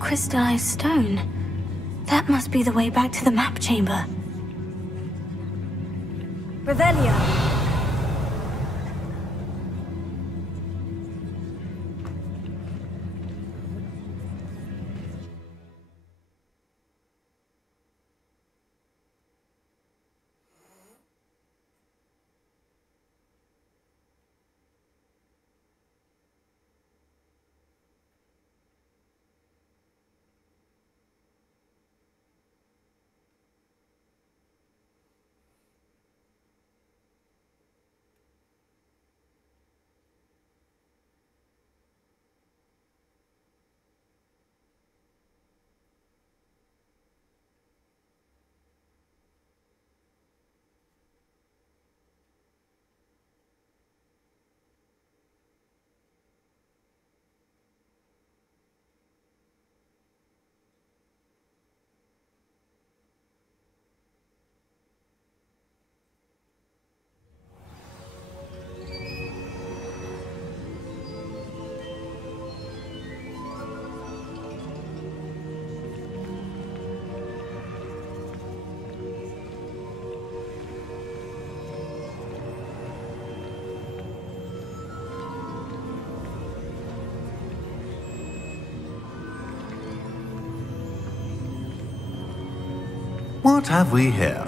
crystallized stone. That must be the way back to the map chamber. Revelio. What have we here?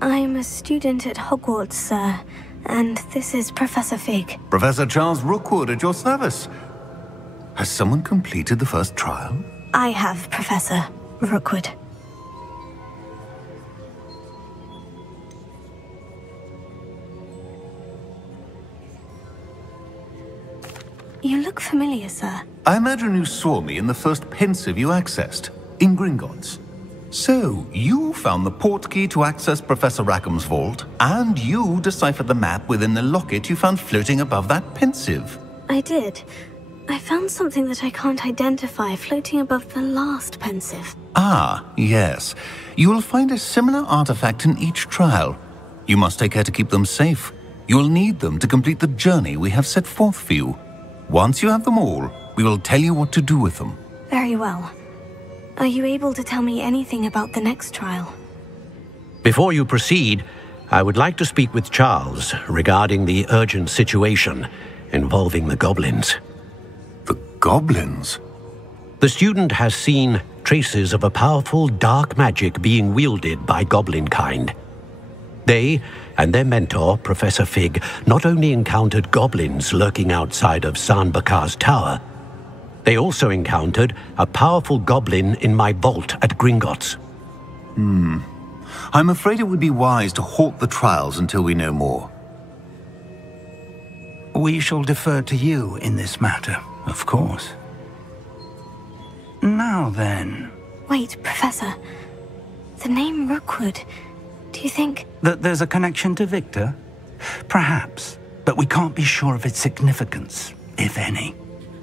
I'm a student at Hogwarts, sir, and this is Professor Fig. Professor Charles Rookwood at your service. Has someone completed the first trial? I have, Professor Rookwood. You look familiar, sir. I imagine you saw me in the first pensive you accessed, in Gringotts. So, you found the portkey to access Professor Rackham's vault, and you deciphered the map within the locket you found floating above that pensive. I did. I found something that I can't identify floating above the last pensive. Ah, yes. You will find a similar artifact in each trial. You must take care to keep them safe. You will need them to complete the journey we have set forth for you. Once you have them all, we will tell you what to do with them. Very well. Are you able to tell me anything about the next trial? Before you proceed, I would like to speak with Charles regarding the urgent situation involving the goblins. The goblins? The student has seen traces of a powerful dark magic being wielded by goblin kind. They and their mentor, Professor Fig, not only encountered goblins lurking outside of San Bakar's tower, they also encountered a powerful goblin in my vault at Gringotts. I'm afraid it would be wise to halt the trials until we know more. We shall defer to you in this matter, of course. Now then... Wait, Professor. The name Rookwood. Do you think... That there's a connection to Victor? Perhaps, but we can't be sure of its significance, if any.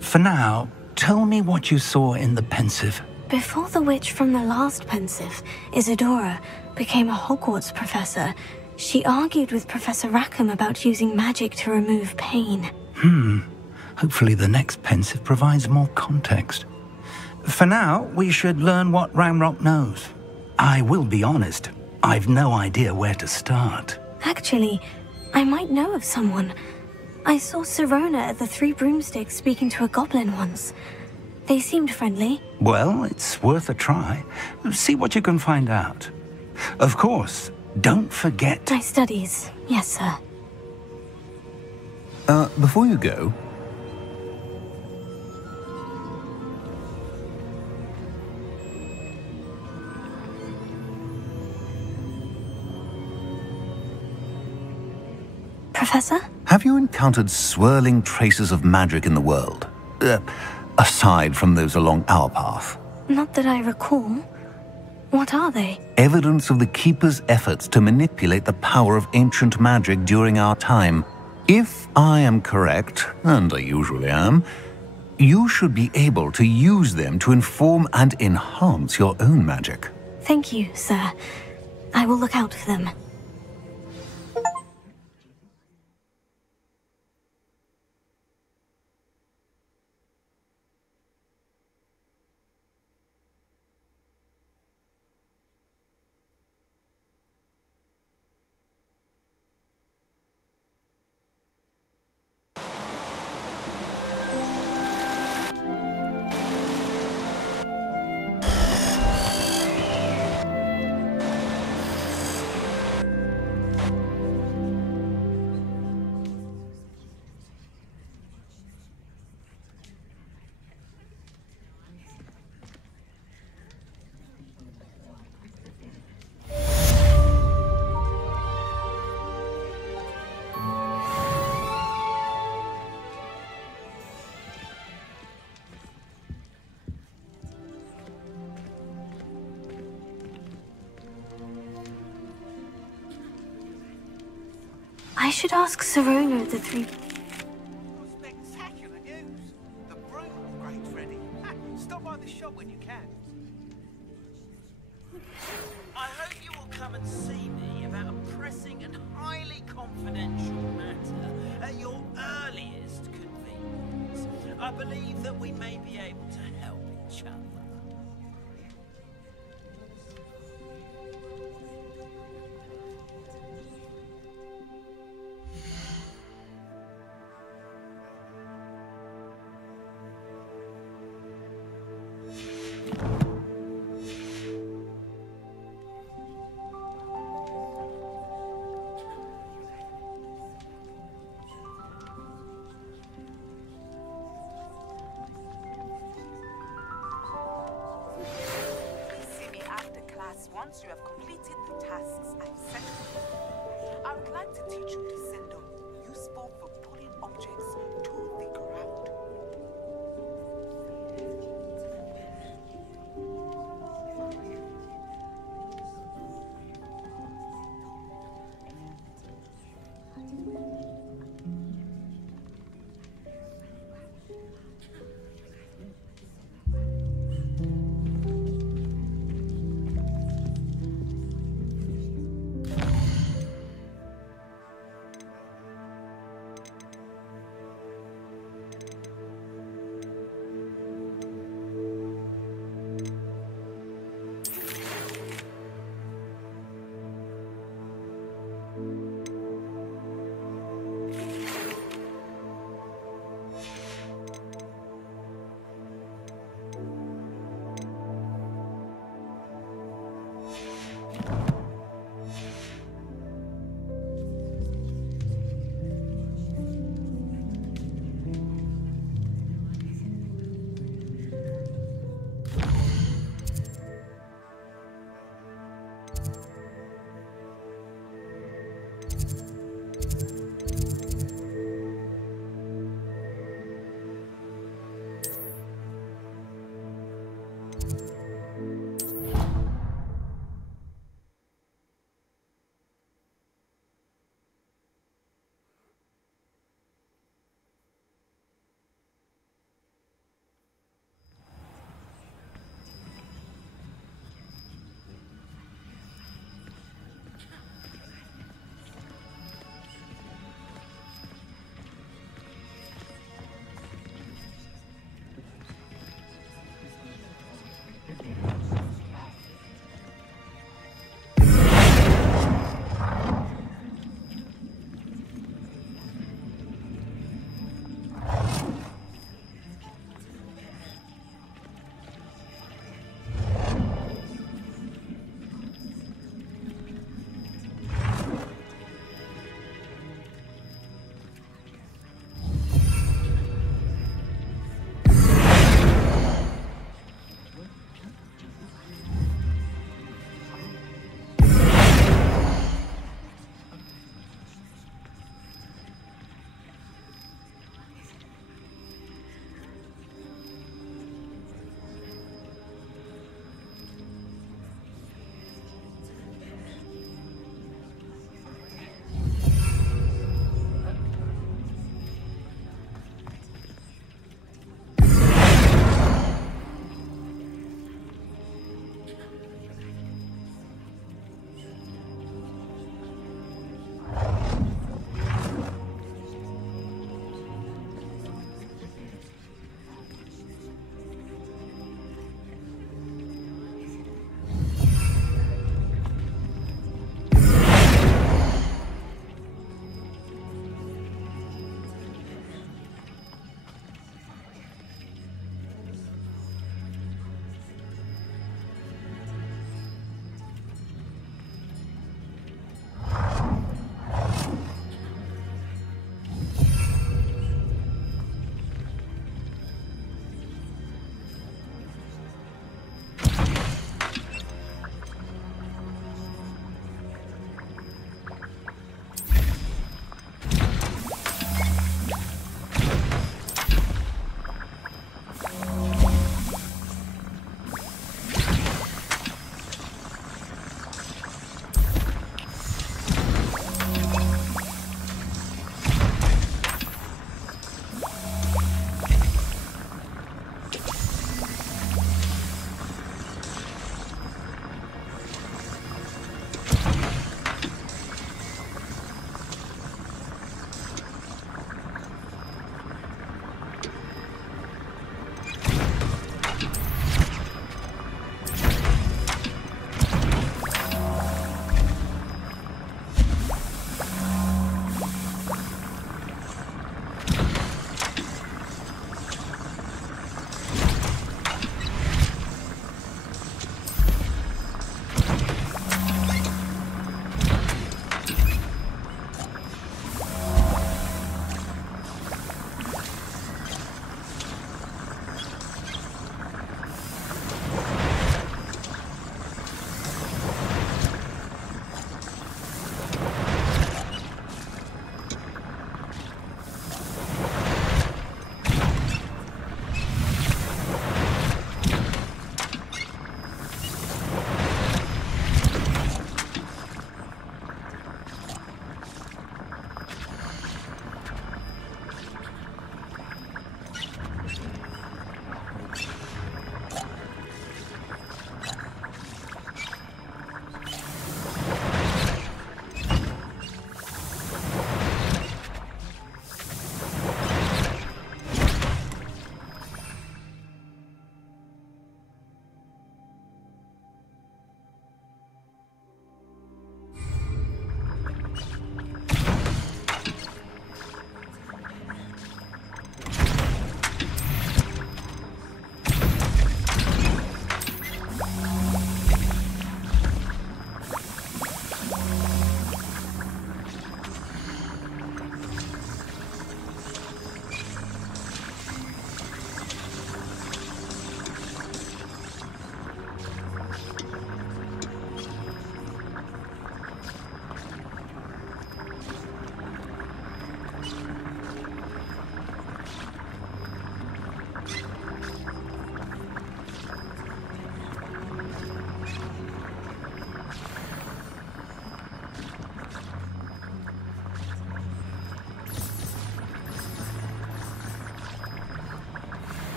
For now, tell me what you saw in the pensive. Before the witch from the last pensive, Isadora, became a Hogwarts professor, she argued with Professor Rackham about using magic to remove pain. Hopefully the next pensive provides more context. For now, we should learn what Ranrock knows. I will be honest, I've no idea where to start. Actually, I might know of someone. I saw Sirona at the Three Broomsticks speaking to a goblin once. They seemed friendly. Well, it's worth a try. See what you can find out. Of course, don't forget... My studies, yes, sir. Before you go... Professor? Have you encountered swirling traces of magic in the world? Aside from those along our path? Not that I recall. What are they? Evidence of the Keeper's efforts to manipulate the power of ancient magic during our time. If I am correct, and I usually am, you should be able to use them to inform and enhance your own magic. Thank you, sir. I will look out for them. I should ask Serona the three... Spectacular news! The broom upgrade's ready. Stop by the shop when you can. I hope you will come and see me about a pressing and highly confidential matter at your earliest convenience. I believe that we may be able to help each other. Once you have completed the tasks I've set for you, I would like to teach you descendo, useful for pulling objects to the ground.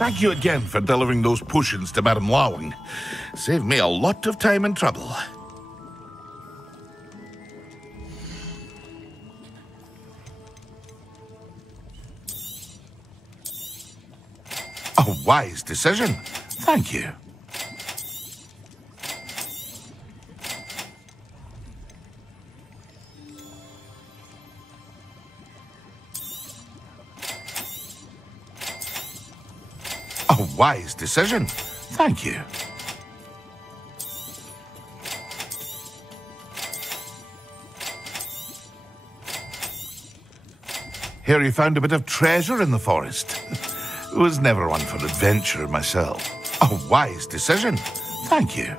Thank you again for delivering those potions to Madame Lawing. Saved me a lot of time and trouble. A wise decision. Thank you. A wise decision. Thank you. Hear you found a bit of treasure in the forest. Was never one for adventure myself. A wise decision. Thank you.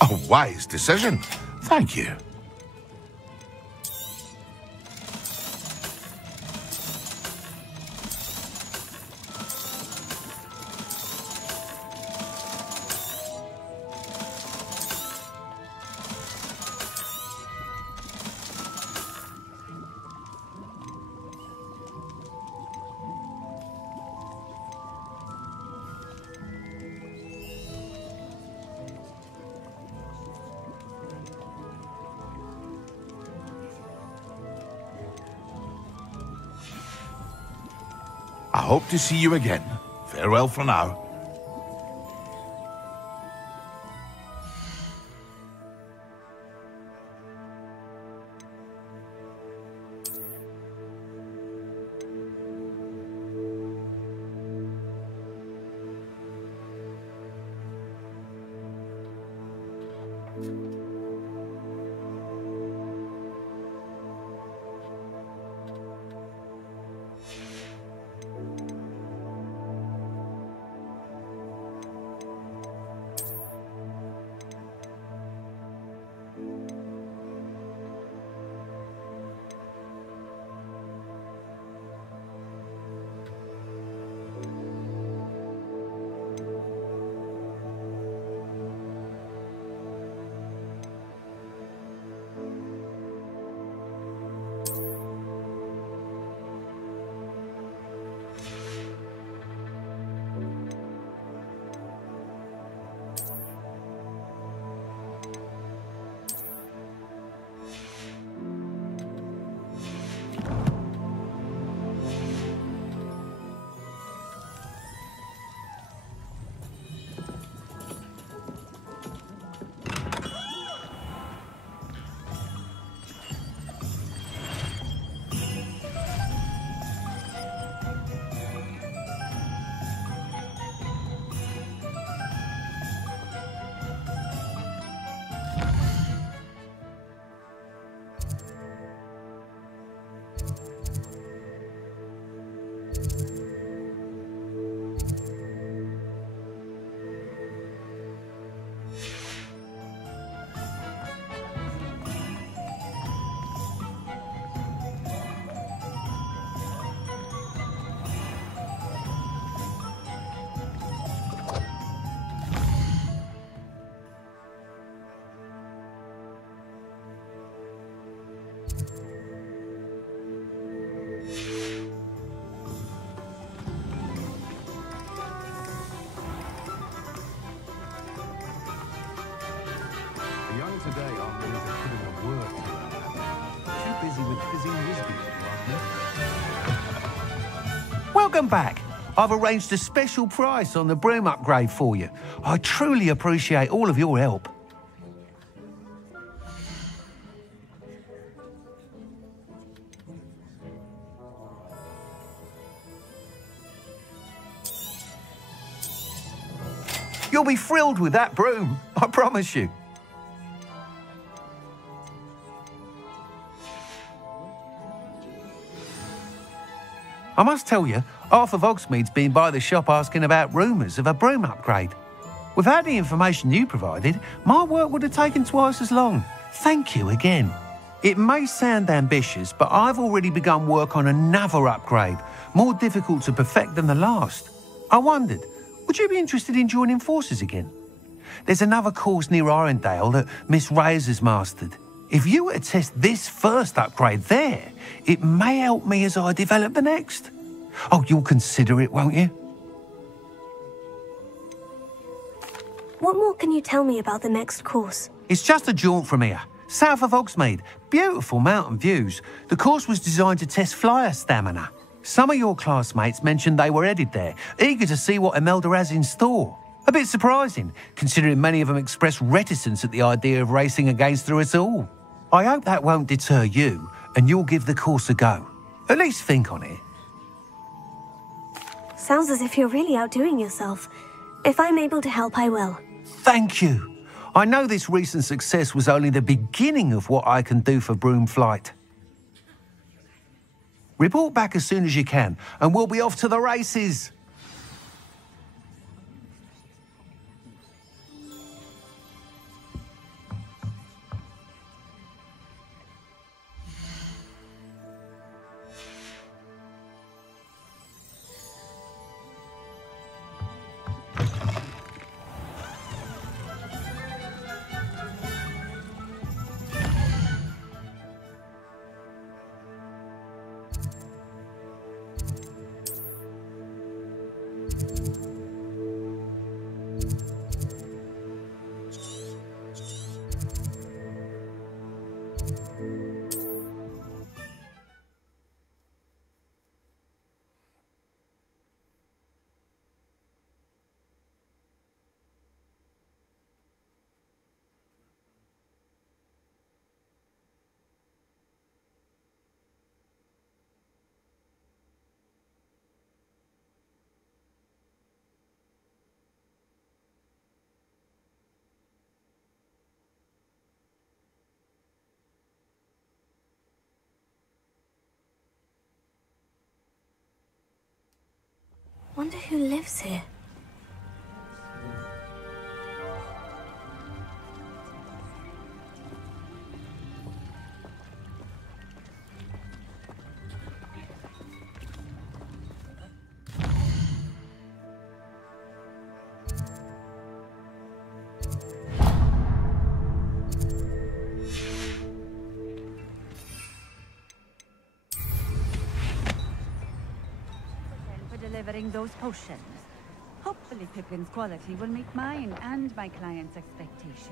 A wise decision. Thank you. I hope to see you again. Farewell for now. Today aren't ready to put in the work. Too busy with fizzing whiz-bees, Welcome back. I've arranged a special price on the broom upgrade for you. I truly appreciate all of your help. You'll be thrilled with that broom, I promise you. I must tell you, half of Hogsmeade's been by the shop asking about rumours of a broom upgrade. Without the information you provided, my work would have taken twice as long. Thank you again. It may sound ambitious, but I've already begun work on another upgrade, more difficult to perfect than the last. I wondered, Would you be interested in joining forces again? There's another course near Irondale that Miss Reyes has mastered. If you were to test this first upgrade there, it may help me as I develop the next. Oh, you'll consider it, won't you? What more can you tell me about the next course? It's just a jaunt from here, south of Hogsmeade. Beautiful mountain views. The course was designed to test flyer stamina. Some of your classmates mentioned they were headed there, eager to see what Imelda has in store. A bit surprising, considering many of them expressed reticence at the idea of racing against us all. I hope that won't deter you, and you'll give the course a go. At least think on it. Sounds as if you're really outdoing yourself. If I'm able to help, I will. Thank you. I know this recent success was only the beginning of what I can do for Broomflight. Report back as soon as you can, and we'll be off to the races. Wonder who lives here. Delivering those potions. Hopefully Pippin's quality will meet mine and my client's expectations.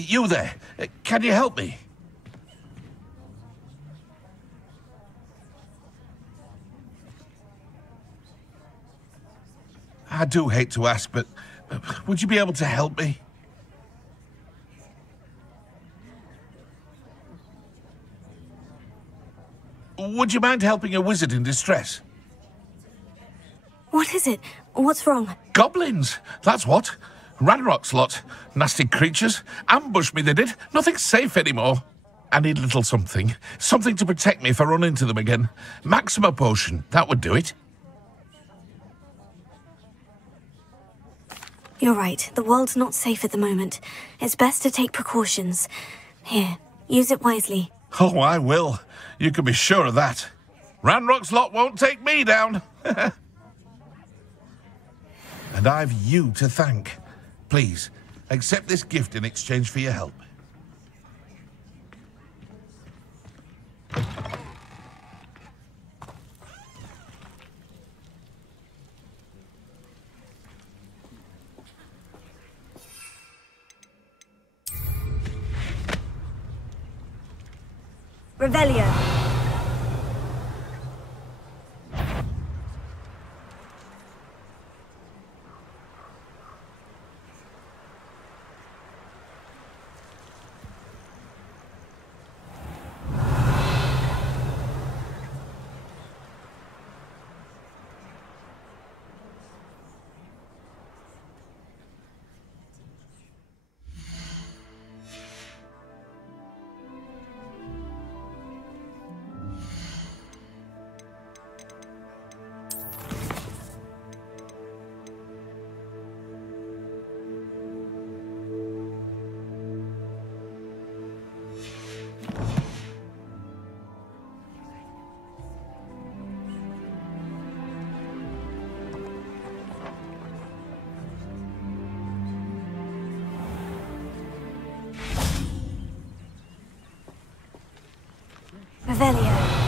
You there? Can you help me? I do hate to ask, but would you be able to help me? Would you mind helping a wizard in distress? What is it? What's wrong? Goblins, that's what. Ranrock's lot. Nasty creatures. Ambushed me, they did. Nothing's safe anymore. I need a little something. Something to protect me if I run into them again. Maxima potion, that would do it. You're right. The world's not safe at the moment. It's best to take precautions. Here, use it wisely. Oh, I will. You can be sure of that. Ranrock's lot won't take me down. And I've you to thank. Please, accept this gift in exchange for your help. Revelio. Revelio.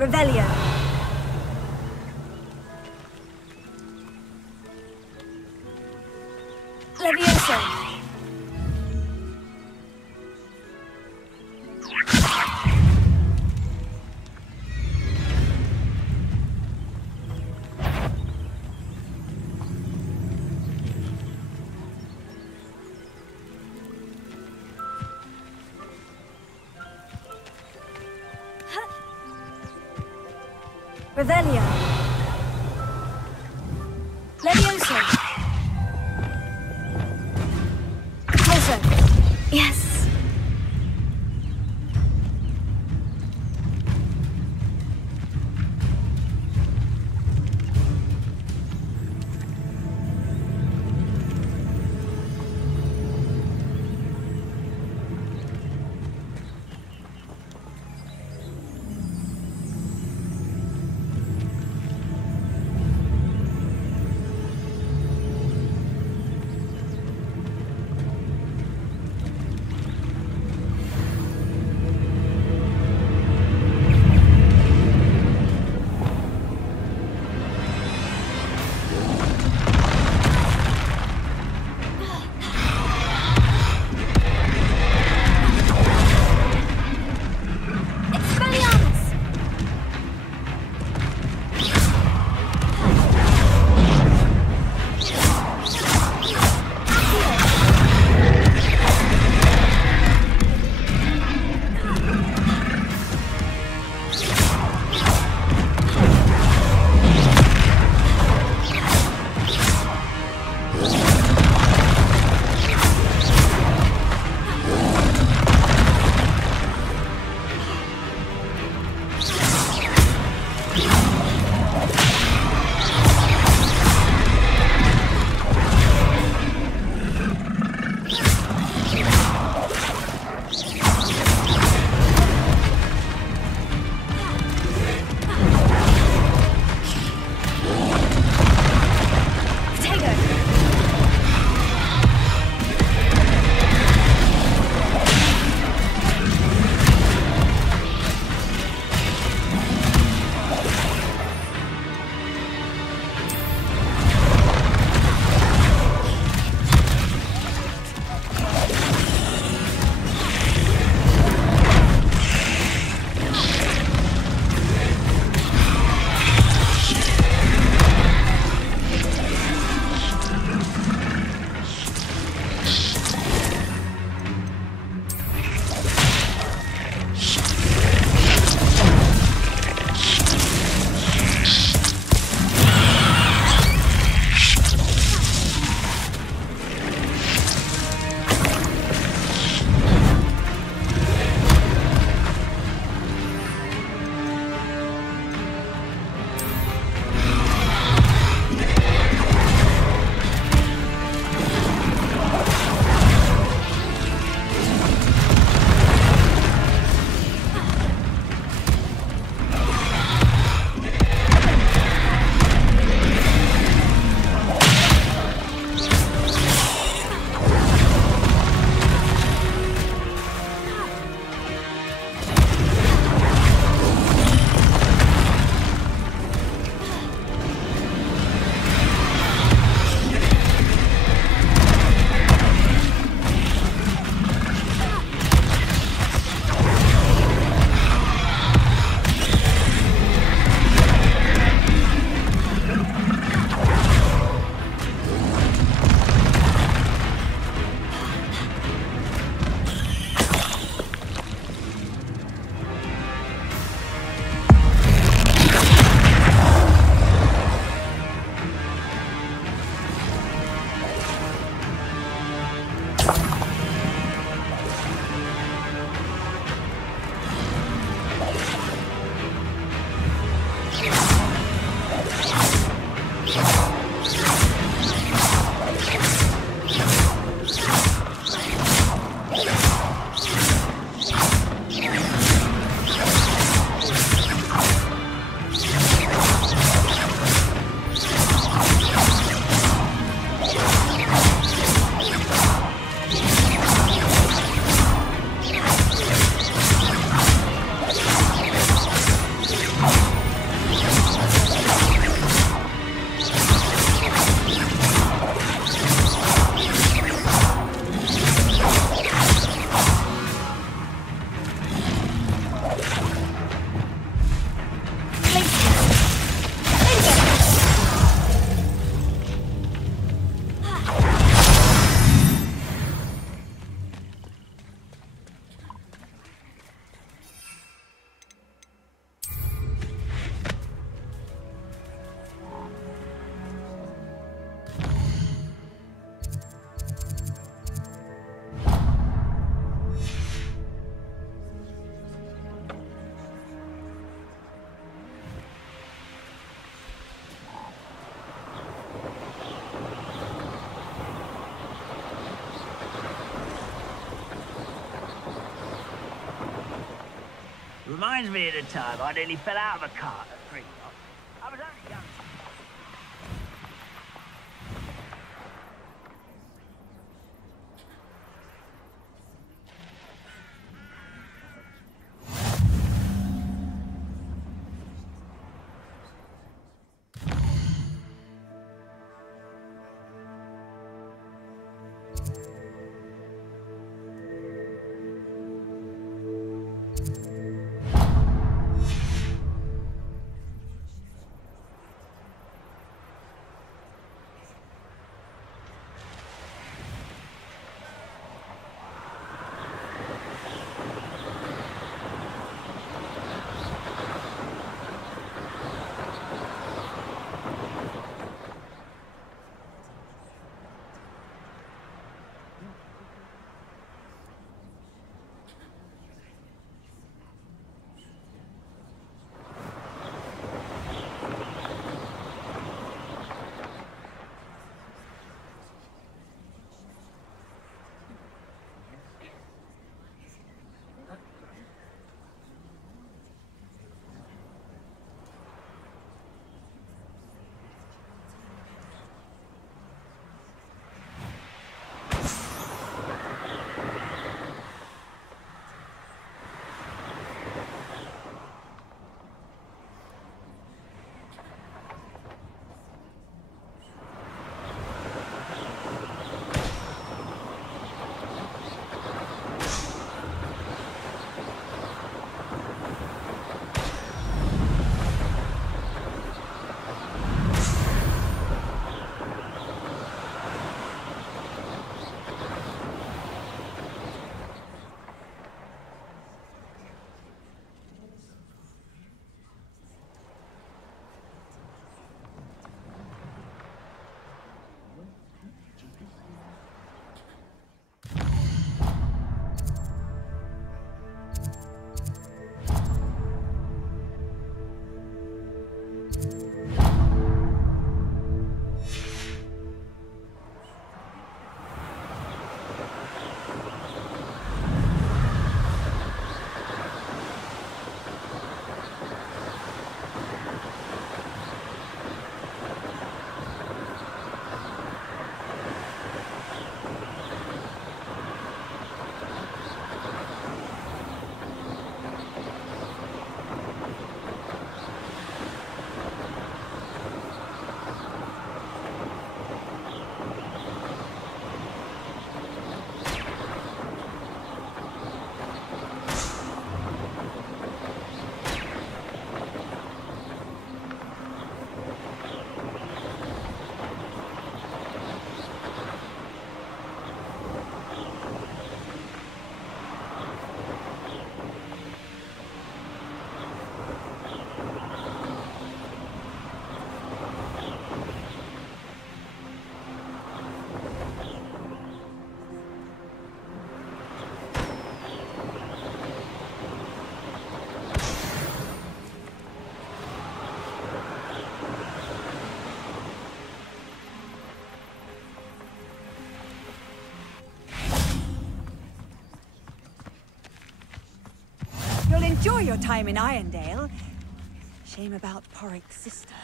Revelio. Levioso. Revelio. Levioso. Closer. Yes. reminds me of the time I nearly fell out of a cart at 3 o'clock. I was only young. You'll enjoy your time in Irondale. Shame about Porrick's sister.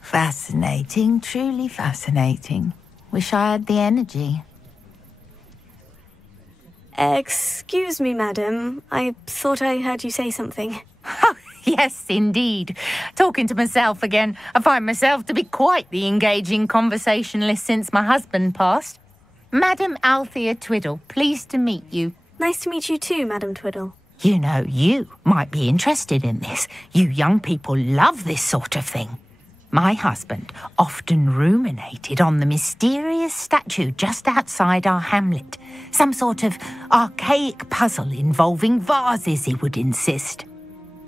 Fascinating, truly fascinating. Wish I had the energy. Excuse me, madam. I thought I heard you say something. Oh, yes, indeed. Talking to myself again. I find myself to be quite the engaging conversationalist since my husband passed. Madam Althea Twiddle, pleased to meet you. Nice to meet you too, Madam Twiddle. You know, you might be interested in this. You young people love this sort of thing. My husband often ruminated on the mysterious statue just outside our hamlet. Some sort of archaic puzzle involving vases, he would insist.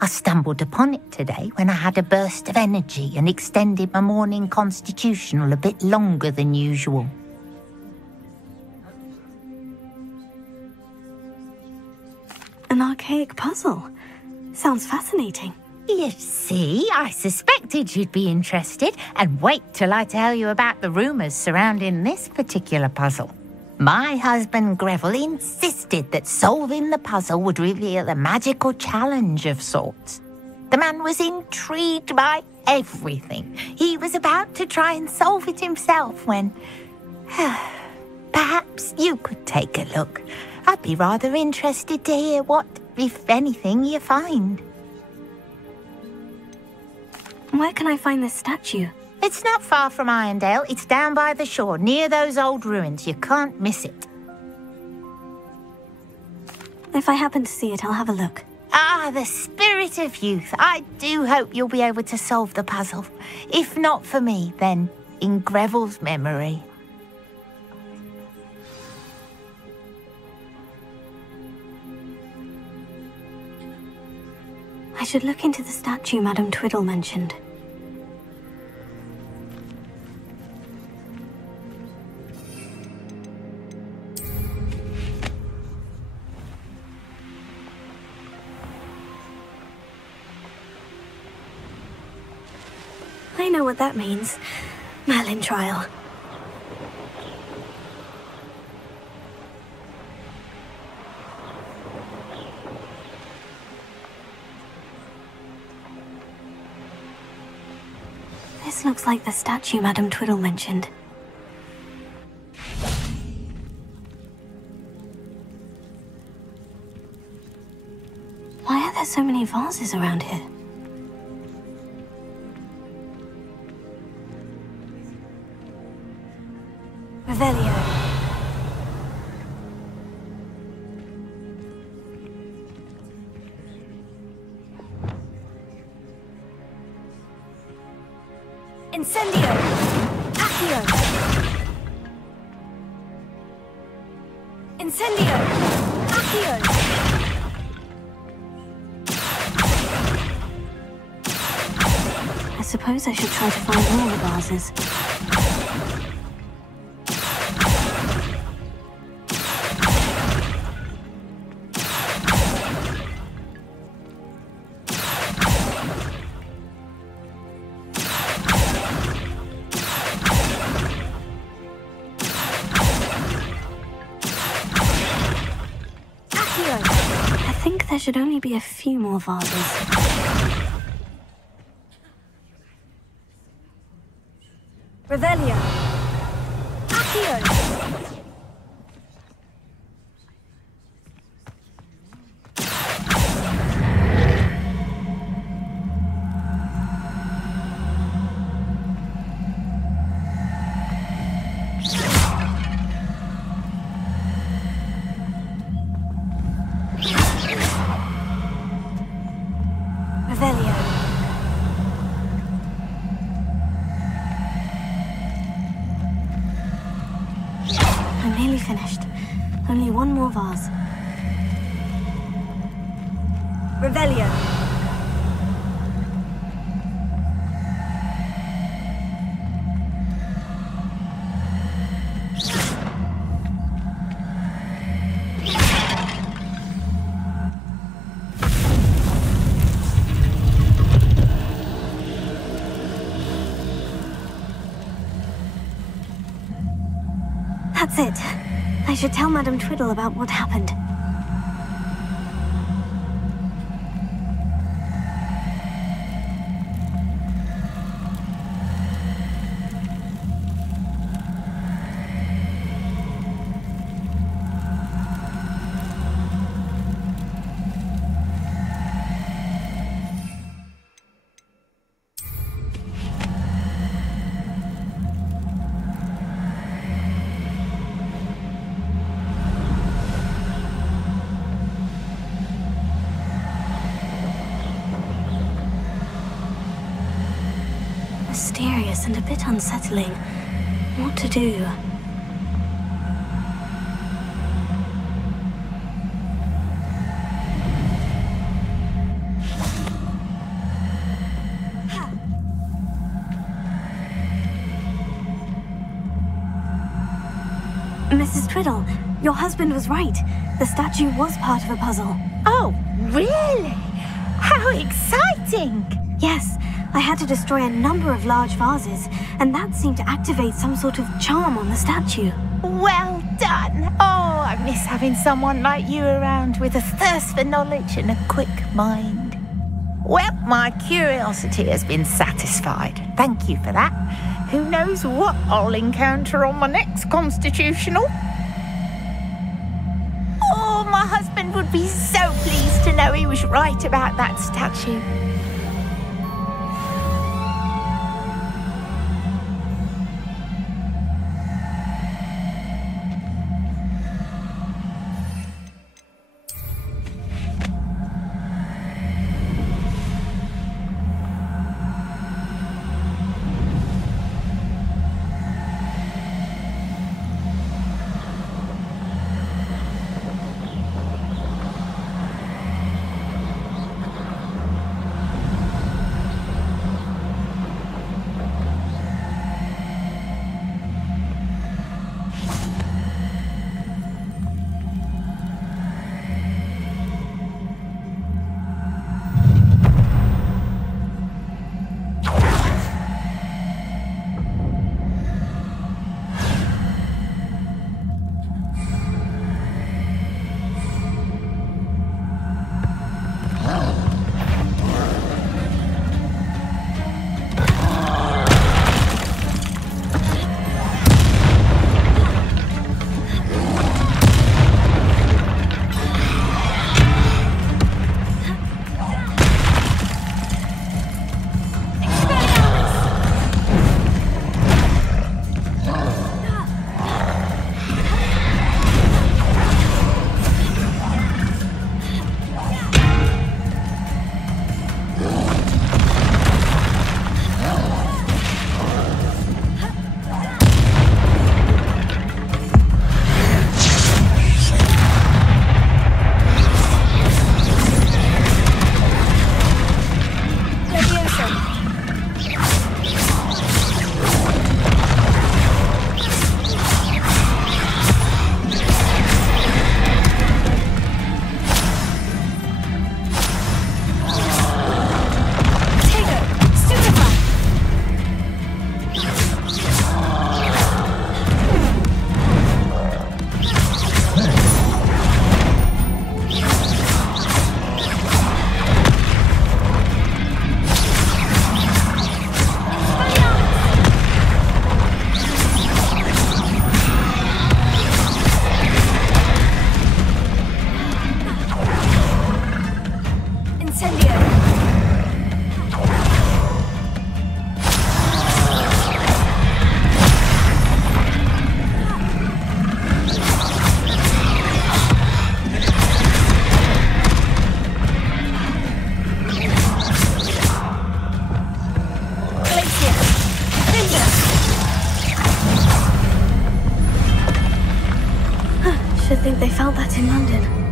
I stumbled upon it today when I had a burst of energy and extended my morning constitutional a bit longer than usual. An archaic puzzle. Sounds fascinating. You see, I suspected you'd be interested, and wait till I tell you about the rumours surrounding this particular puzzle. My husband Greville insisted that solving the puzzle would reveal a magical challenge of sorts. The man was intrigued by everything. He was about to try and solve it himself when... Perhaps you could take a look. I'd be rather interested to hear what, if anything, you find. Where can I find this statue? It's not far from Irondale. It's down by the shore, near those old ruins. You can't miss it. If I happen to see it, I'll have a look. Ah, the spirit of youth. I do hope you'll be able to solve the puzzle. If not for me, then in Greville's memory. I should look into the statue Madame Twiddle mentioned. I know what that means. Merlin trial. This looks like the statue Madame Twiddle mentioned. Why are there so many vases around here? Revelio. Incendio! Accio! Incendio! Accio! I suppose I should try to find all the vases. I think there should only be a few more vases. Revelio. Accio. Revelio. I'm nearly finished. Only one more vase. Revelio. That's it. I should tell Madame Twiddle about what happened. Mysterious and a bit unsettling. What to do? Mrs. Twiddle, your husband was right. The statue was part of a puzzle. Oh, really? How exciting! Yes, I had to destroy a number of large vases, and that seemed to activate some sort of charm on the statue. Well done! Oh, I miss having someone like you around with a thirst for knowledge and a quick mind. Well, my curiosity has been satisfied. Thank you for that. Who knows what I'll encounter on my next constitutional? Oh, my husband would be so pleased to know he was right about that statue. think they felt that in London.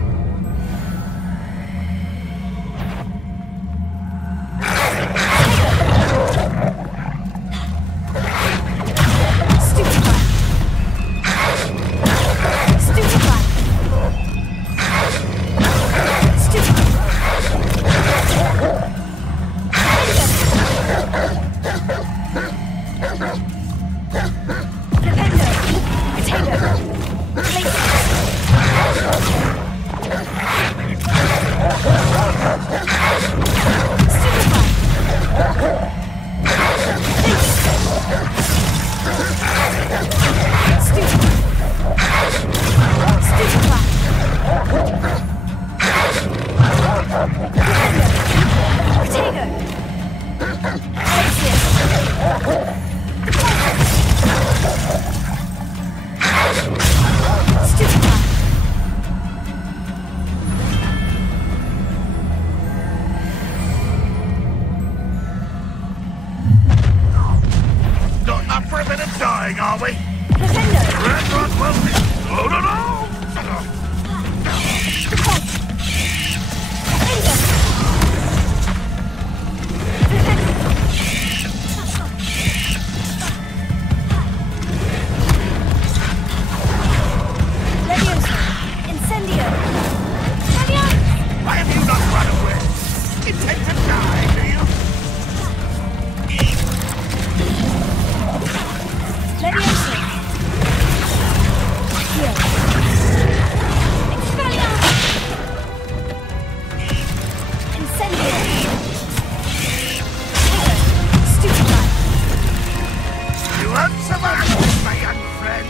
answer that, my young friend?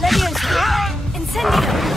Leviosa! Incendio!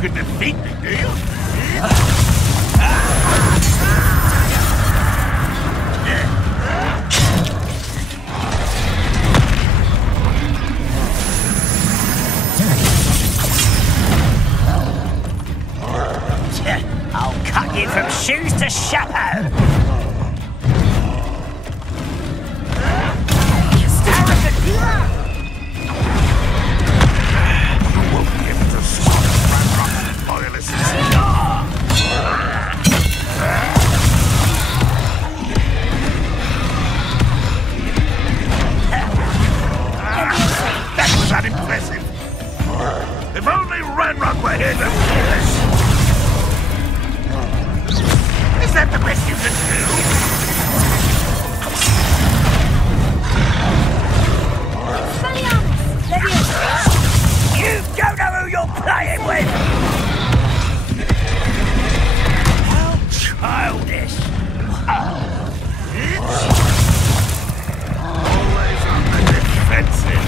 can defeat me, do you? I'll cut you from shoes to chapeau. That was unimpressive. If only Ranrock were here to see us. Is that the best you can do? You don't know who you're playing with! How childish! Always on the defensive.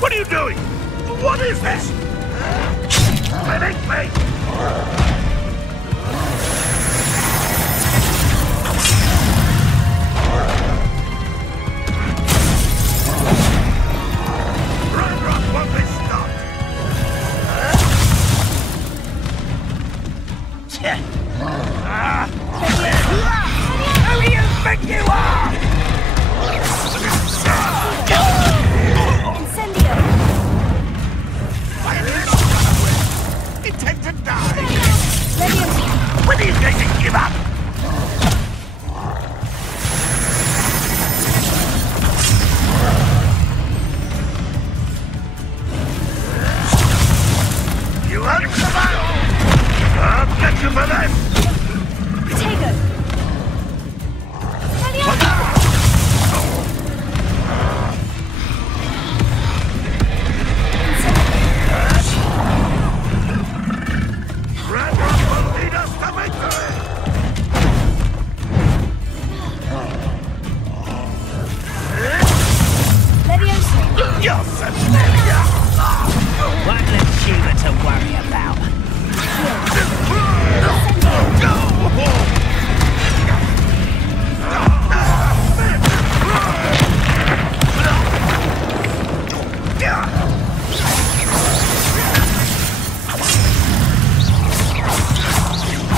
What are you doing? What is this? Medic, mate! Ranrock won't be stopped! Who do you think you are? Intend to die! When are you going to give up? You won't survive! I'll get you for this! One achiever to worry about.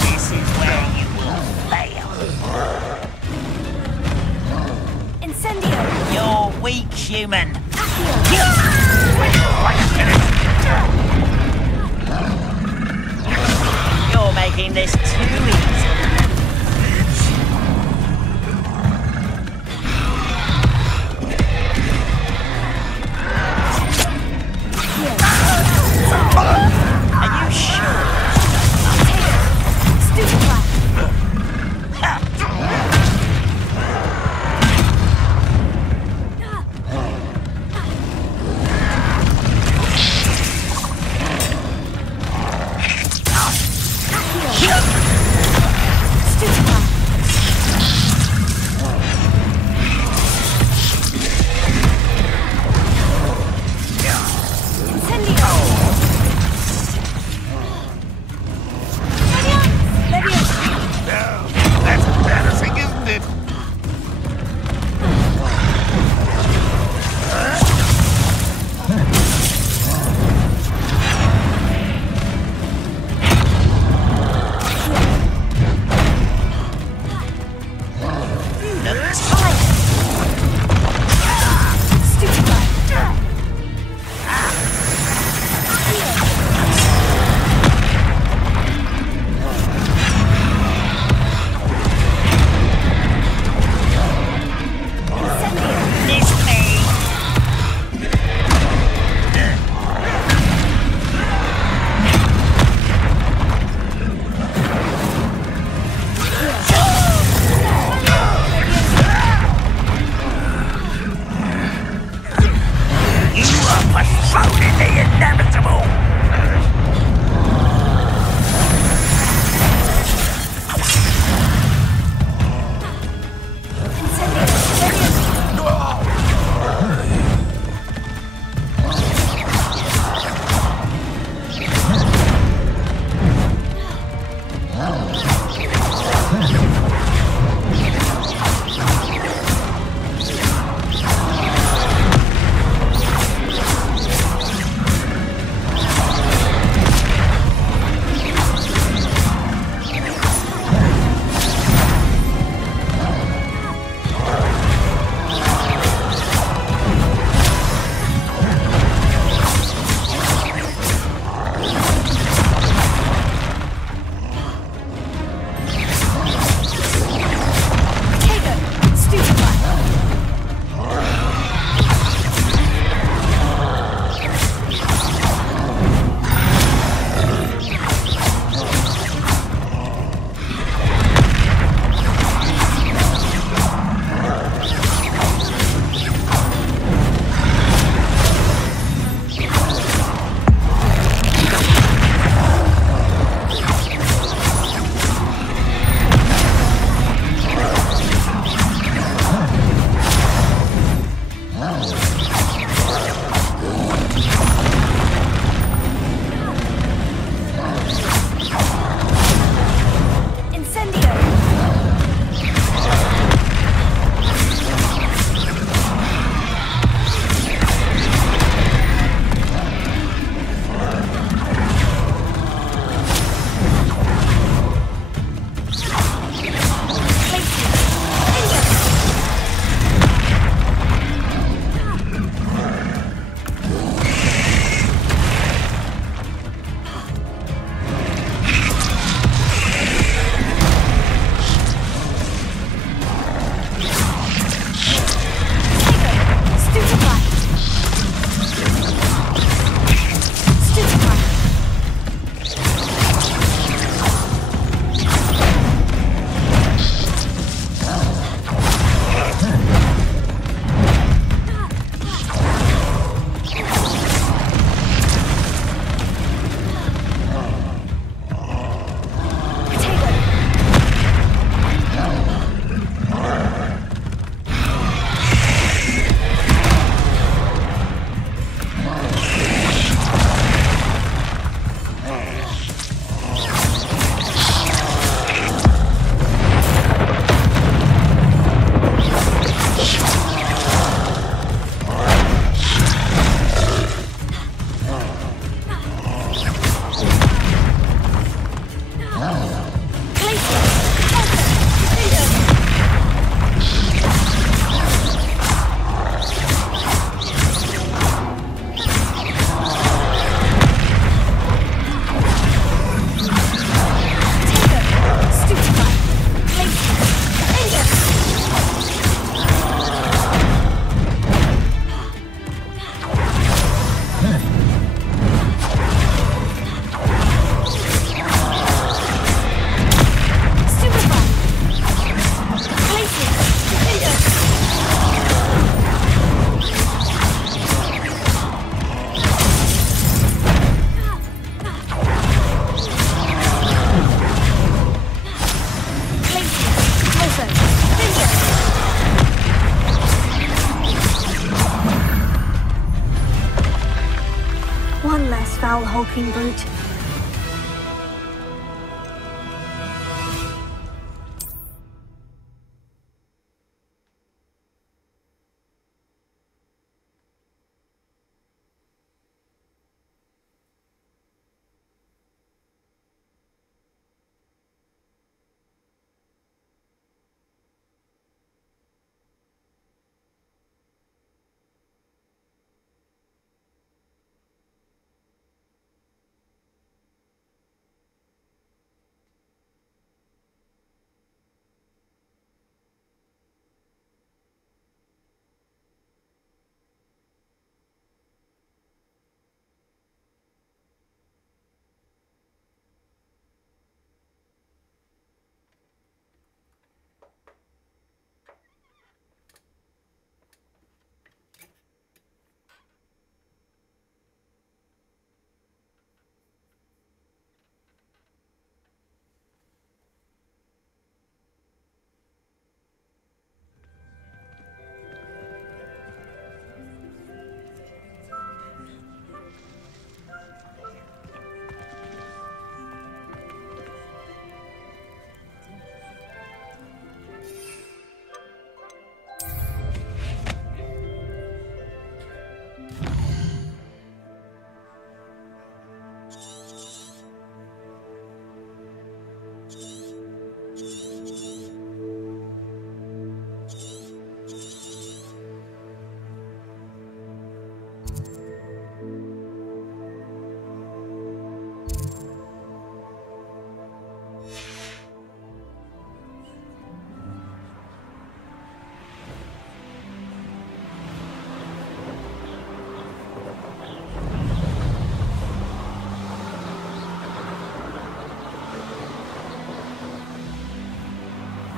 This is where you will fail. Incendio! You're weak, human. You're making this too easy. Are you sure? talking brute.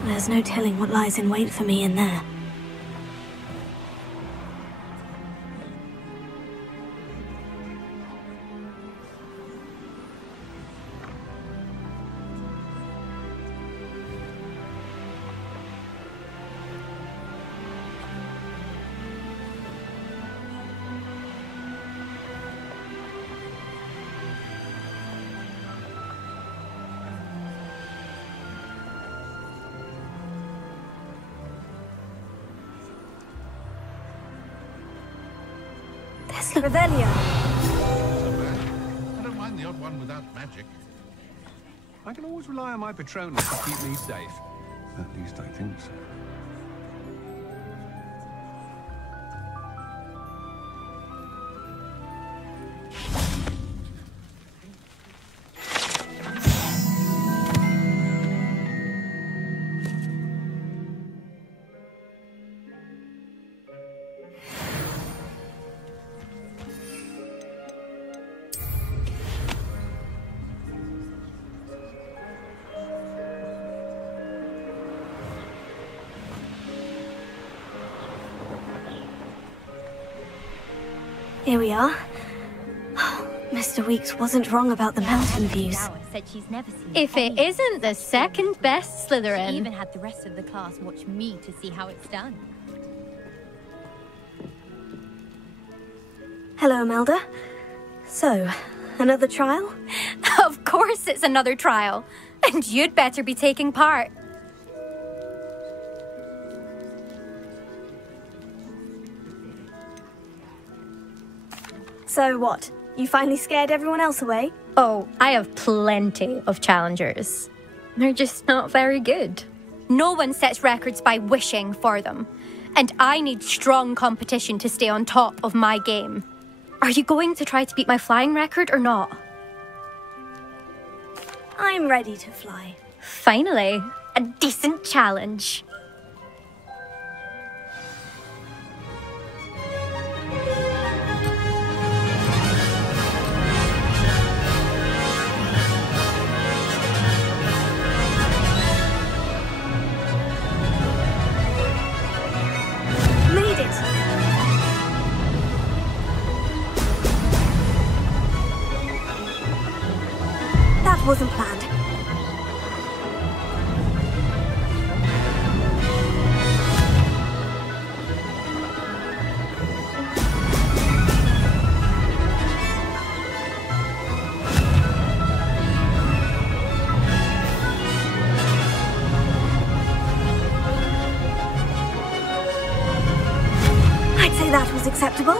There's no telling what lies in wait for me in there. Revelio. I don't mind the odd one without magic. I can always rely on my Patronus to keep me safe. At least I think so. Here we are. Mr. Weeks wasn't wrong about the mountain views. If it isn't the second best Slytherin. She even had the rest of the class watch me to see how it's done. Hello, Imelda. So, another trial? Of course it's another trial. And you'd better be taking part. So what? You finally scared everyone else away? Oh, I have plenty of challengers. They're just not very good. No one sets records by wishing for them. And I need strong competition to stay on top of my game. Are you going to try to beat my flying record or not? I'm ready to fly. Finally, a decent challenge. Wasn't planned. acceptable?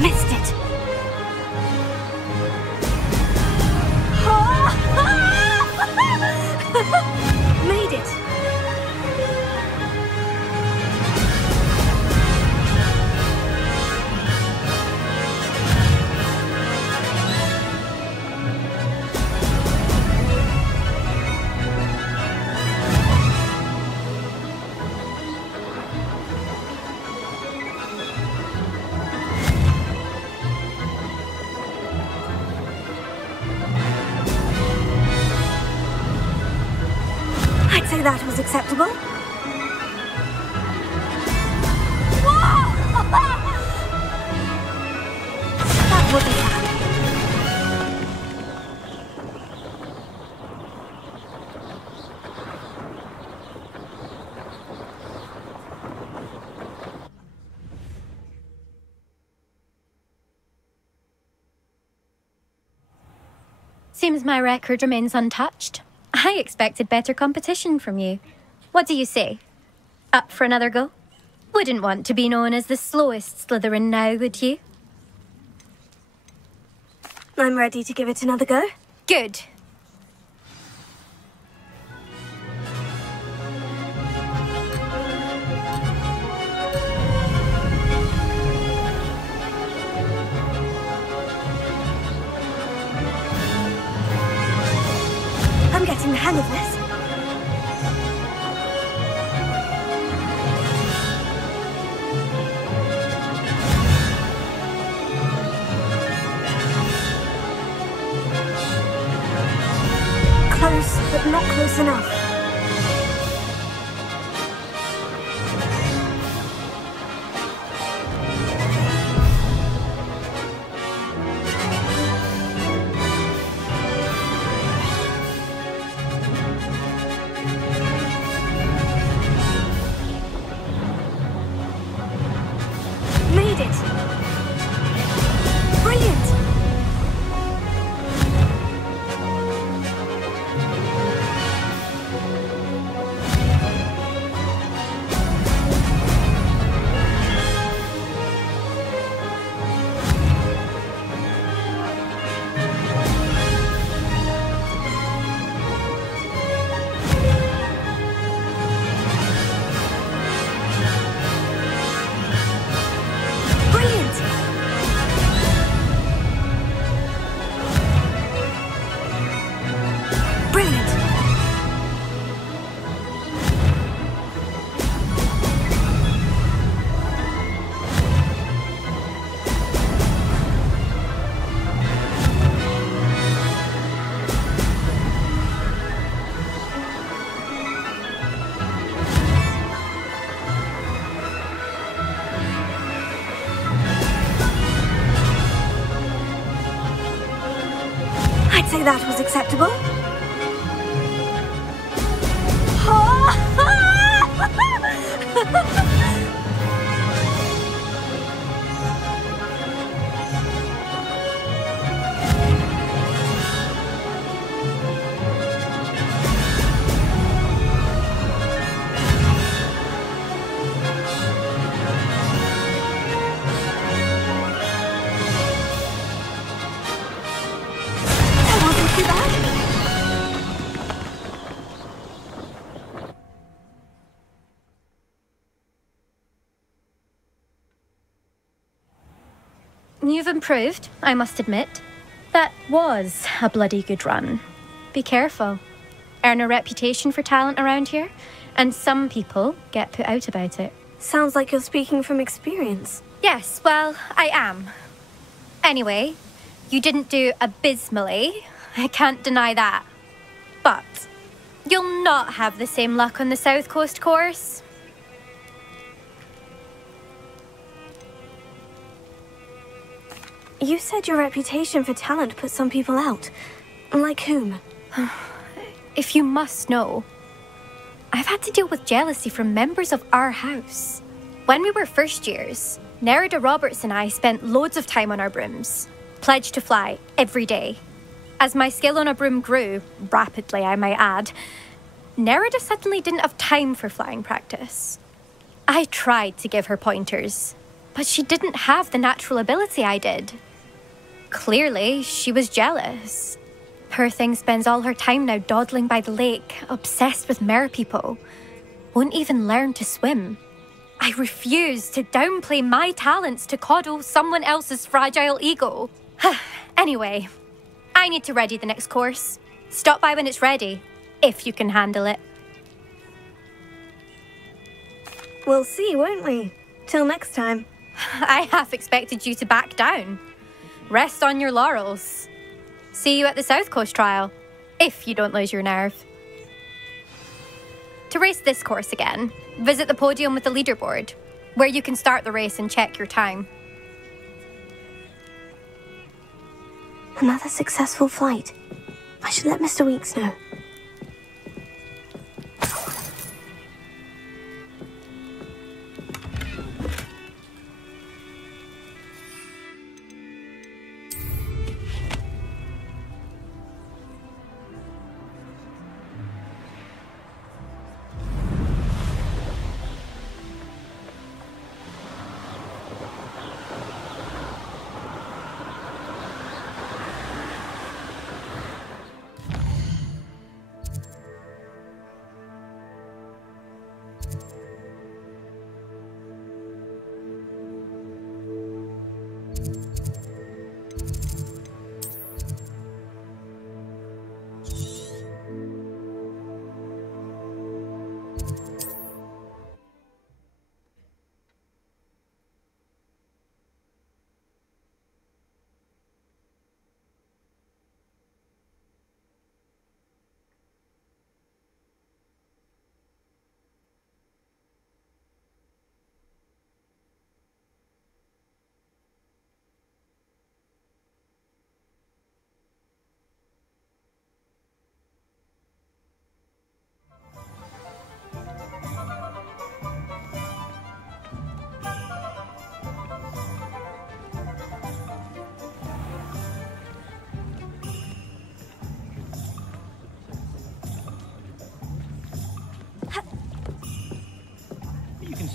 Missed it. Made it. I'd say that was acceptable. That wasn't bad. Seems my record remains untouched. I expected better competition from you. What do you say? Up for another go? Wouldn't want to be known as the slowest Slytherin now, would you? I'm ready to give it another go. Good. I'm getting the hang of this. Close, but not close enough. Made it! Brilliant! I'd say that was acceptable. That wasn't too bad. you've improved, I must admit. That was a bloody good run. Be careful. Earn a reputation for talent around here, and some people get put out about it. Sounds like you're speaking from experience. Yes, well, I am. Anyway, you didn't do abysmally. I can't deny that. But you'll not have the same luck on the South Coast course. You said your reputation for talent put some people out. Like whom? If you must know, I've had to deal with jealousy from members of our house. When we were first years, Nerida Roberts and I spent loads of time on our brooms, pledged to fly every day. As my skill on a broom grew, rapidly I might add, Nerida suddenly didn't have time for flying practice. I tried to give her pointers, but she didn't have the natural ability I did. Clearly, she was jealous. Poor thing spends all her time now dawdling by the lake, obsessed with merpeople. Won't even learn to swim. I refuse to downplay my talents to coddle someone else's fragile ego. Anyway, I need to ready the next course. Stop by when it's ready, if you can handle it. We'll see, won't we? Till next time. I half expected you to back down. Rest on your laurels. See you at the South Coast trial, if you don't lose your nerve. To race this course again, visit the podium with the leaderboard, where you can start the race and check your time. Another successful flight. I should let Mr. Weeks know.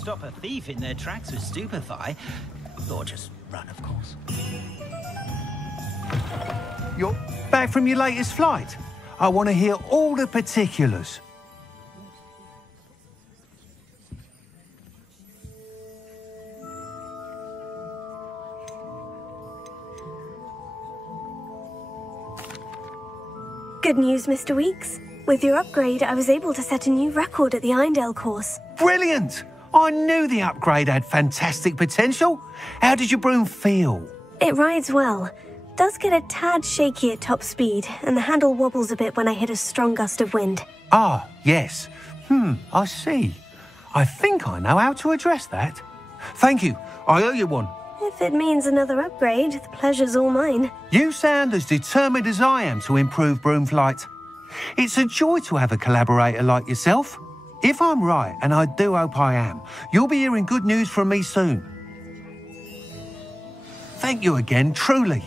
Stop a thief in their tracks with stupefy, or just run, of course. You're back from your latest flight? I want to hear all the particulars. Good news, Mr. Weeks. With your upgrade, I was able to set a new record at the Irondale course. Brilliant! I knew the upgrade had fantastic potential. How did your broom feel? It rides well. Does get a tad shaky at top speed, and the handle wobbles a bit when I hit a strong gust of wind. Ah, yes. I see. I think I know how to address that. Thank you. I owe you one. If it means another upgrade, the pleasure's all mine. You sound as determined as I am to improve broom flight. It's a joy to have a collaborator like yourself. If I'm right, and I do hope I am, you'll be hearing good news from me soon. Thank you again, truly.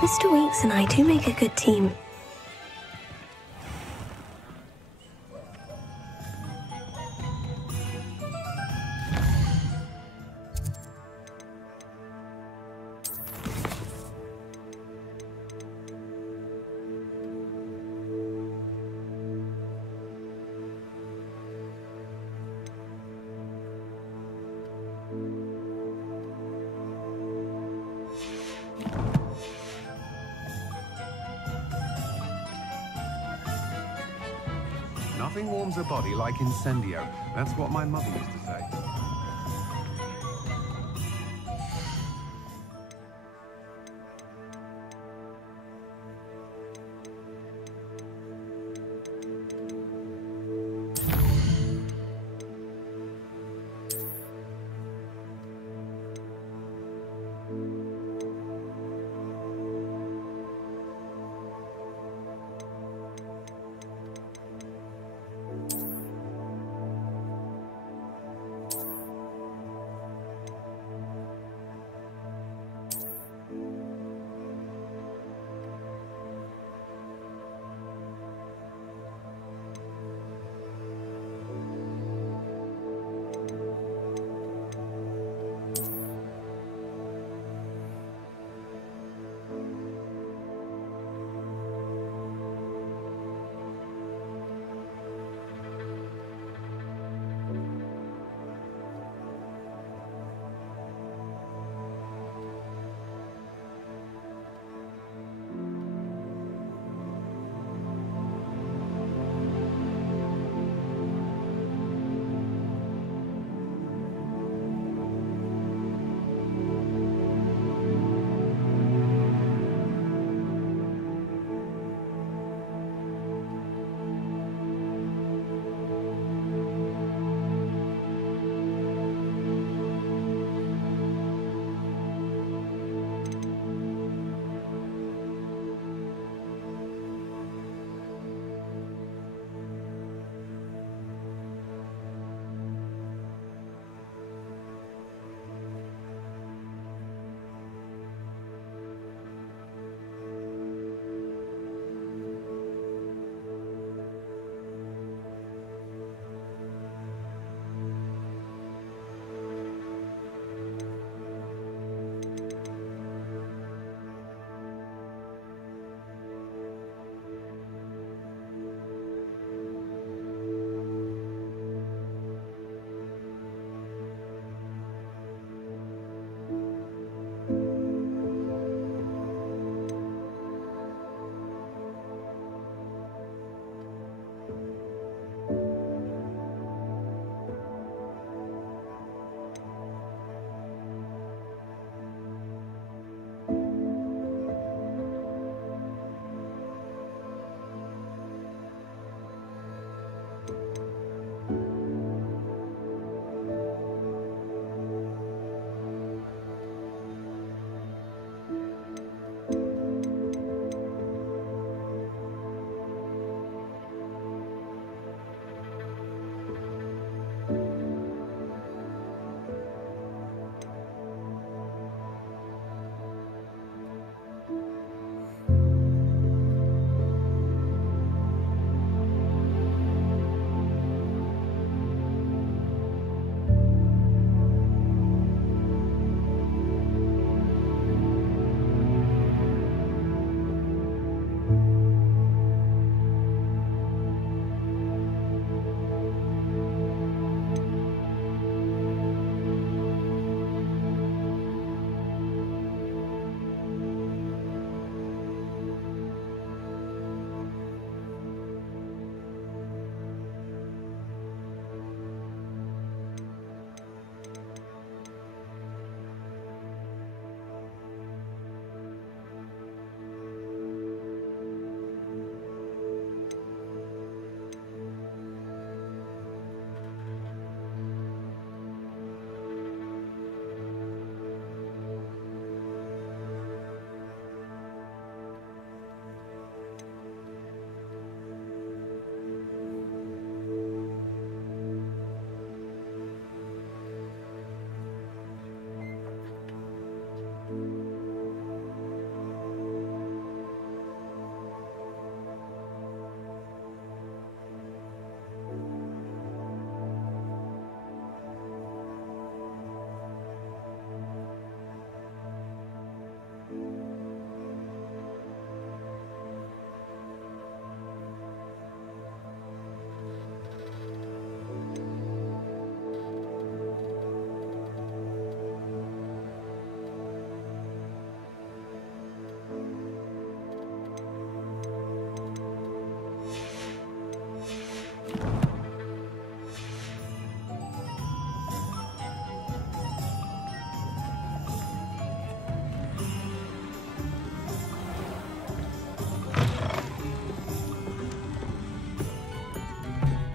Mr. Weeks and I do make a good team. Nothing warms a body like incendio. That's what my mother used to say.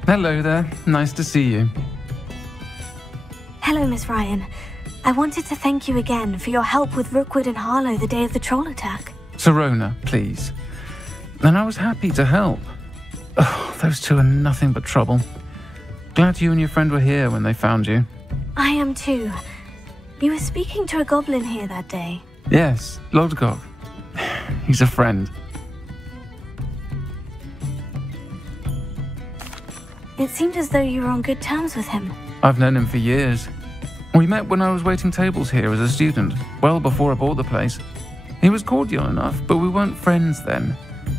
Hello there. Nice to see you. Hello, Miss Ryan. I wanted to thank you again for your help with Rookwood and Harlow the day of the troll attack. Sirona, please. And I was happy to help. Oh, those two are nothing but trouble. Glad you and your friend were here when they found you. I am too. You were speaking to a goblin here that day. Yes, Lodgok. He's a friend. It seemed as though you were on good terms with him. I've known him for years. We met when I was waiting tables here as a student, well before I bought the place. He was cordial enough, but we weren't friends then.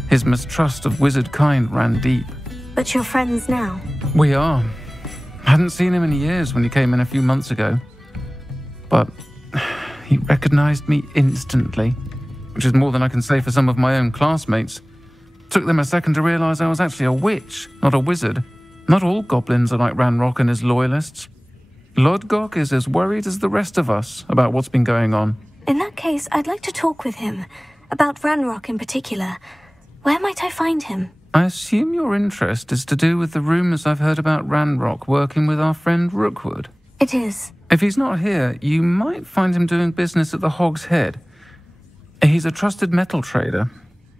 His mistrust of wizard kind ran deep. But you're friends now? We are. Hadn't seen him in years when he came in a few months ago. But he recognized me instantly, which is more than I can say for some of my own classmates. Took them a second to realize I was actually a witch, not a wizard. Not all goblins are like Ranrock and his loyalists. Lodgok is as worried as the rest of us about what's been going on. In that case, I'd like to talk with him, about Ranrock in particular. Where might I find him? I assume your interest is to do with the rumors I've heard about Ranrock working with our friend Rookwood. It is. If he's not here, you might find him doing business at the Hog's Head. He's a trusted metal trader.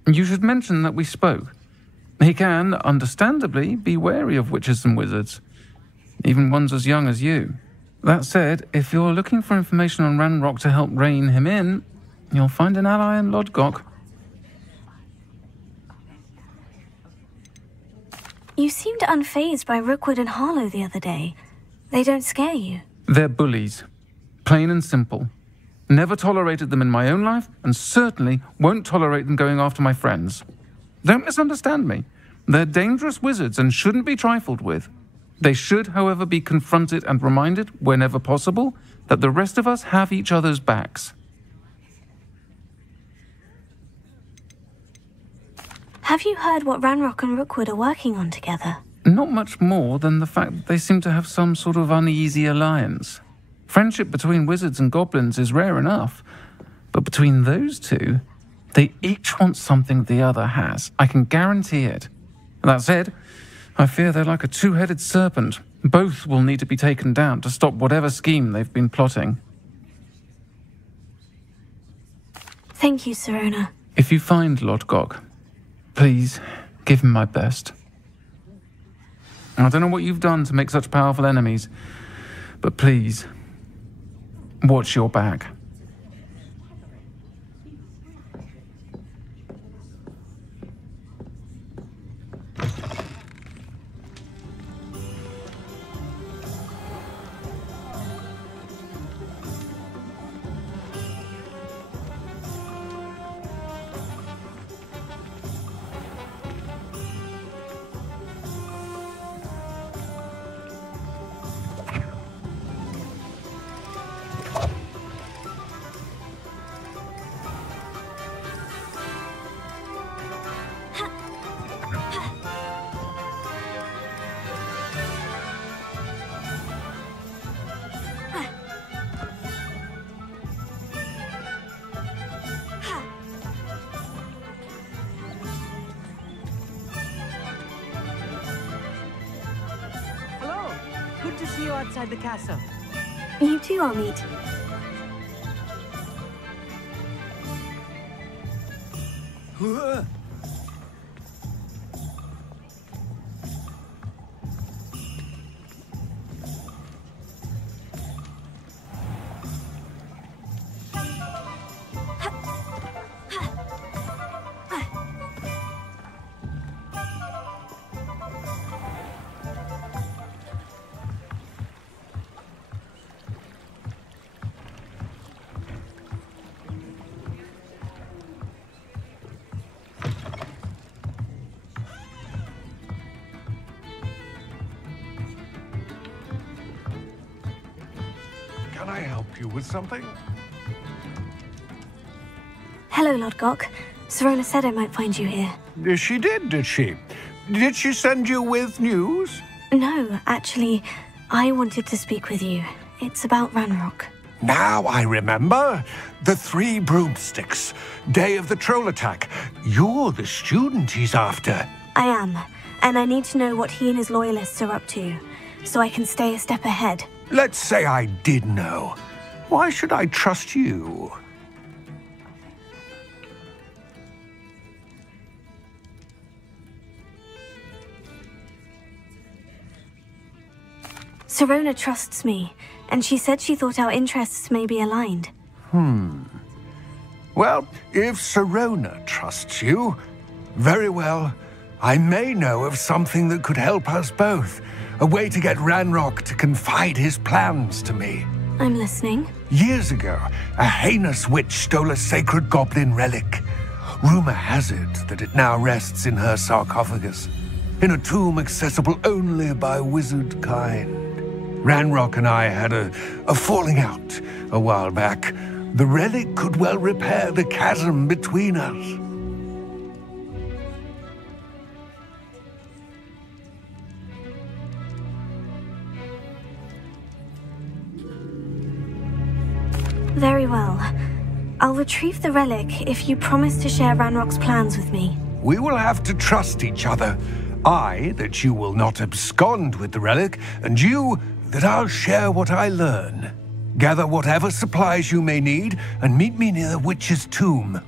You should mention that we spoke. He can, understandably, be wary of witches and wizards, even ones as young as you. That said, if you're looking for information on Ranrock to help rein him in, you'll find an ally in Lodgok. You seemed unfazed by Rookwood and Harlow the other day. They don't scare you. They're bullies. Plain and simple. Never tolerated them in my own life, and certainly won't tolerate them going after my friends. Don't misunderstand me. They're dangerous wizards and shouldn't be trifled with. They should, however, be confronted and reminded, whenever possible, that the rest of us have each other's backs. Have you heard what Ranrock and Rookwood are working on together? Not much more than the fact that they seem to have some sort of uneasy alliance. Friendship between wizards and goblins is rare enough, but between those two, they each want something the other has. I can guarantee it. That said, I fear they're like a two-headed serpent. Both will need to be taken down to stop whatever scheme they've been plotting. Thank you, Sirona. If you find Lodgok, please give him my best. I don't know what you've done to make such powerful enemies, but please, watch your back. Good to see you outside the castle. You too, Amit. Can I help you with something? Hello, Lodgok. Sirona said I might find you here. She did she? Did she send you with news? No, actually, I wanted to speak with you. It's about Ranrock. Now I remember. The 3 broomsticks. Day of the troll attack. You're the student he's after. I am. and I need to know what he and his loyalists are up to, so I can stay a step ahead. Let's say I did know. Why should I trust you? Sirona trusts me, and she said she thought our interests may be aligned. Well, if Sirona trusts you, very well. I may know of something that could help us both. A way to get Ranrock to confide his plans to me. I'm listening. Years ago, a heinous witch stole a sacred goblin relic. Rumor has it that it now rests in her sarcophagus, in a tomb accessible only by wizard kind. Ranrock and I had a falling out a while back. The relic could well repair the chasm between us. Very well. I'll retrieve the relic if you promise to share Ranrock's plans with me. We will have to trust each other. I, that you will not abscond with the relic, and you, that I'll share what I learn. Gather whatever supplies you may need, and meet me near the witch's tomb.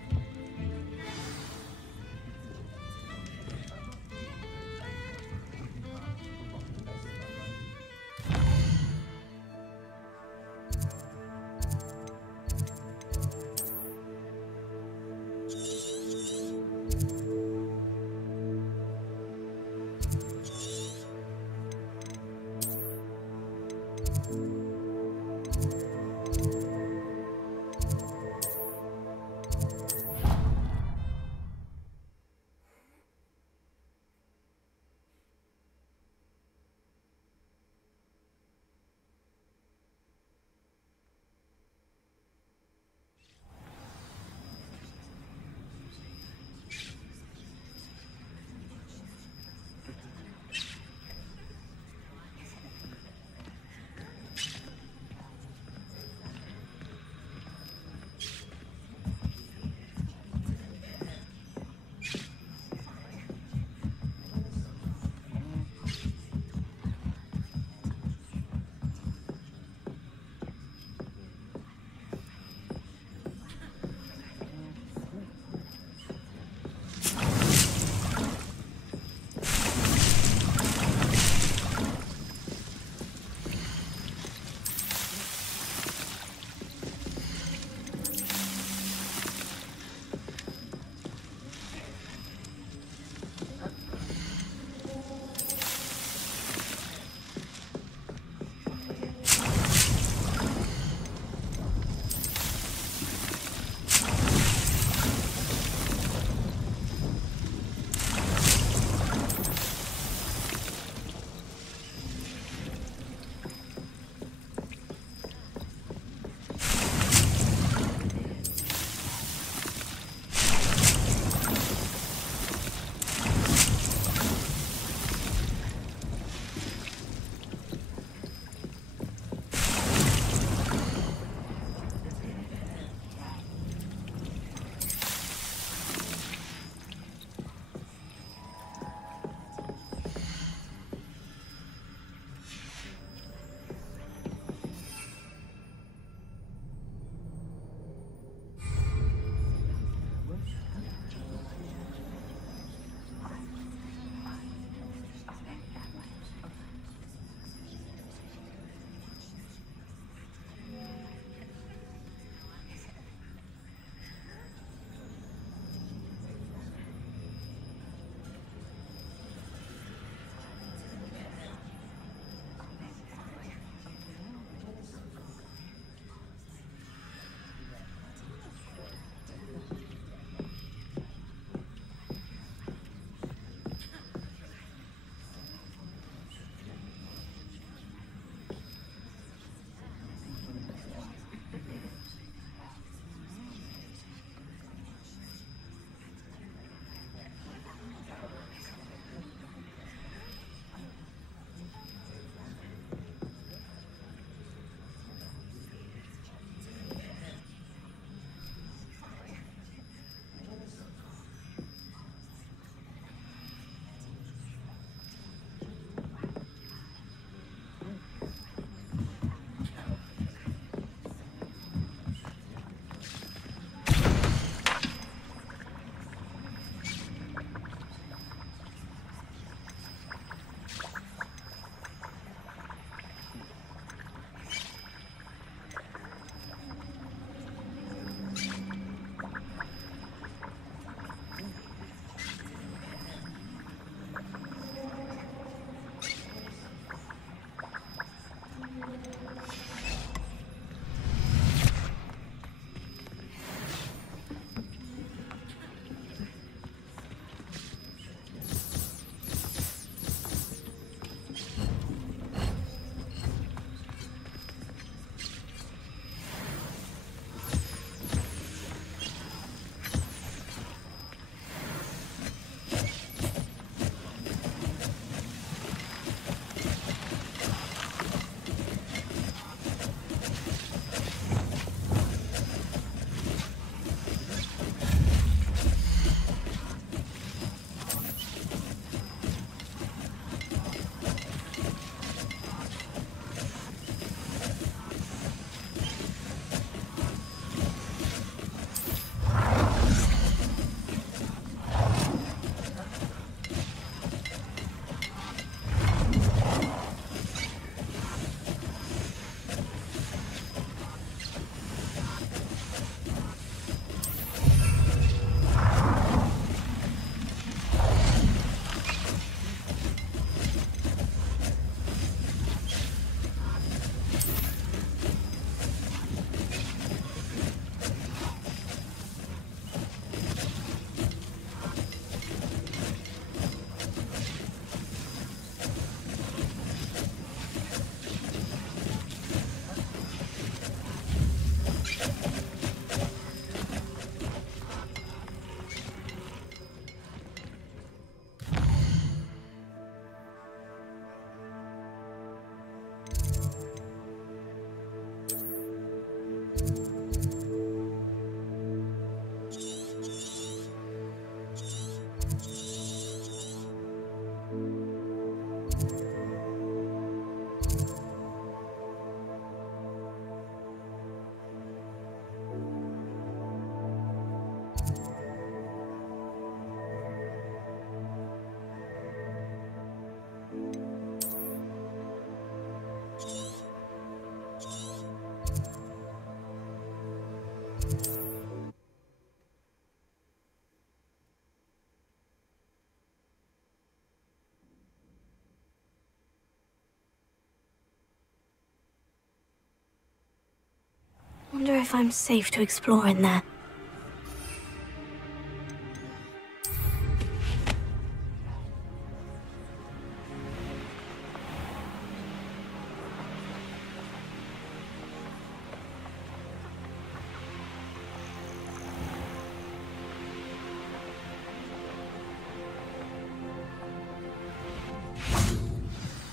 Wonder if I'm safe to explore in there.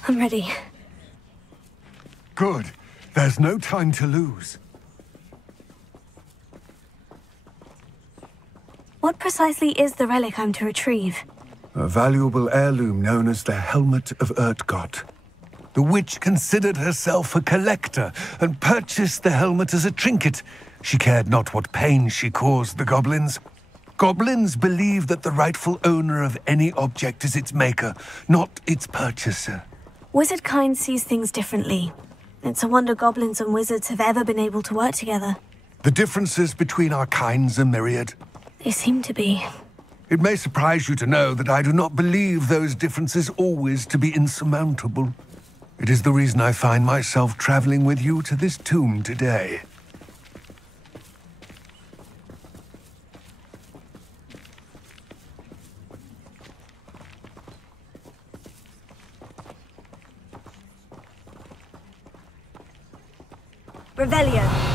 I'm ready. Good. There's no time to lose. What precisely is the relic I'm to retrieve? A valuable heirloom known as the Helmet of Urtkot. The witch considered herself a collector and purchased the helmet as a trinket. She cared not what pain she caused the goblins. Goblins believe that the rightful owner of any object is its maker, not its purchaser. Wizard kind sees things differently. It's a wonder goblins and wizards have ever been able to work together. The differences between our kinds are myriad. They seem to be. It may surprise you to know that I do not believe those differences always to be insurmountable. It is the reason I find myself traveling with you to this tomb today. Revelio.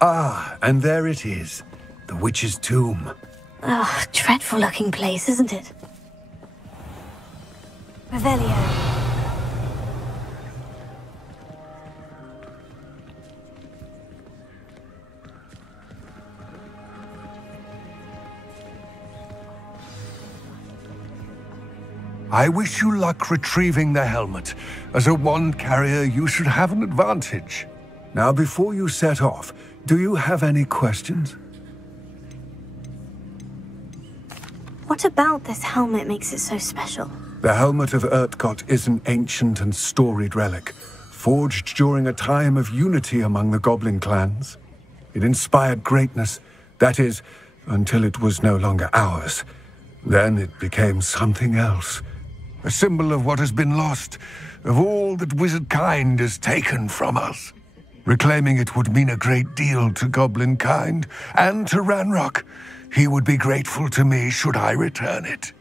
Ah, and there it is. The witch's tomb. Ugh, dreadful looking place, isn't it? Revelio. I wish you luck retrieving the helmet. As a wand carrier, you should have an advantage. Now, before you set off, do you have any questions? What about this helmet makes it so special? The Helmet of Urtkot is an ancient and storied relic, forged during a time of unity among the goblin clans. It inspired greatness, that is, until it was no longer ours. Then it became something else. A symbol of what has been lost, of all that wizard kind has taken from us. Reclaiming it would mean a great deal to goblin kind, and to Ranrock. He would be grateful to me should I return it.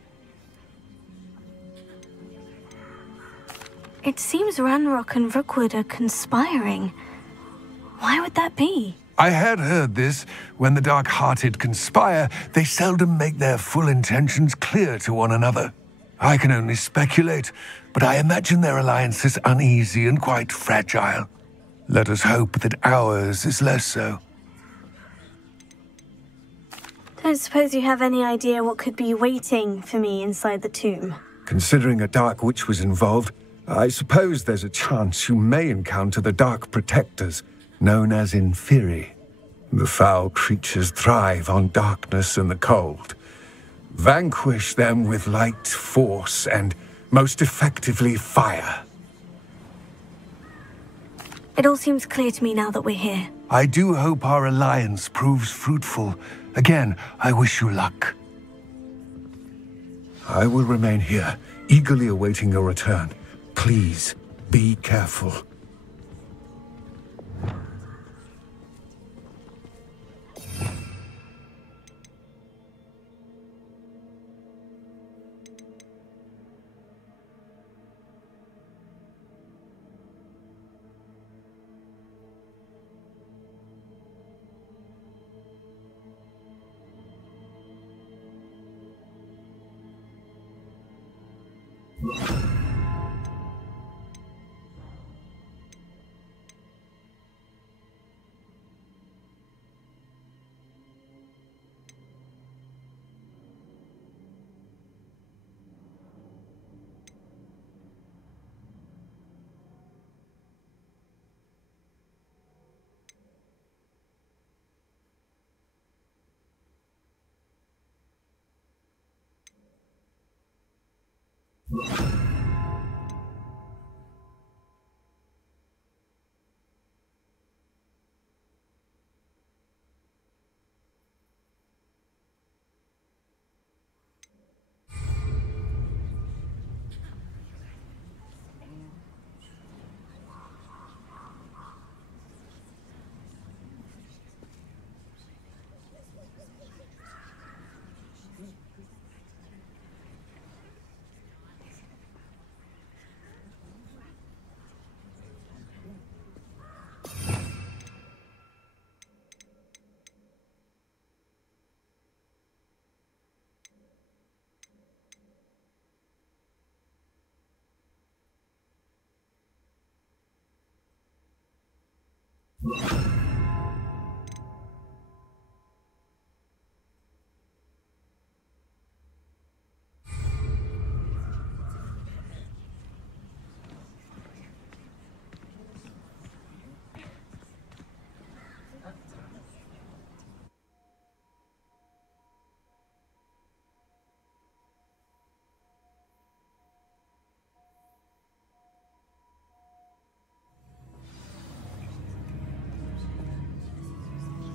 It seems Ranrock and Rookwood are conspiring. Why would that be? I had heard this. When the dark-hearted conspire, they seldom make their full intentions clear to one another. I can only speculate, but I imagine their alliance is uneasy and quite fragile. Let us hope that ours is less so. Don't suppose you have any idea what could be waiting for me inside the tomb? Considering a dark witch was involved, I suppose there's a chance you may encounter the Dark Protectors, known as Inferi. The foul creatures thrive on darkness and the cold. Vanquish them with light, force, and most effectively fire. It all seems clear to me now that we're here. I do hope our alliance proves fruitful. Again, I wish you luck. I will remain here, eagerly awaiting your return. Please, be careful.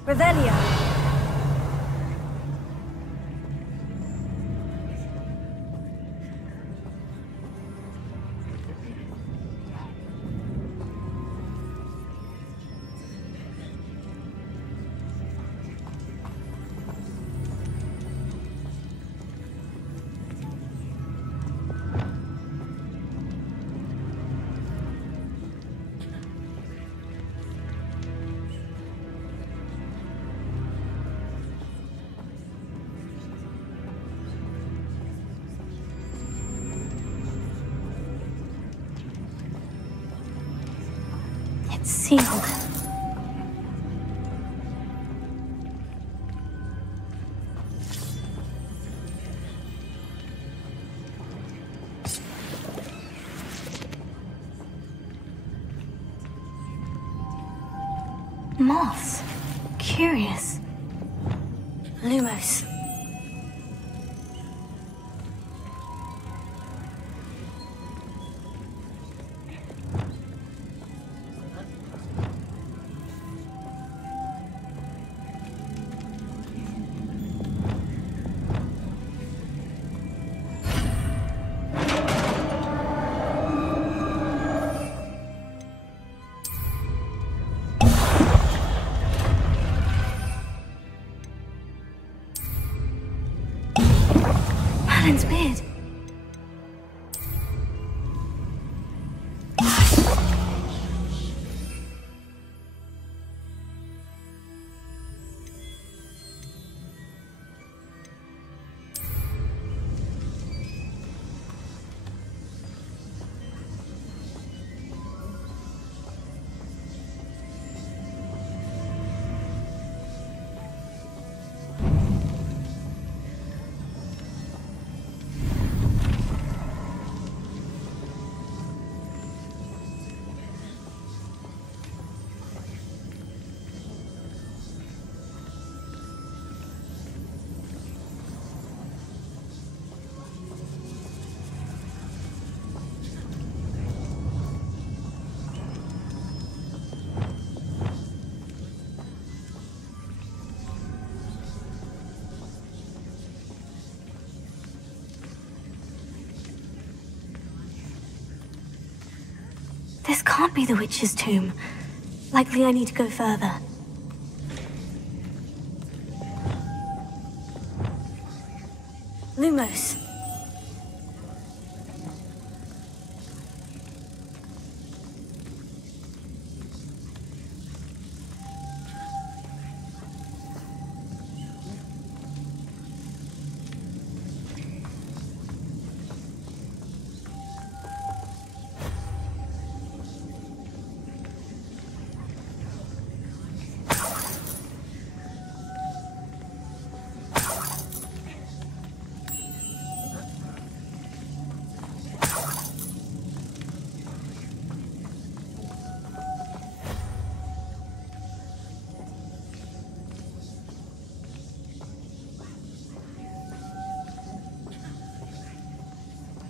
Revelio. It's sealed. Moths. Curious. Lumos. Alan's beard. can't be the witch's tomb. Likely I need to go further. Lumos.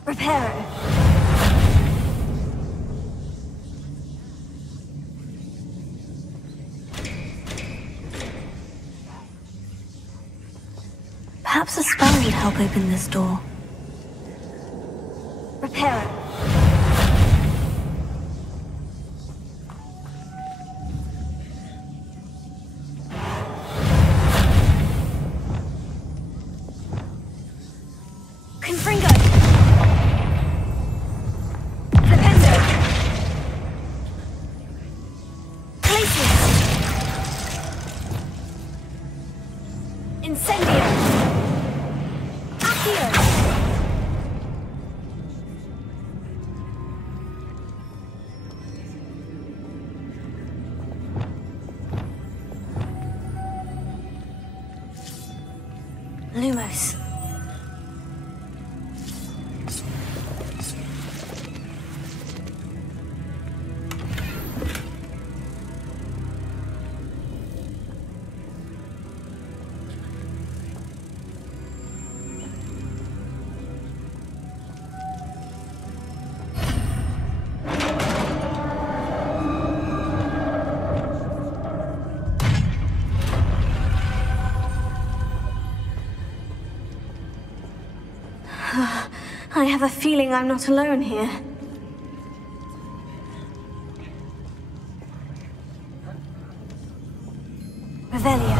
Reparo. Perhaps a spell would help open this door. Reparo. Lumos. I have a feeling I'm not alone here. Revelio.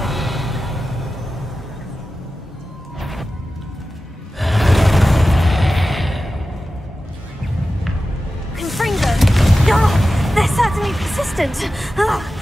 Confringo! Oh, they're certainly persistent! Oh.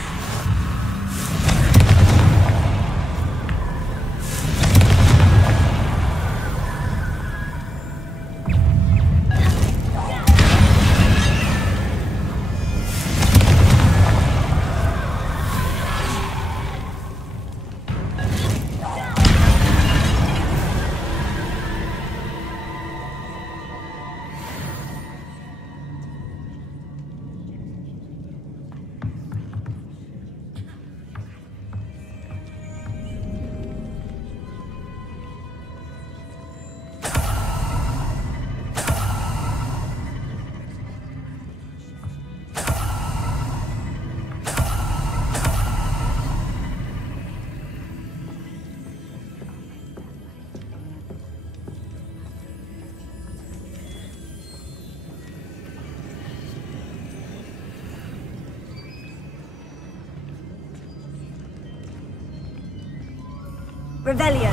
Revelio.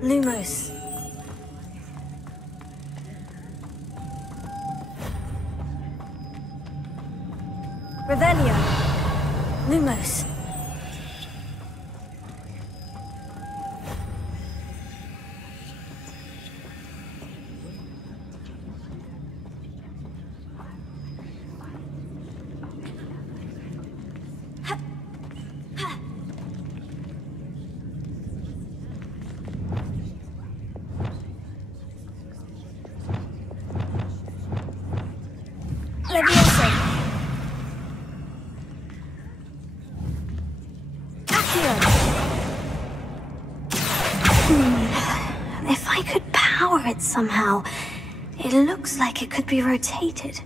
Lumos. Revelio. Lumos. Leviosa. Accio. If I could power it somehow, it looks like it could be rotated.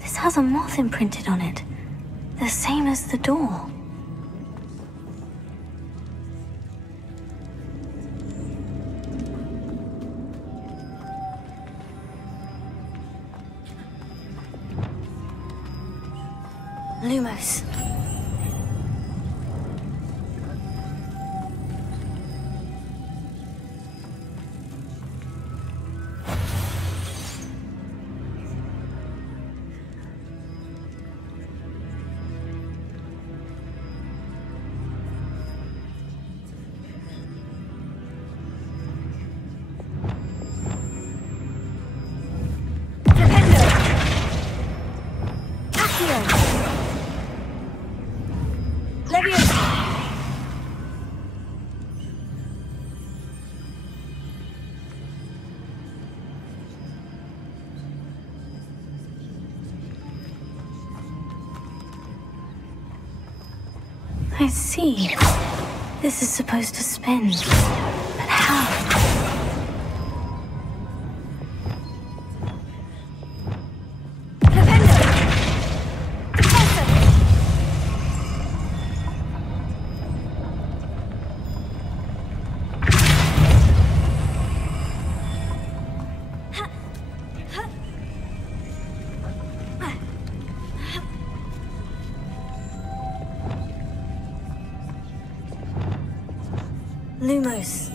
This has a moth imprinted on it, the same as the door. Lumos. I see. This is supposed to spin. But how? Lumos.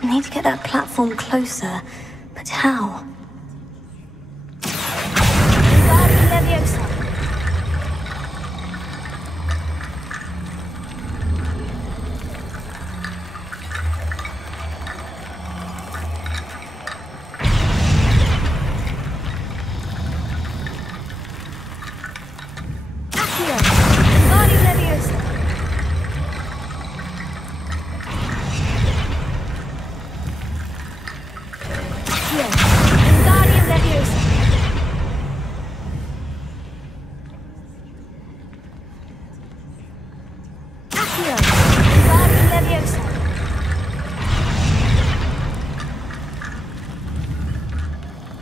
I need to get that platform closer, but how?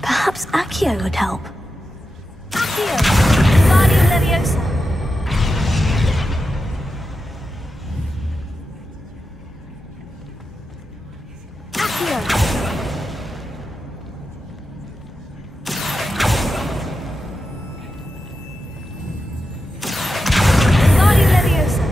Perhaps Accio would help. Accio! Wingardium Leviosa! Accio! Wingardium Leviosa!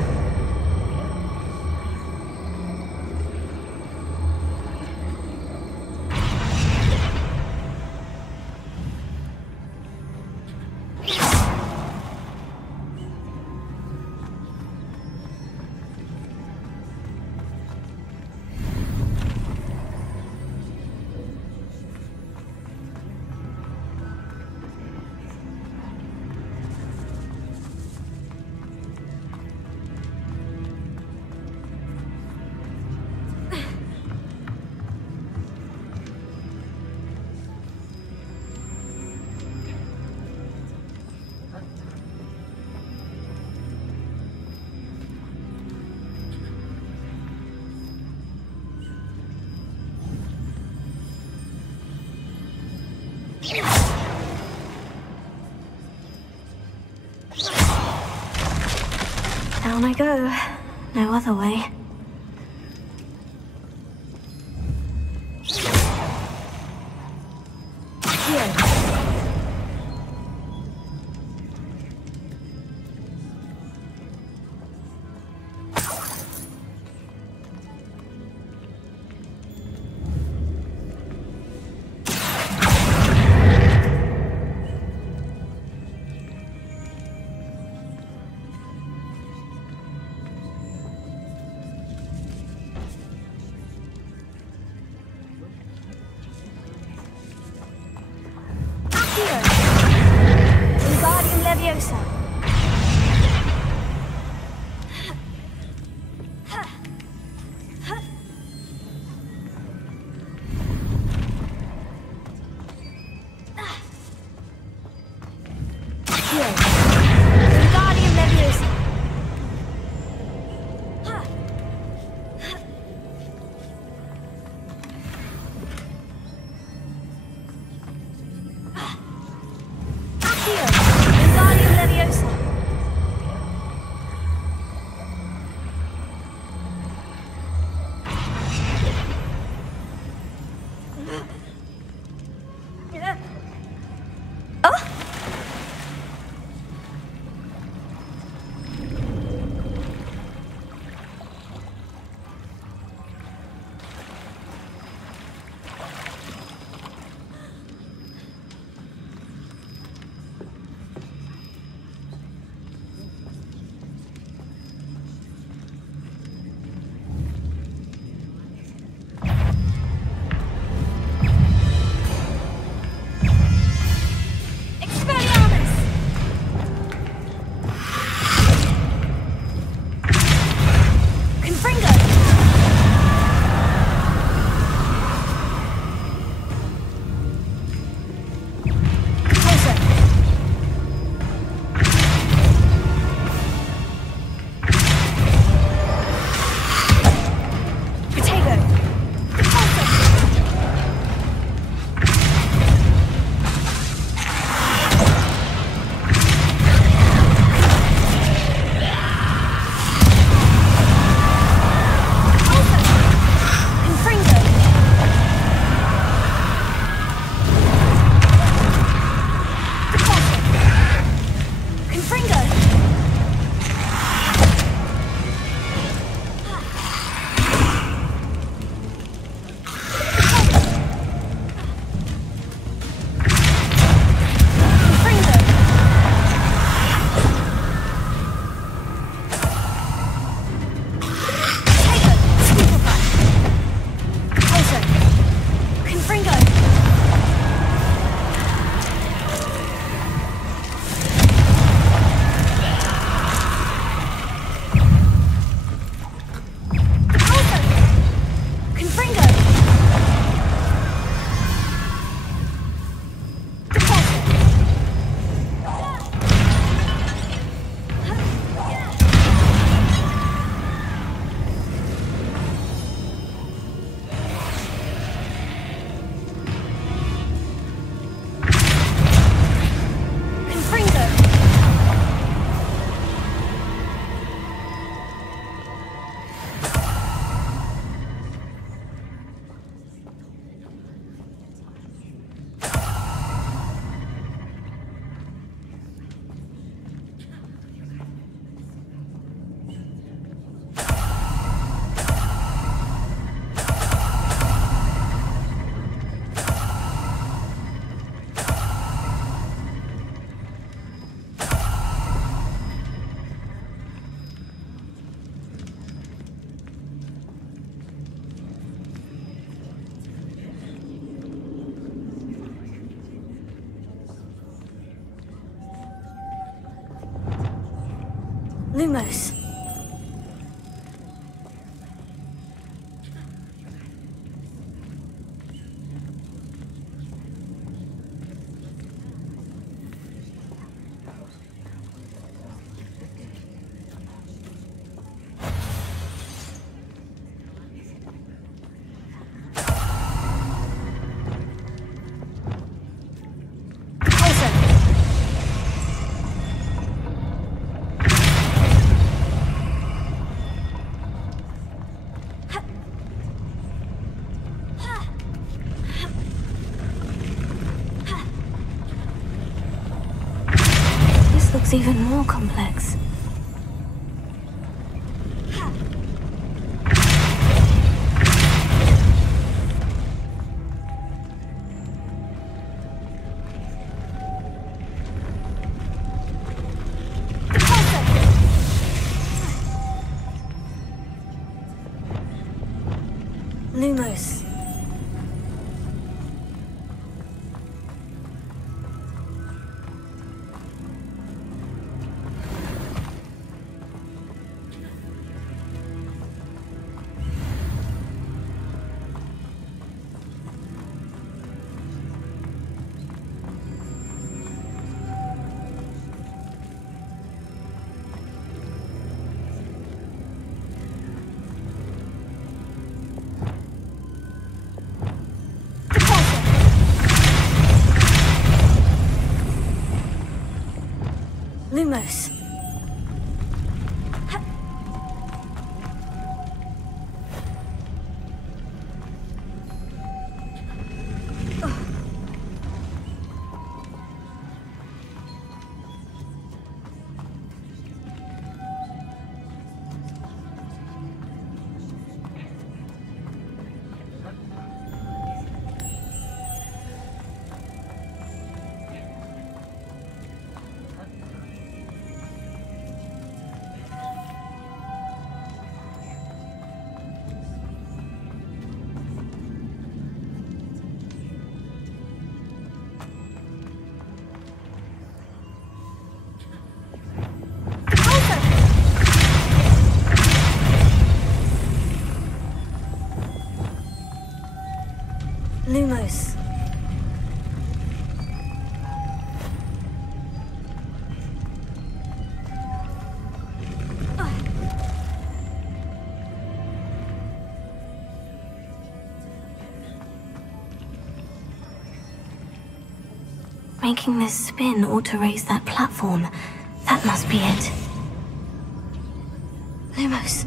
Down I go. No other way. Lumos. was even more complex. Lumos. Lumos. Lumos. Making this spin ought to raise that platform. That must be it. Lumos.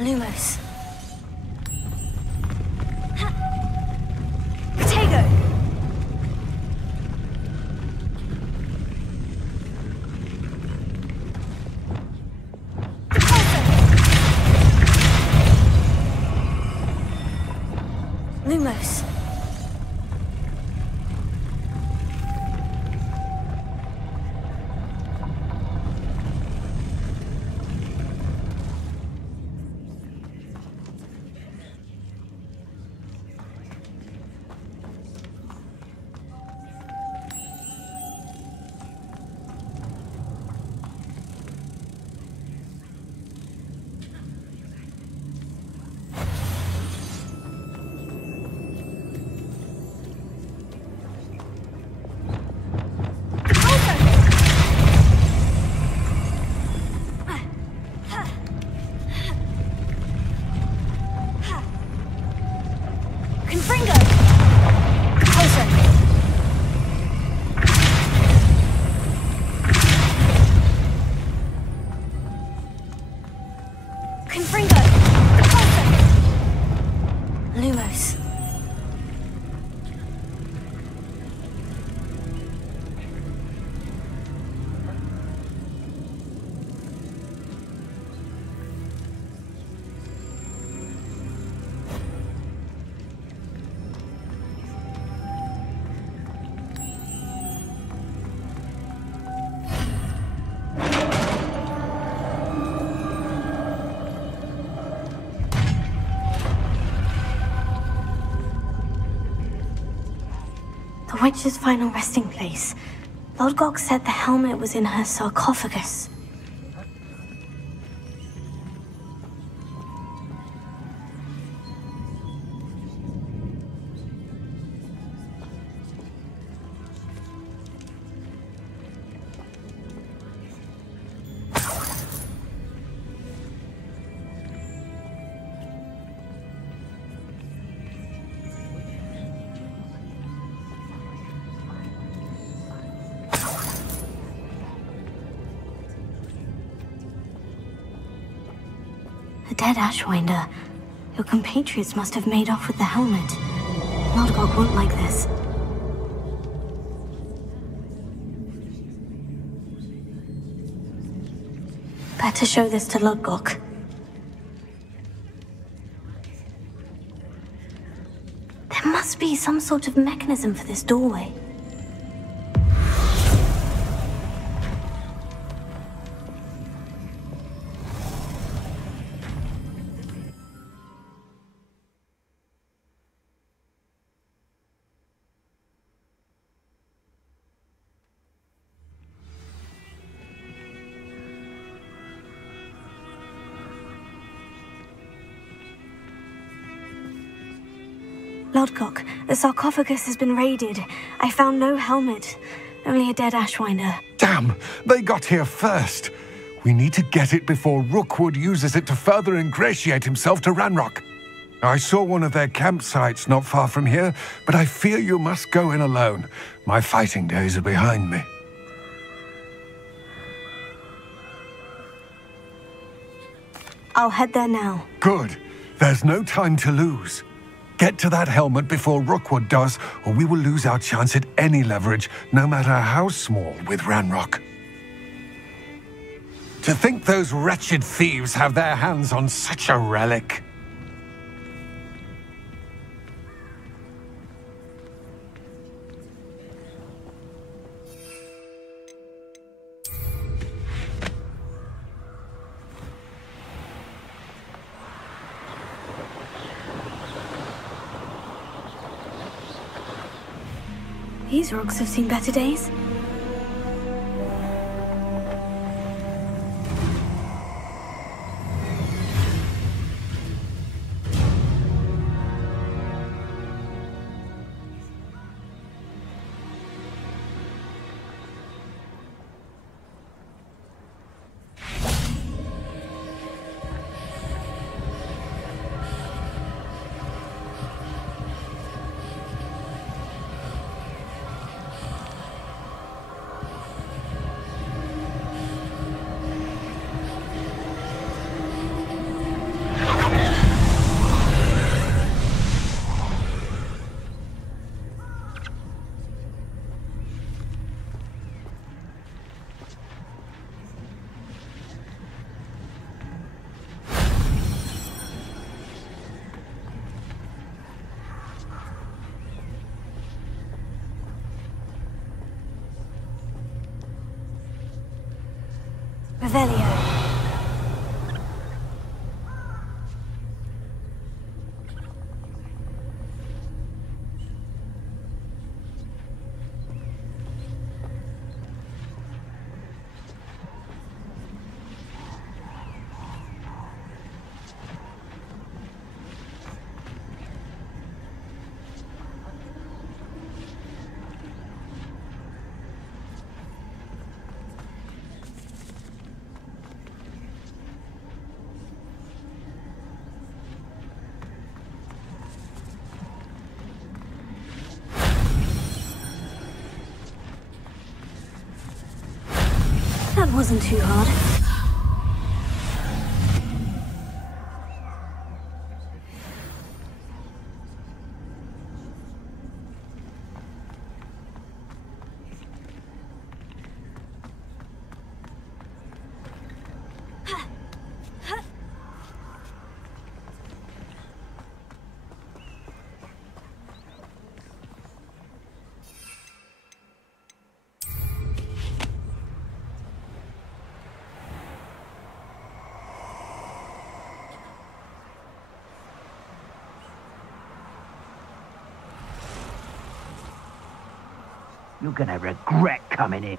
Lumos. Potato! Lumos. witch's final resting place. Lodgok said the helmet was in her sarcophagus. A dead Ashwinder. Your compatriots must have made off with the helmet. Lodgok won't like this. Better show this to Lodgok. There must be some sort of mechanism for this doorway. Lodgok, the sarcophagus has been raided. I found no helmet, only a dead Ashwinder. Damn! They got here first. We need to get it before Rookwood uses it to further ingratiate himself to Ranrock. I saw one of their campsites not far from here, but I fear you must go in alone. My fighting days are behind me. I'll head there now. Good. There's no time to lose. Get to that helmet before Rookwood does, or we will lose our chance at any leverage, no matter how small, with Ranrock. To think those wretched thieves have their hands on such a relic. These rocks have seen better days. Revelio. That wasn't too hard. You're gonna regret coming in.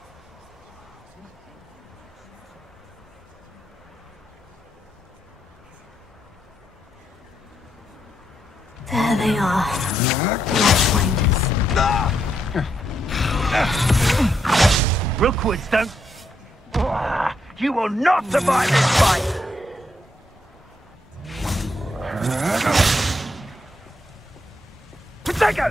There they are. Rookwoods don't... You will not survive this fight! Potato!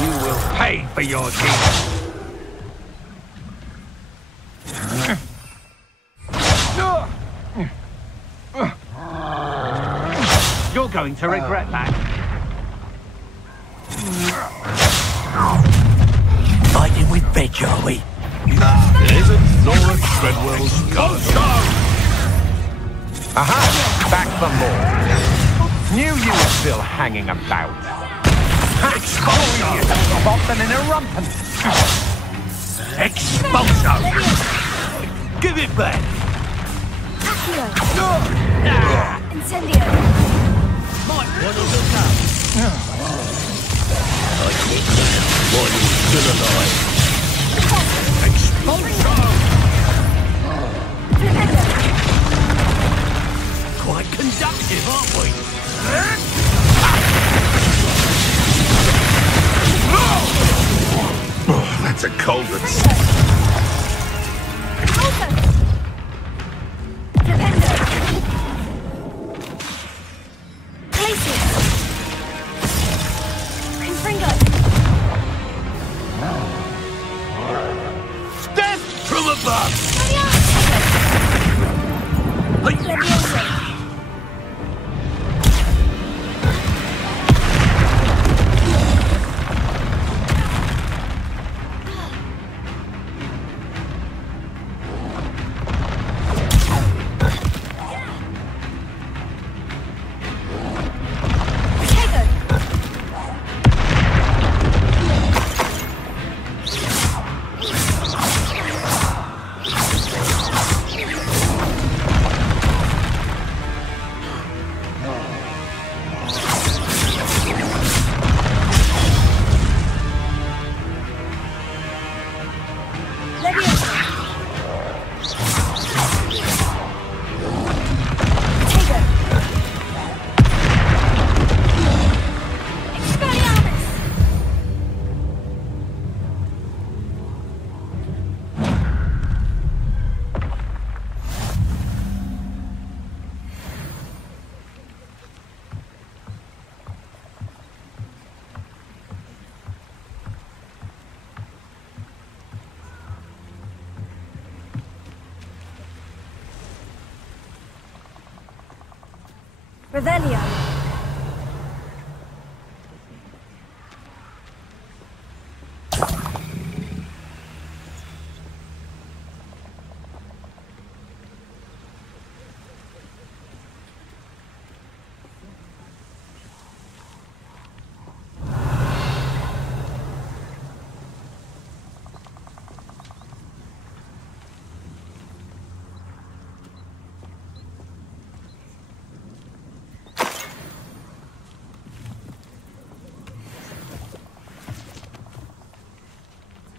You will pay for your deeds. You're going to regret that. Fighting with veg, are we? Isn't Nora Treadwell's gun? Aha! Back for more. Knew you were still hanging about. Exposure! Often in a rumpin. Exposure! Give it back! Incendio! Might want to look up. I think while you're still alive. Exposure! Quite conductive, aren't we? Oh, that's a cold one. Death from above! Revelio.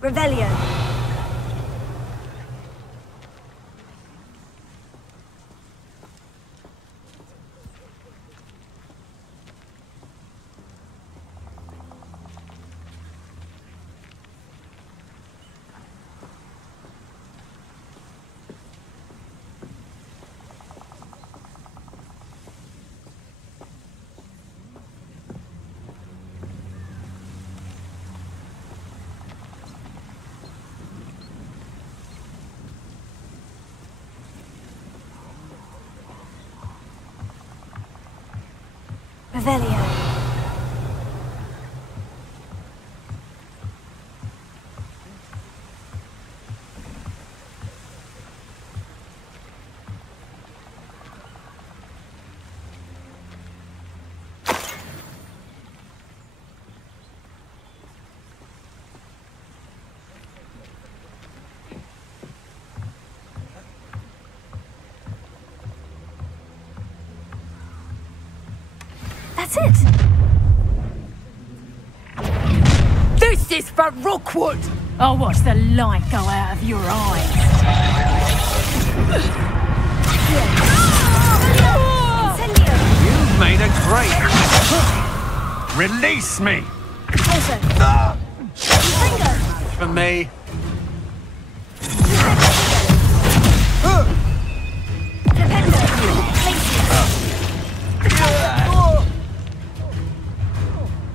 Revelio. Revelio. That's it! This is for Rookwood! I'll watch the light go out of your eyes. You've made a great... Release me! Closer. Finger! For me.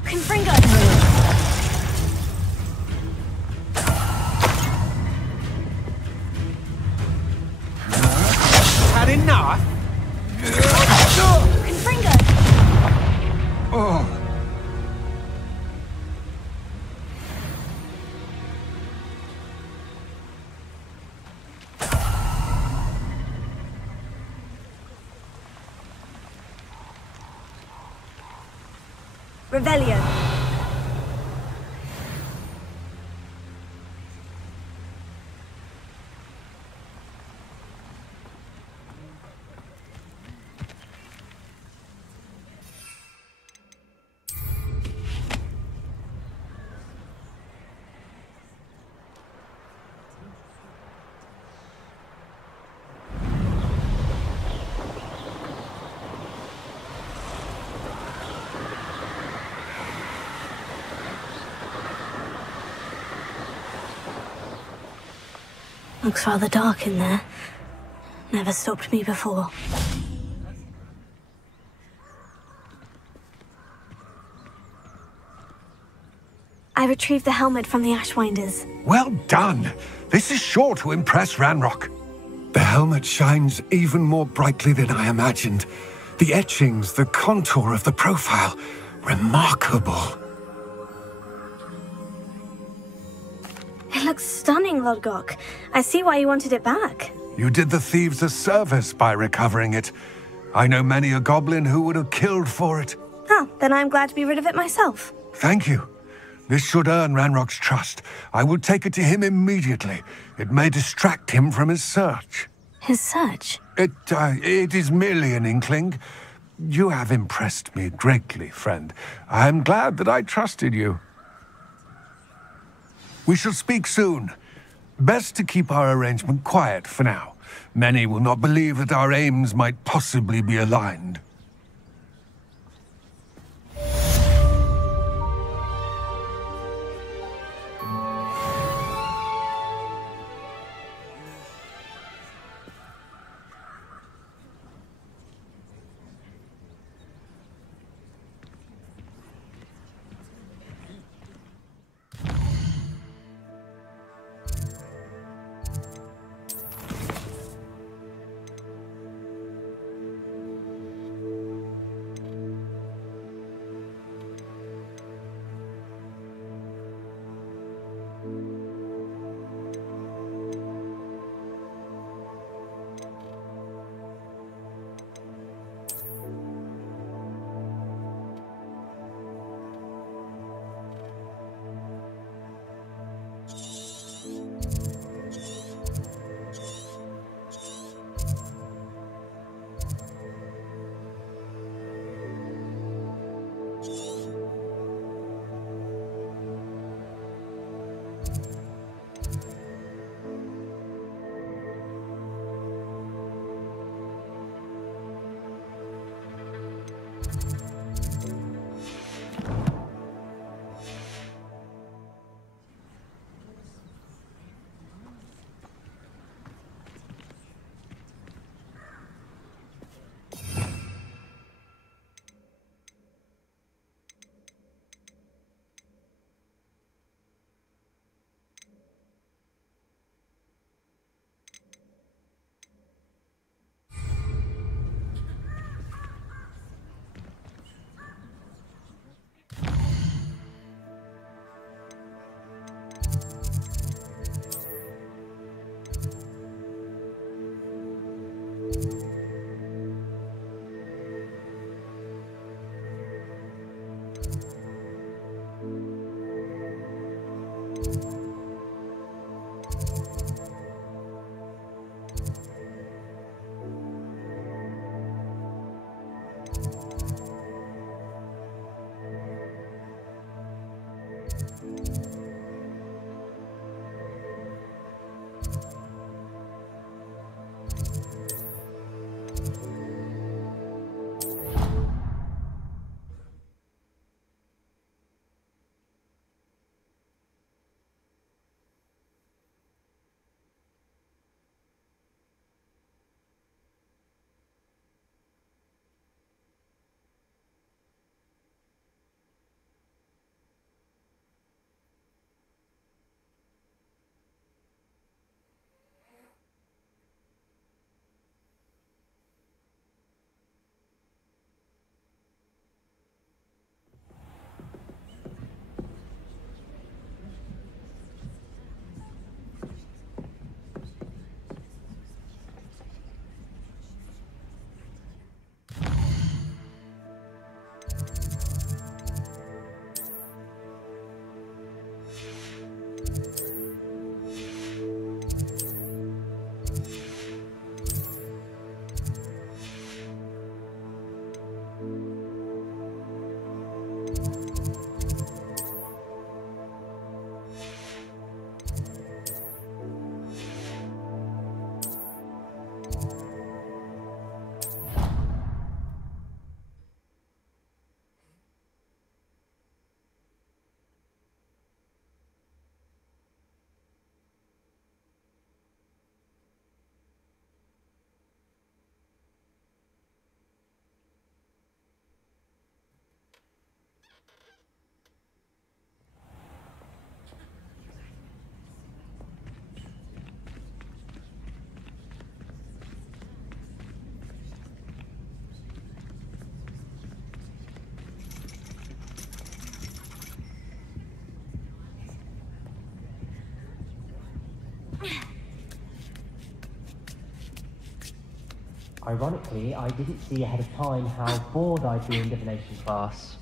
Confringo! Had enough? Confringo! Oh. Revelio. Looks rather dark in there. Never stopped me before. I retrieved the helmet from the Ashwinders. Well done. This is sure to impress Ranrock. The helmet shines even more brightly than I imagined. The etchings, the contour of the profile. Remarkable. It looks stunning, Lodgok. I see why you wanted it back. You did the thieves a service by recovering it. I know many a goblin who would have killed for it. Oh, then I'm glad to be rid of it myself. Thank you. This should earn Ranrock's trust. I will take it to him immediately. It may distract him from his search. His search? It is merely an inkling. You have impressed me greatly, friend. I am glad that I trusted you. We shall speak soon. Best to keep our arrangement quiet for now. Many will not believe that our aims might possibly be aligned. Ironically, I didn't see ahead of time how bored I'd be in divination class.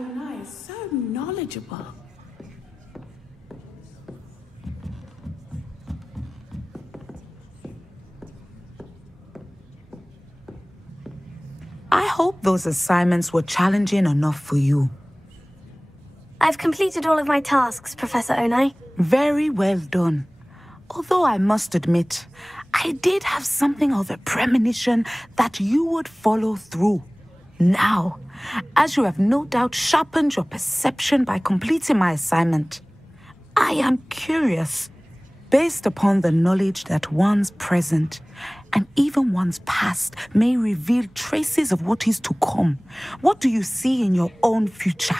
Onai is so knowledgeable. I hope those assignments were challenging enough for you. I've completed all of my tasks, Professor Onai. Very well done. Although I must admit, I did have something of a premonition that you would follow through. Now, as you have no doubt sharpened your perception by completing my assignment, I am curious, based upon the knowledge that one's present and even one's past may reveal traces of what is to come. What do you see in your own future?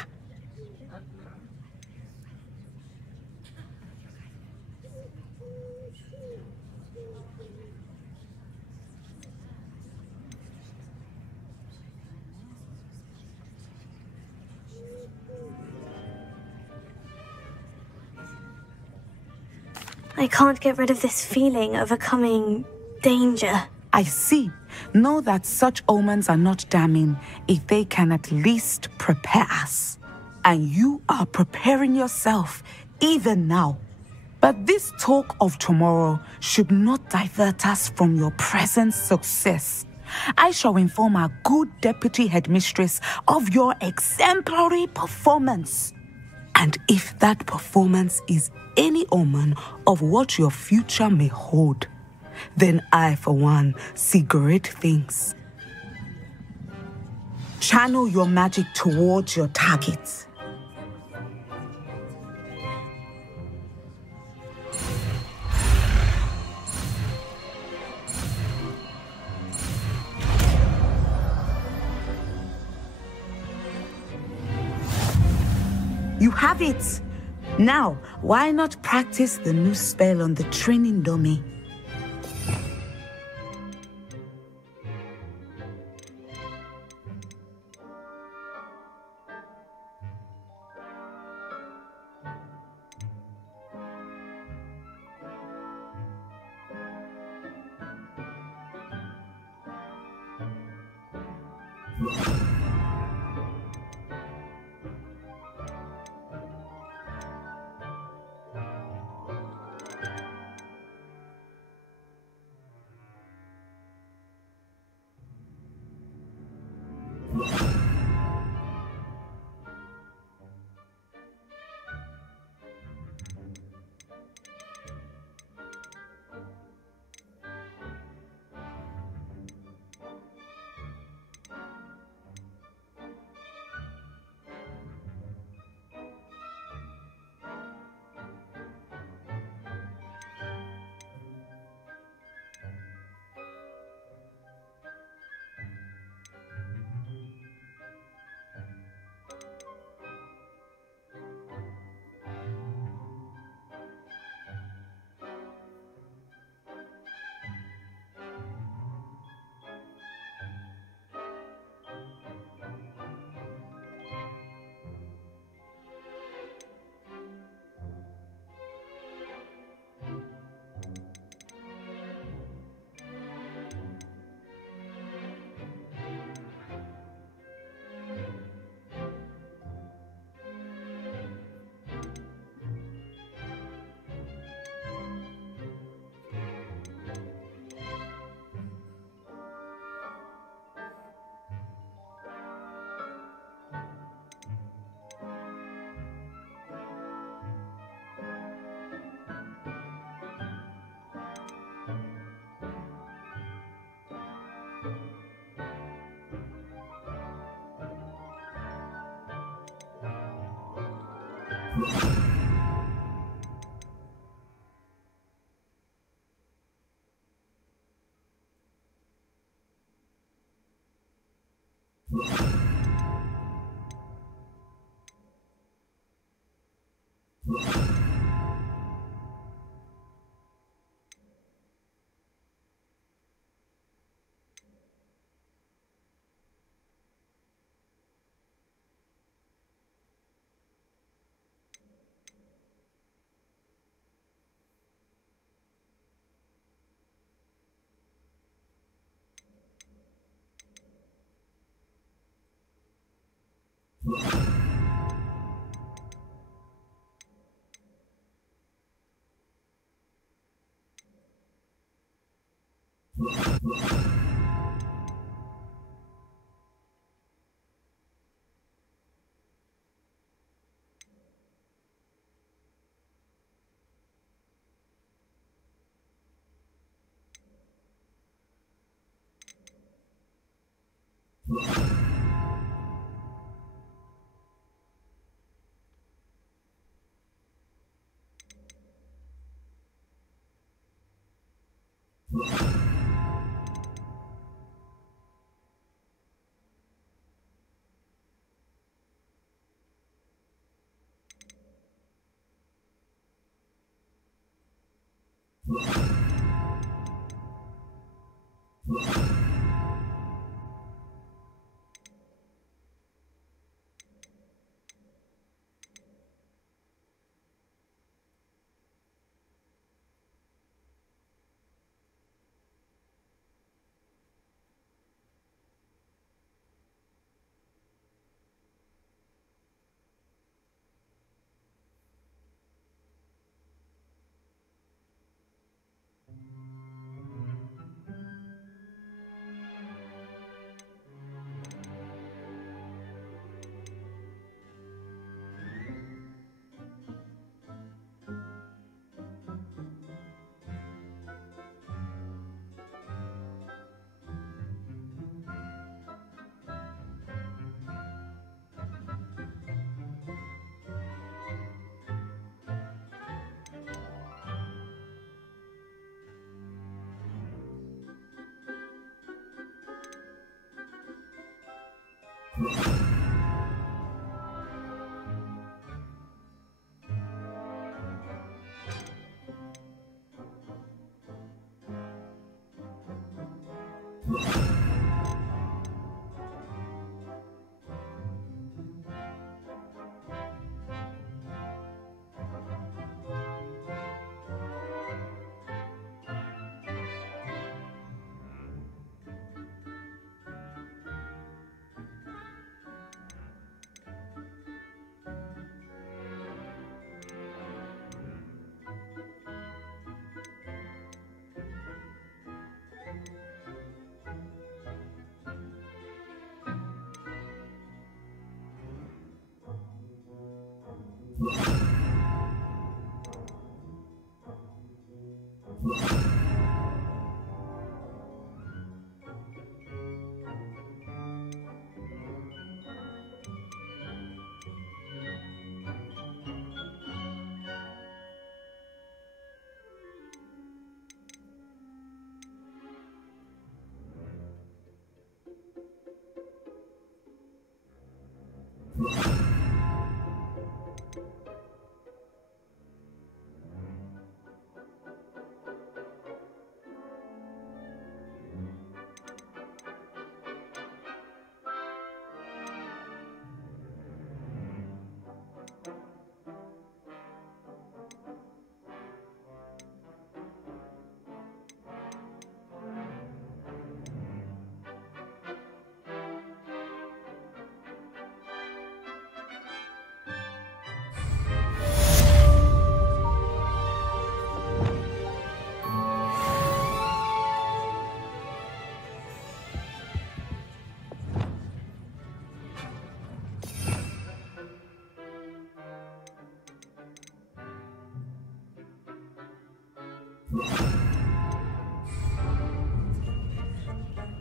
I can't get rid of this feeling of a coming danger. I see. Know that such omens are not damning if they can at least prepare us. And you are preparing yourself, even now. But this talk of tomorrow should not divert us from your present success. I shall inform our good deputy headmistress of your exemplary performance. And if that performance is any omen of what your future may hold, then I, for one, see great things. Channel your magic towards your target. You have it! Now, why not practice the new spell on the training dummy?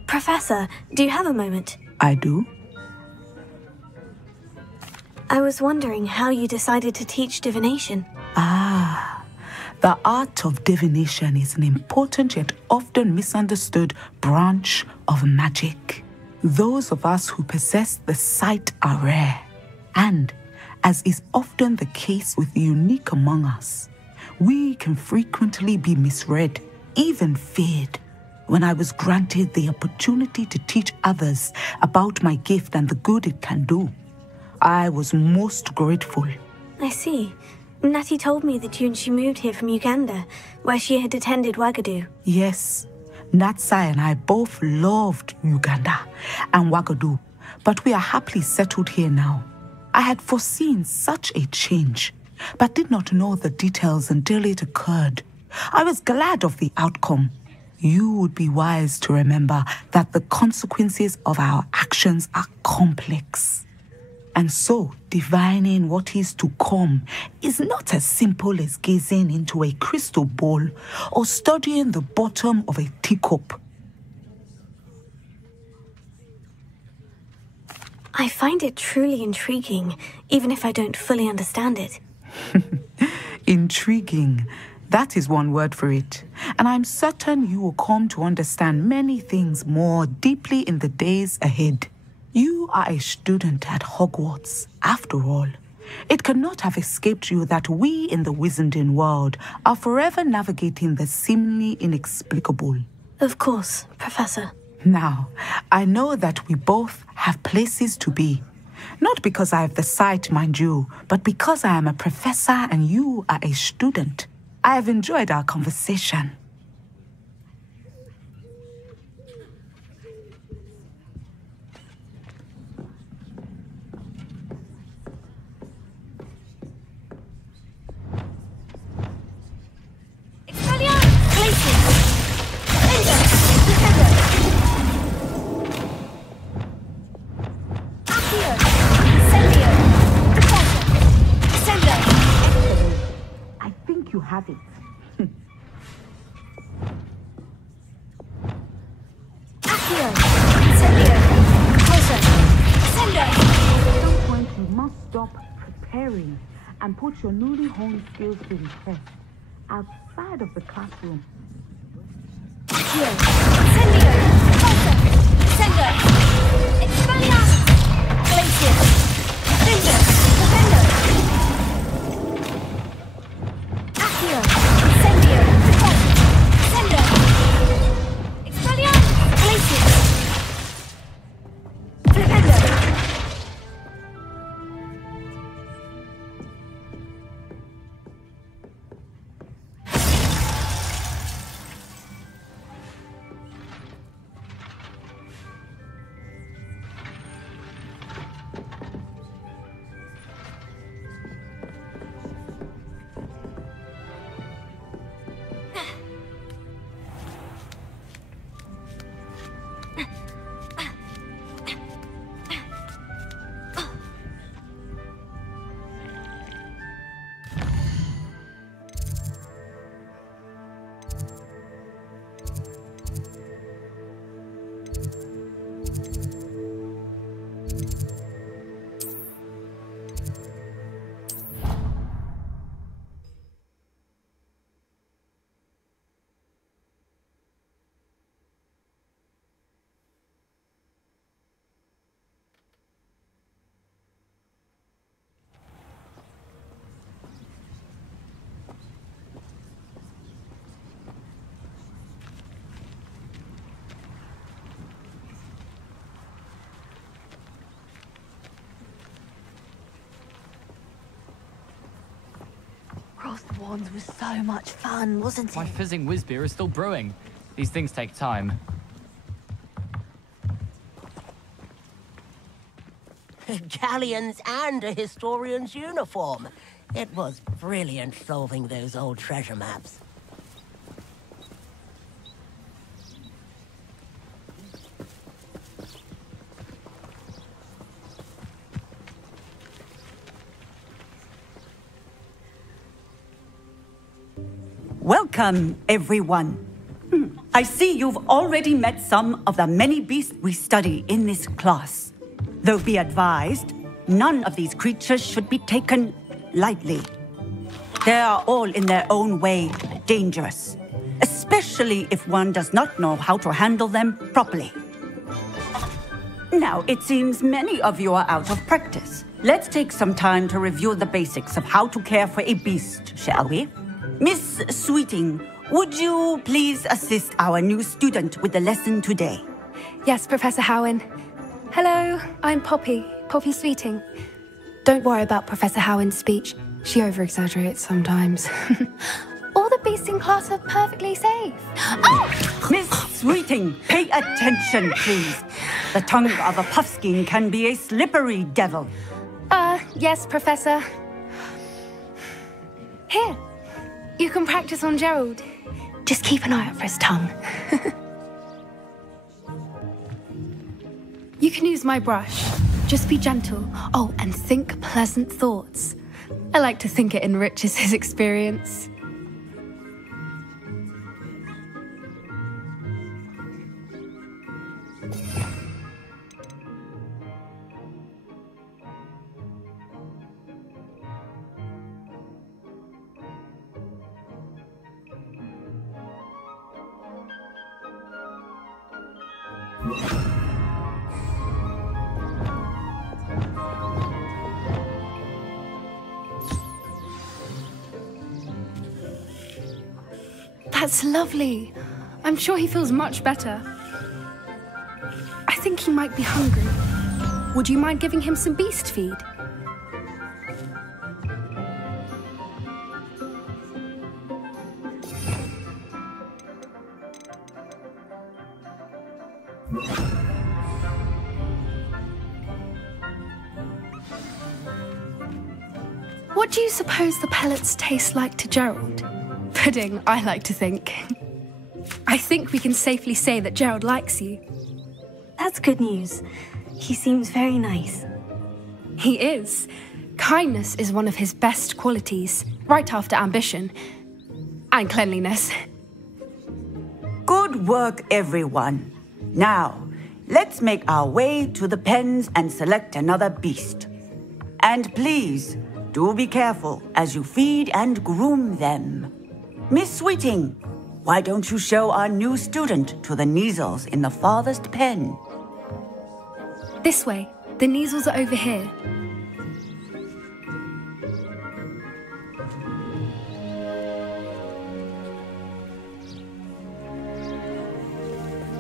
Professor, do you have a moment? I do. I was wondering how you decided to teach divination. Ah, the art of divination is an important yet often misunderstood branch of magic. Those of us who possess the sight are rare, and, as is often the case with the unique among us, we can frequently be misread, even feared. When I was granted the opportunity to teach others about my gift and the good it can do, I was most grateful. I see. Natty told me that you and she moved here from Uganda, where she had attended Wagadu. Yes, Natsai and I both loved Uganda and Wagadu, but we are happily settled here now. I had foreseen such a change, but did not know the details until it occurred. I was glad of the outcome. You would be wise to remember that the consequences of our actions are complex. And so, divining what is to come is not as simple as gazing into a crystal ball or studying the bottom of a teacup. I find it truly intriguing, even if I don't fully understand it. Intriguing. That is one word for it. And I'm certain you will come to understand many things more deeply in the days ahead. You are a student at Hogwarts, after all. It cannot have escaped you that we in the Wizarding world are forever navigating the seemingly inexplicable. Of course, Professor. Now, I know that we both have places to be. Not because I have the sight, mind you, but because I am a professor and you are a student. I have enjoyed our conversation. You have it. At some point, you must stop preparing and put your newly honed skills to the test outside of the classroom. The Wands was so much fun, wasn't it? My fizzing whiz beer is still brewing. These things take time. Galleons and a historian's uniform. It was brilliant solving those old treasure maps. Welcome, everyone. I see you've already met some of the many beasts we study in this class. Though be advised, none of these creatures should be taken lightly. They are all in their own way dangerous, especially if one does not know how to handle them properly. Now, it seems many of you are out of practice. Let's take some time to review the basics of how to care for a beast, shall we? Miss Sweeting, would you please assist our new student with the lesson today? Yes, Professor Howen. Hello, I'm Poppy Sweeting. Don't worry about Professor Howen's speech. She over-exaggerates sometimes. All the beasts in class are perfectly safe. Oh! Miss Sweeting, pay attention, please. The tongue of a puffskein can be a slippery devil. Yes, Professor. Here, you can practice on Gerald. Just keep an eye out for his tongue. You can use my brush. Just be gentle. Oh, and think pleasant thoughts. I like to think it enriches his experience. That's lovely. I'm sure he feels much better. I think he might be hungry. Would you mind giving him some beast feed? What do you suppose the pellets taste like to Gerald? Pudding, I like to think. I think we can safely say that Gerald likes you. That's good news. He seems very nice. He is. Kindness is one of his best qualities, right after ambition. And cleanliness. Good work, everyone. Now, let's make our way to the pens and select another beast. And please, do be careful as you feed and groom them. Miss Sweeting, why don't you show our new student to the Neasels in the farthest pen? This way. The Neasels are over here.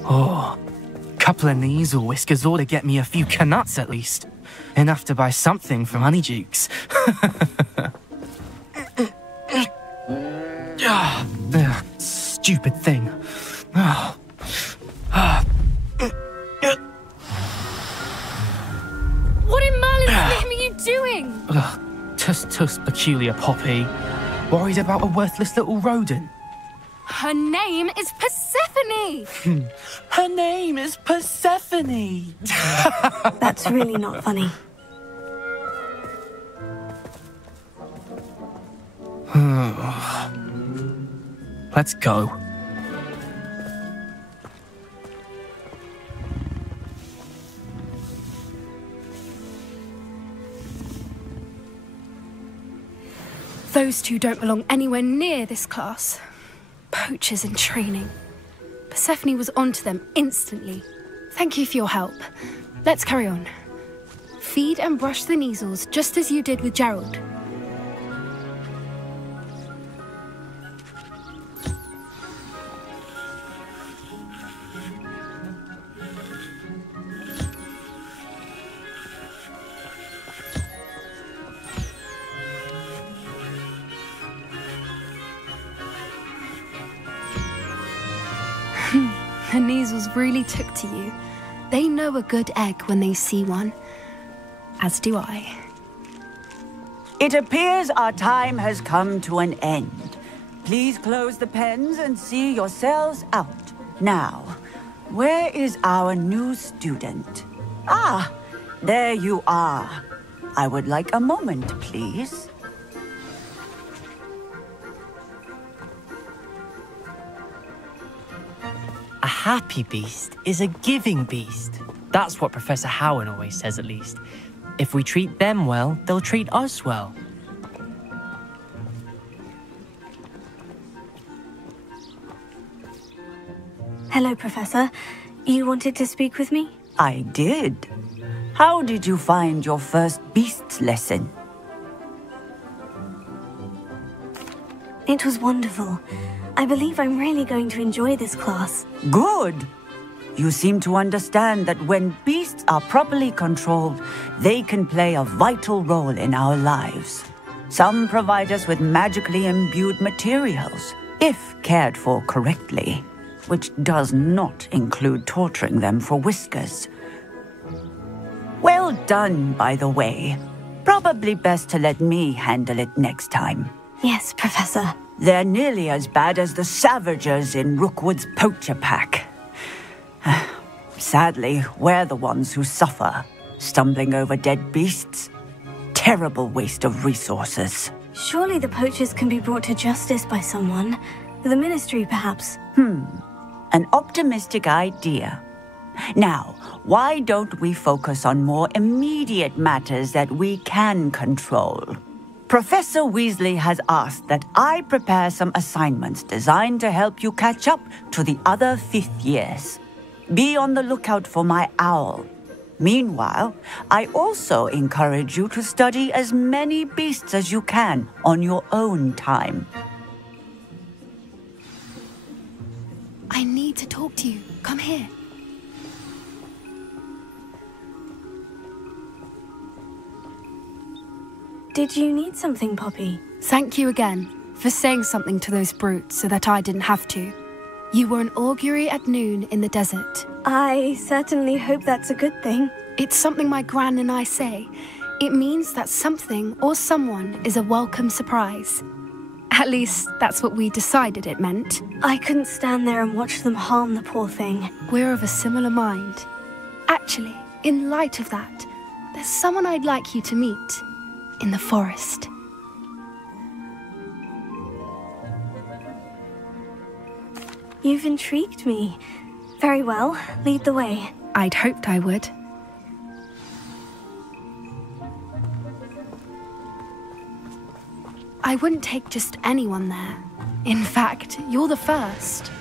Oh, couple of Neasel whiskers ought to get me a few canuts at least. Enough to buy something from Honeydukes. Stupid thing. What in Merlin's name are you doing? Tuss, peculiar Poppy. Worried about a worthless little rodent. Her name is Persephone! Her name is Persephone! That's really not funny. Let's go. Those two don't belong anywhere near this class. Poachers in training. Persephone was onto them instantly. Thank you for your help. Let's carry on. Feed and brush the Neasels just as you did with Gerald. The Neasels really took to you. They know a good egg when they see one. As do I. It appears our time has come to an end. Please close the pens and see yourselves out. Now, where is our new student? Ah, there you are. I would like a moment, please. A happy beast is a giving beast. That's what Professor Howen always says, at least. If we treat them well, they'll treat us well. Hello, Professor. You wanted to speak with me? I did. How did you find your first beasts lesson? It was wonderful. I believe I'm really going to enjoy this class. Good. You seem to understand that when beasts are properly controlled, they can play a vital role in our lives. Some provide us with magically imbued materials, if cared for correctly, which does not include torturing them for whiskers. Well done, by the way. Probably best to let me handle it next time. Yes, Professor. They're nearly as bad as the Savagers in Rookwood's poacher pack. Sadly, we're the ones who suffer, stumbling over dead beasts. Terrible waste of resources. Surely the poachers can be brought to justice by someone. The Ministry, perhaps. An optimistic idea. Now, why don't we focus on more immediate matters that we can control? Professor Weasley has asked that I prepare some assignments designed to help you catch up to the other 5th years. Be on the lookout for my owl. Meanwhile, I also encourage you to study as many beasts as you can on your own time. I need to talk to you. Come here. Did you need something, Poppy? Thank you again for saying something to those brutes so that I didn't have to. You were an augury at noon in the desert. I certainly hope that's a good thing. It's something my gran and I say. It means that something or someone is a welcome surprise. At least, that's what we decided it meant. I couldn't stand there and watch them harm the poor thing. We're of a similar mind. Actually, in light of that, there's someone I'd like you to meet. In the forest. You've intrigued me. Very well, lead the way. I'd hoped I would. I wouldn't take just anyone there. In fact, you're the first.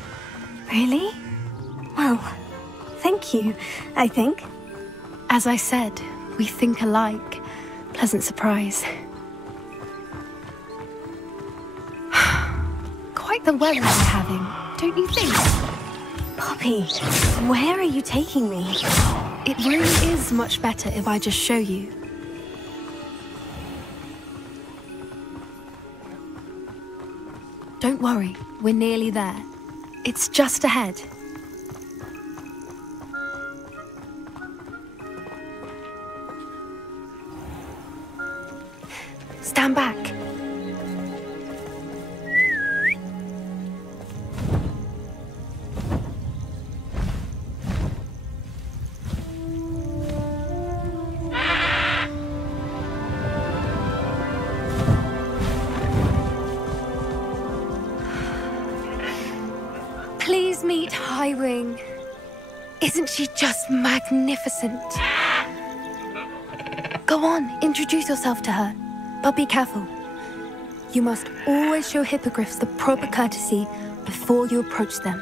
Really? Well, thank you, I think. As I said, we think alike. Pleasant surprise. Quite the weather we're having, don't you think? Poppy, where are you taking me? It really is much better if I just show you. Don't worry, we're nearly there. It's just ahead. Stand back. Please meet Highwing. Isn't she just magnificent? Go on, introduce yourself to her. But be careful. You must always show hippogriffs the proper courtesy before you approach them.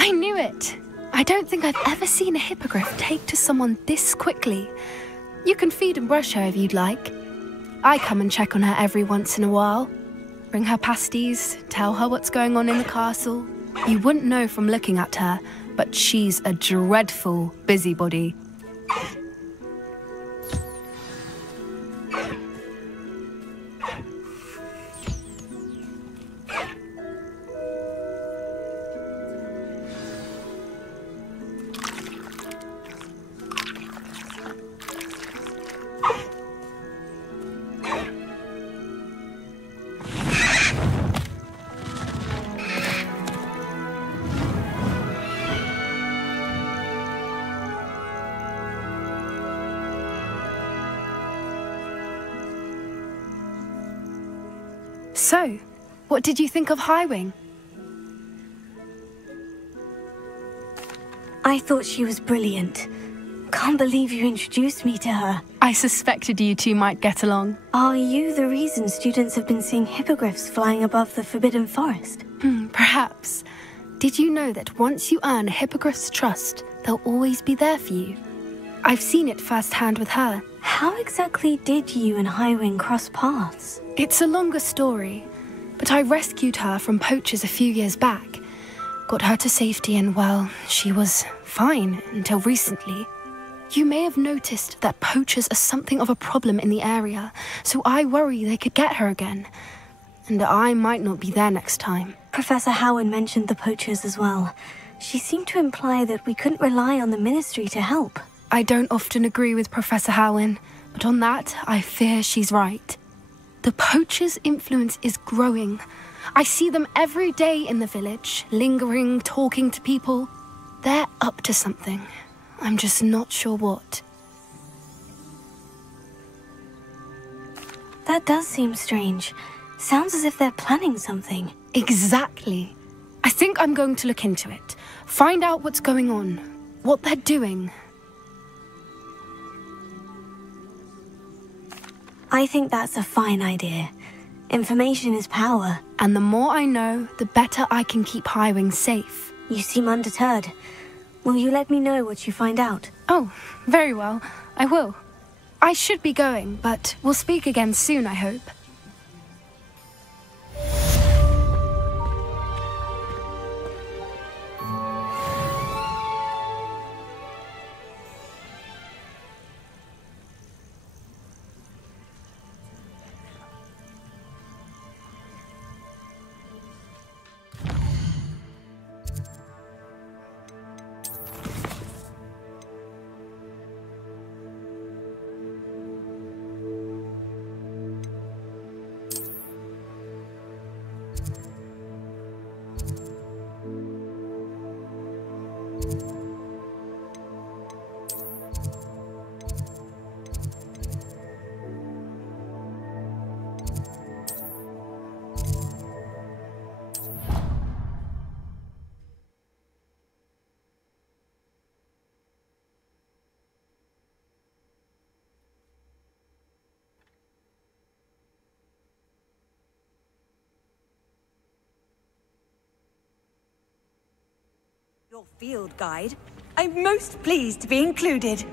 I knew it! I don't think I've ever seen a hippogriff take to someone this quickly. You can feed and brush her if you'd like. I come and check on her every once in a while. Bring her pasties, tell her what's going on in the castle. You wouldn't know from looking at her, but she's a dreadful busybody. So, what did you think of Highwing? I thought she was brilliant. Can't believe you introduced me to her. I suspected you two might get along. Are you the reason students have been seeing hippogriffs flying above the Forbidden Forest? Perhaps. Did you know that once you earn a hippogriff's trust, they'll always be there for you? I've seen it firsthand with her. How exactly did you and Highwing cross paths? It's a longer story, but I rescued her from poachers a few years back. Got her to safety and, well, she was fine until recently. You may have noticed that poachers are something of a problem in the area, so I worry they could get her again. And I might not be there next time. Professor Howard mentioned the poachers as well. She seemed to imply that we couldn't rely on the Ministry to help. I don't often agree with Professor Howin, but on that, I fear she's right. The poachers' influence is growing. I see them every day in the village, lingering, talking to people. They're up to something. I'm just not sure what. That does seem strange. Sounds as if they're planning something. Exactly. I think I'm going to look into it. Find out what's going on, what they're doing. I think that's a fine idea. Information is power. And the more I know, the better I can keep Highwing safe. You seem undeterred. Will you let me know what you find out? Oh, very well. I will. I should be going, but we'll speak again soon, I hope. Your field guide. I'm most pleased to be included.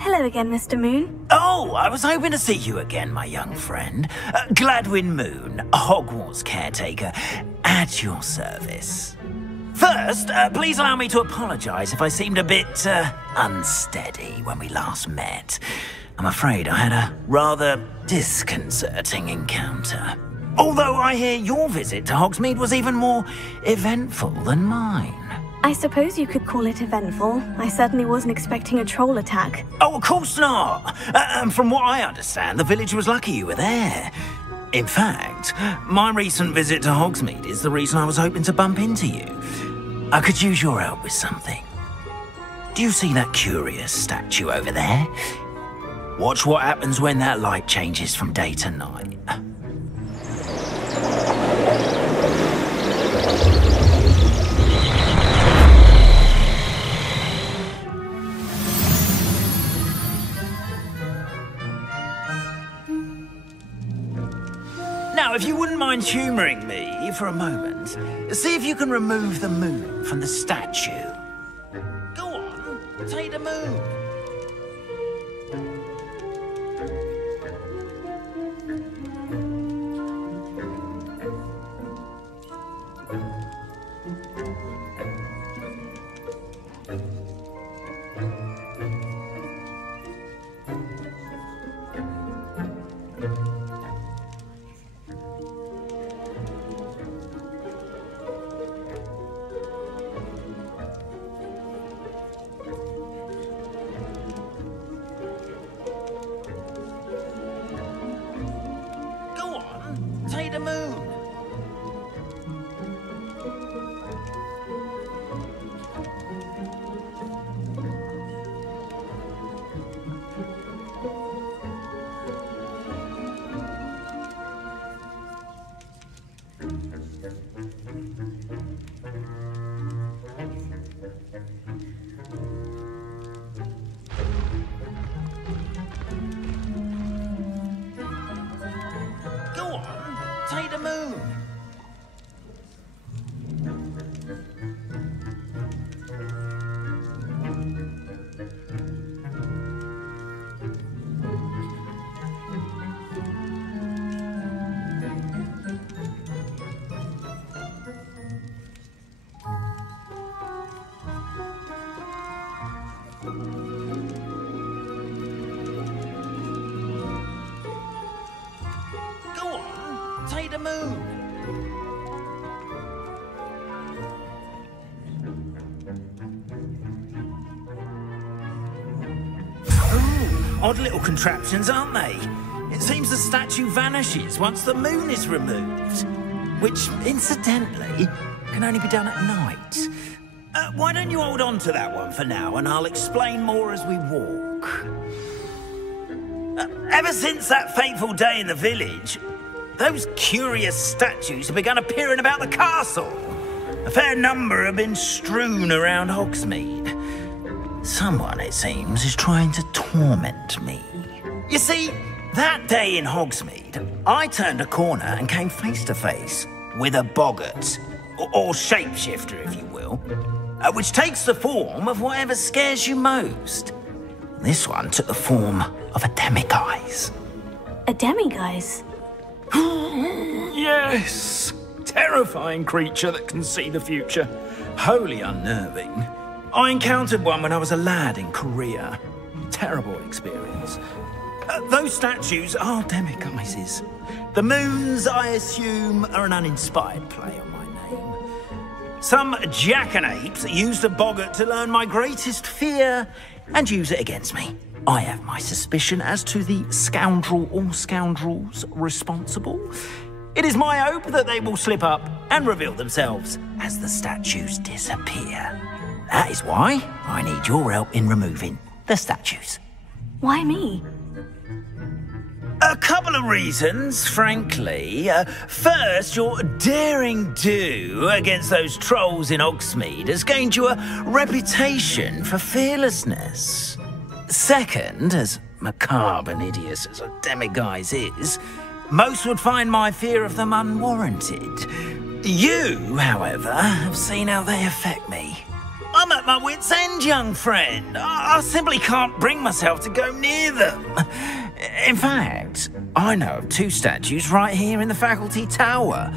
Hello again, Mr. Moon. Oh, I was hoping to see you again, my young friend. Gladwin Moon, Hogwarts caretaker, at your service. First, please allow me to apologize if I seemed a bit, unsteady when we last met. I'm afraid I had a rather disconcerting encounter. Although I hear your visit to Hogsmeade was even more eventful than mine. I suppose you could call it eventful. I certainly wasn't expecting a troll attack. Oh, of course not. From what I understand, the village was lucky you were there. In fact, my recent visit to Hogsmeade is the reason I was hoping to bump into you. I could use your help with something. Do you see that curious statue over there? Watch what happens when that light changes from day to night. Now, if you wouldn't mind humouring me for a moment, see if you can remove the moon from the statue. Go on, take the moon. Go on, take the moon. Go on, take the moon. Go on, take the moon. Ooh, odd little contraptions, aren't they? It seems the statue vanishes once the moon is removed. Which, incidentally, can only be done at night. Why don't you hold on to that one for now, and I'll explain more as we walk. Ever since that fateful day in the village, those curious statues have begun appearing about the castle. A fair number have been strewn around Hogsmeade. Someone, it seems, is trying to torment me. You see, that day in Hogsmeade, I turned a corner and came face to face with a boggart, or shapeshifter, if you will, which takes the form of whatever scares you most. This one took the form of a demiguise. A demiguise? Yes! Terrifying creature that can see the future. Wholly unnerving. I encountered one when I was a lad in Korea. Terrible experience. Those statues are demiguises. The moons, I assume, are an uninspired play on my name. Some jackanapes used a boggart to learn my greatest fear and use it against me. I have my suspicion as to the scoundrel or scoundrels responsible. It is my hope that they will slip up and reveal themselves as the statues disappear. That is why I need your help in removing the statues. Why me? A couple of reasons, frankly. First, your daring do against those trolls in Hogsmeade has gained you a reputation for fearlessness. Second, as macabre and hideous as a demiguise is, most would find my fear of them unwarranted. You, however, have seen how they affect me. I'm at my wit's end, young friend. I simply can't bring myself to go near them. In fact, I know of two statues right here in the faculty tower.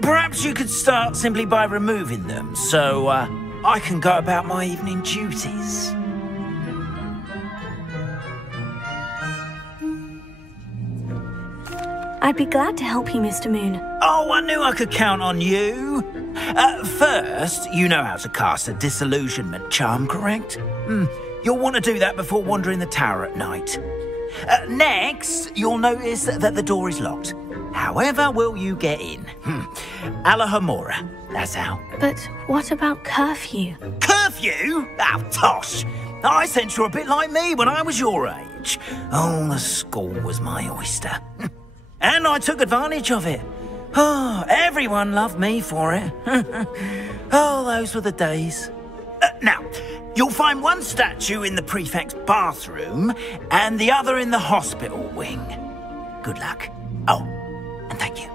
Perhaps you could start simply by removing them, so I can go about my evening duties. I'd be glad to help you, Mr. Moon. Oh, I knew I could count on you. First, you know how to cast a disillusionment charm, correct? You'll want to do that before wandering the tower at night. Next, you'll notice that the door is locked. However will you get in? Alahomora, that's how. But what about curfew? Curfew? Oh, tosh. I sense you're a bit like me when I was your age. Oh, the school was my oyster. And I took advantage of it. Oh, everyone loved me for it. Oh, those were the days. Now, you'll find one statue in the prefect's bathroom and the other in the hospital wing. Good luck. Oh, and thank you.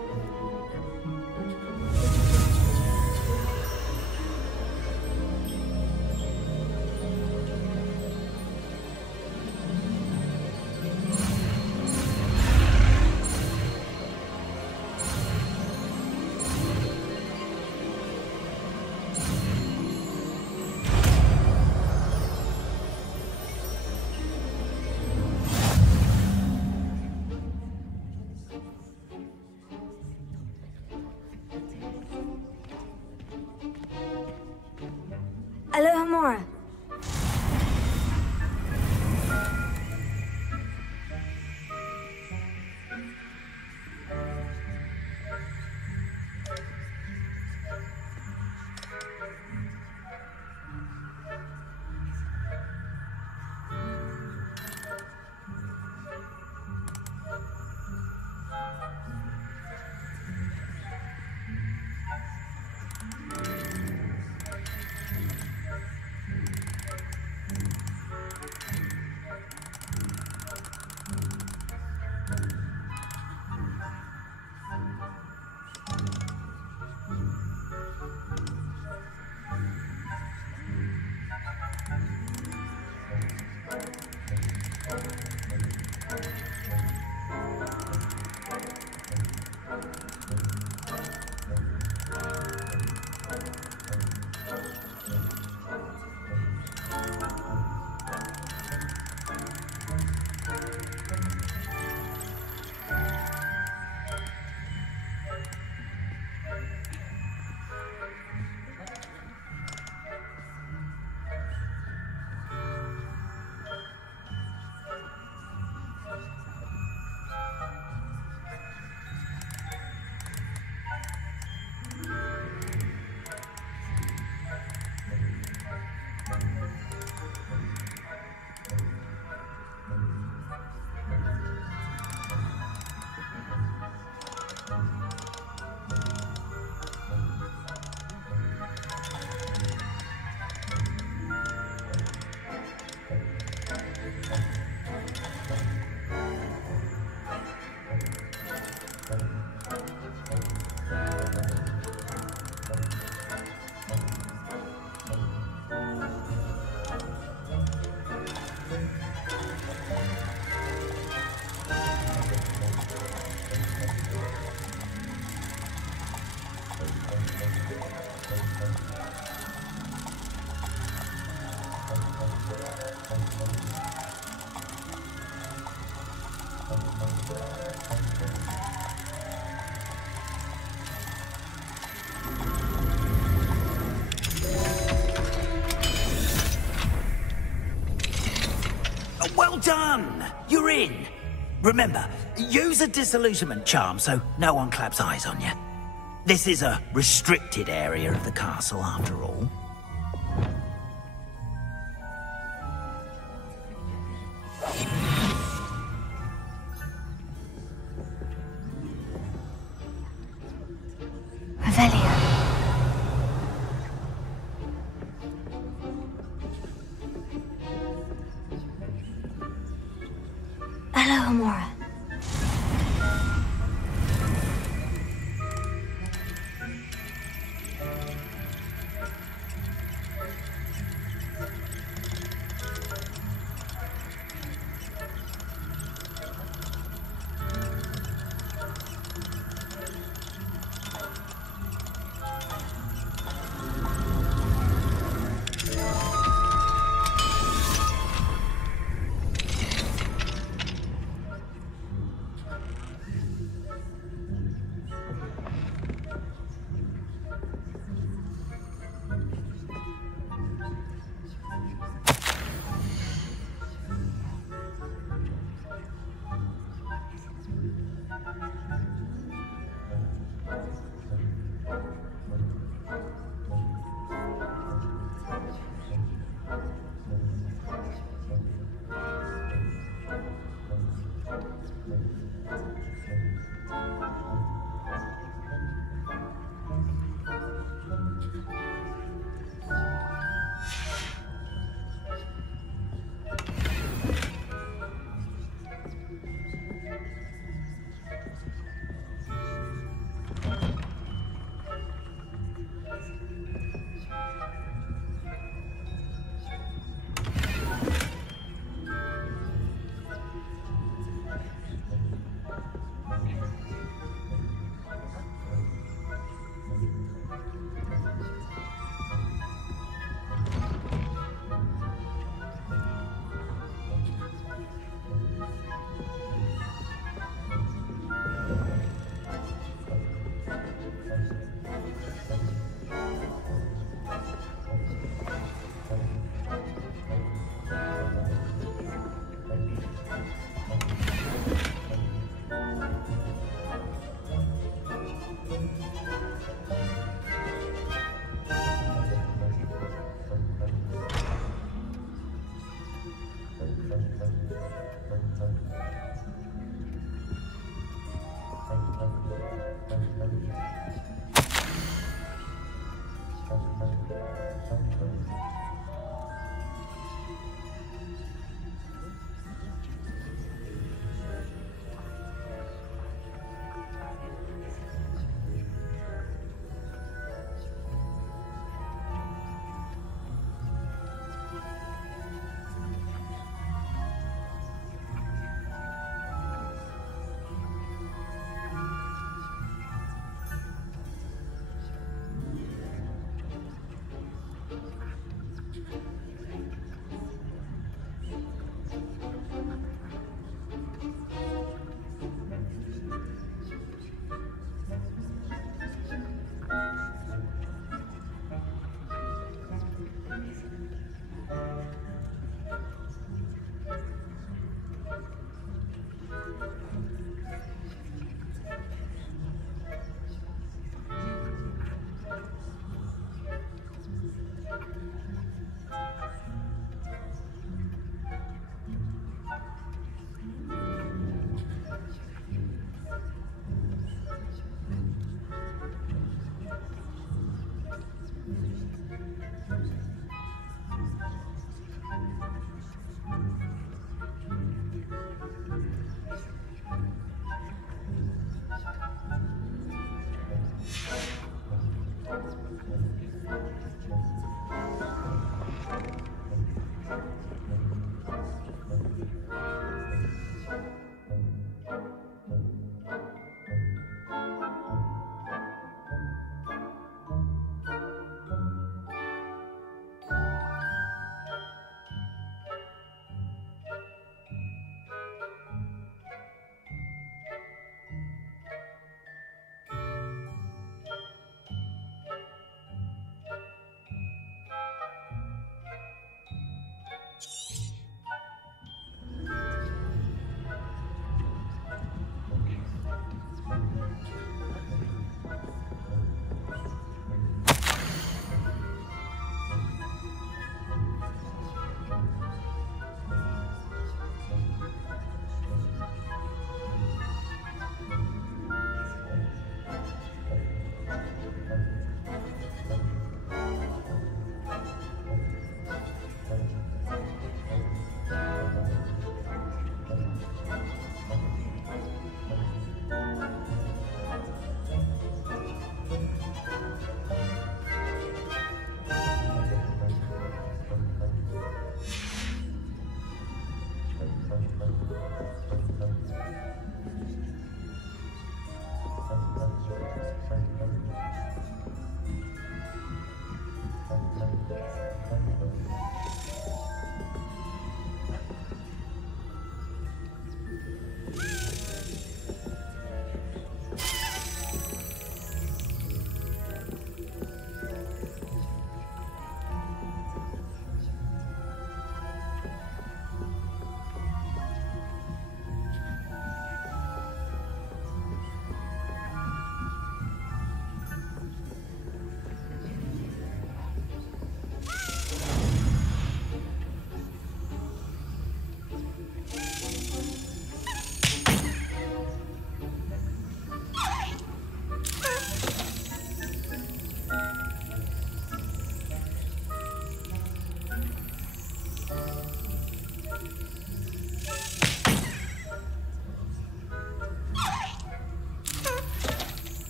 Well done! You're in! Remember, use a disillusionment charm so no one claps eyes on you. This is a restricted area of the castle, after all. Revelio. Hello, Amora.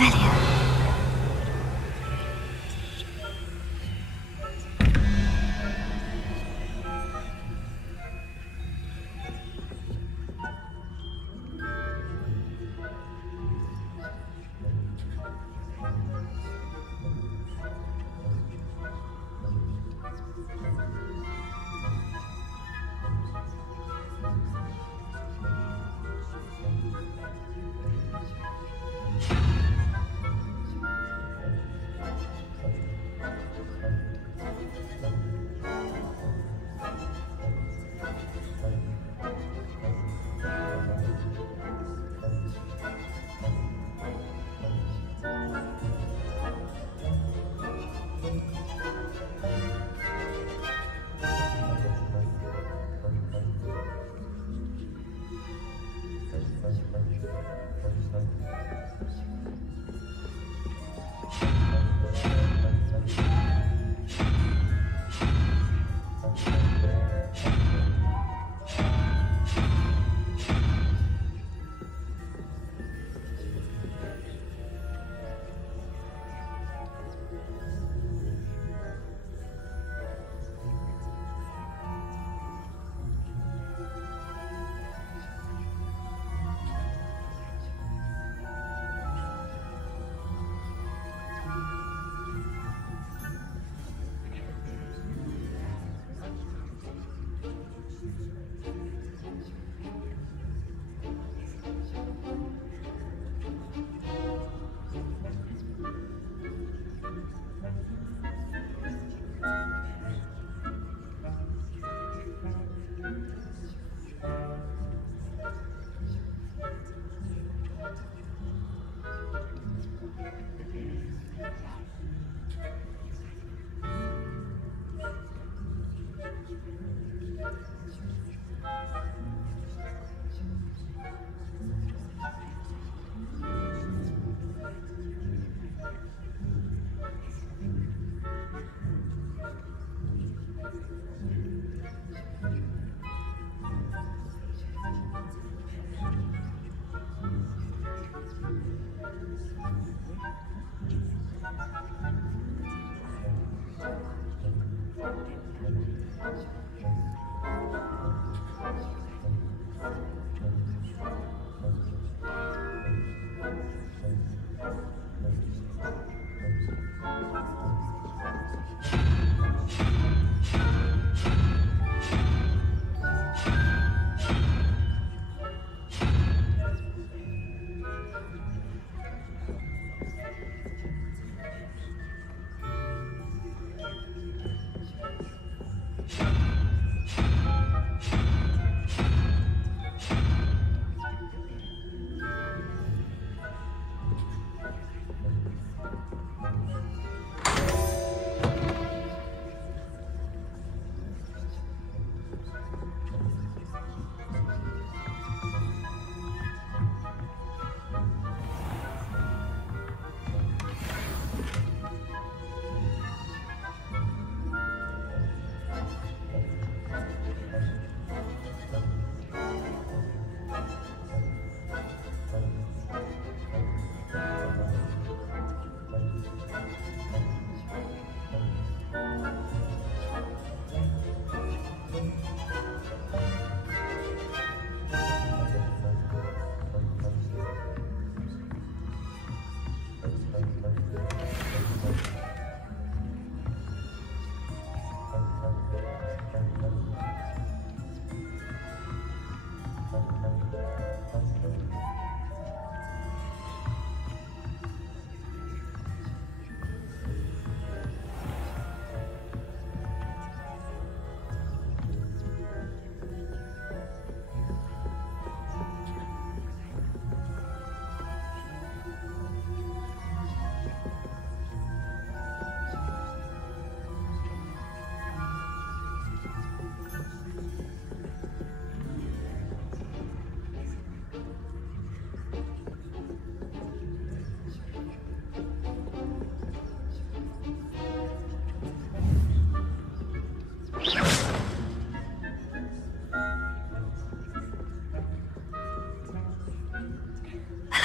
Revelio.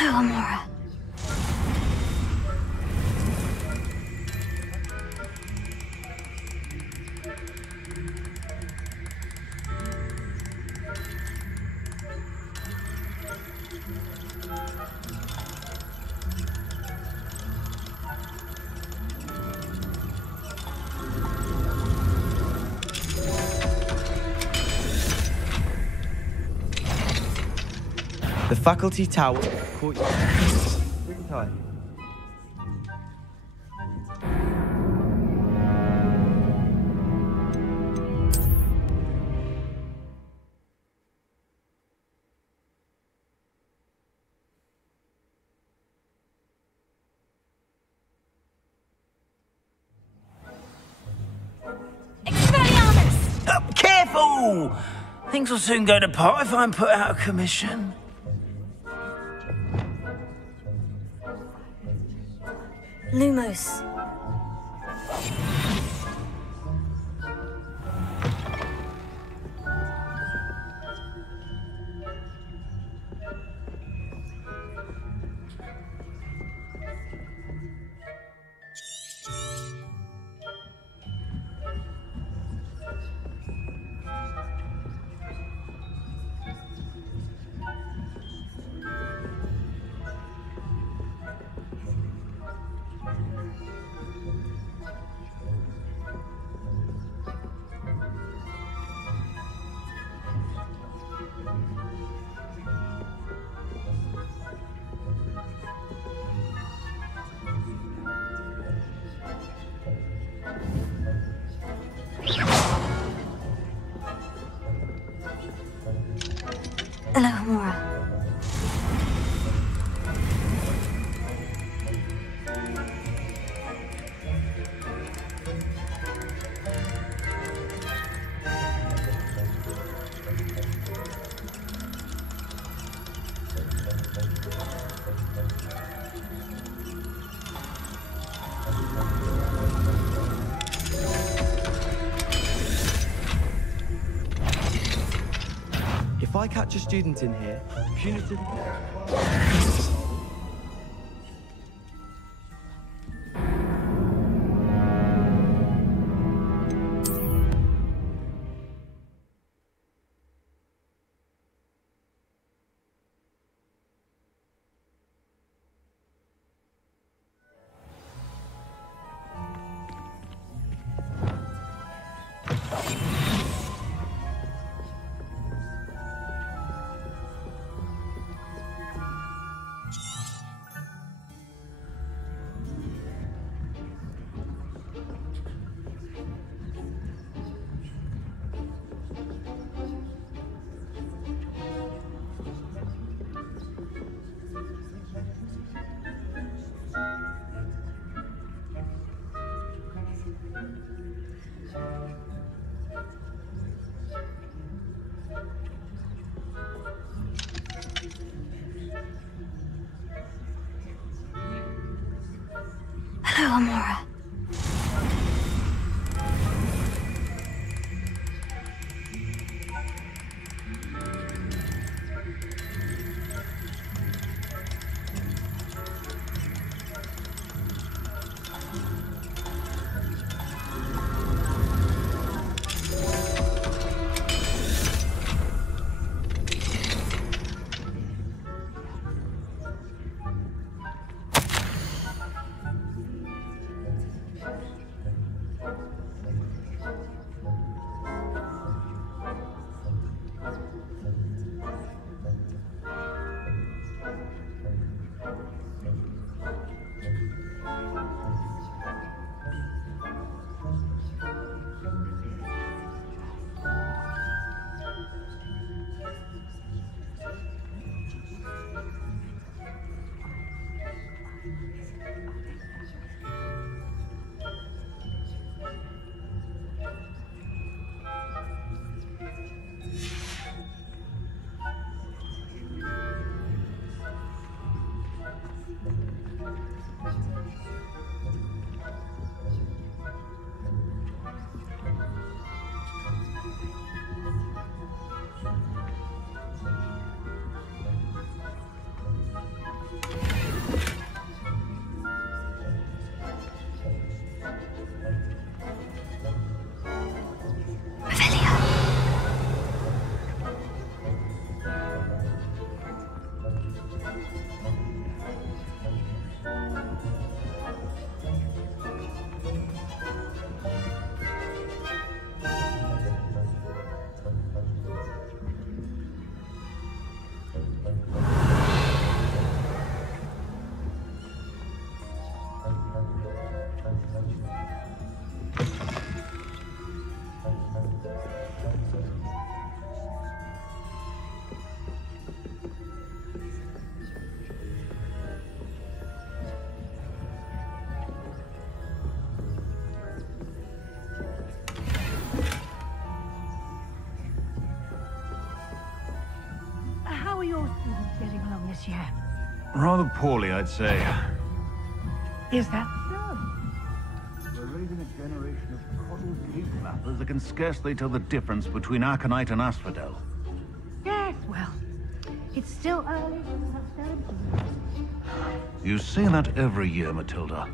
Hello, Amora. The faculty tower. Courtyard. Careful! Things will soon go to pot if I'm put out of commission. Lumos. Alohomora. If I catch a student in here, punitive... Alohomora. are your students getting along this year? Rather poorly, I'd say. Is that so? We're raising a generation of coddled cave flappers that can scarcely tell the difference between Aconite and Asphodel. Yes, well, it's still early for such their improvement. You say that every year, Matilda.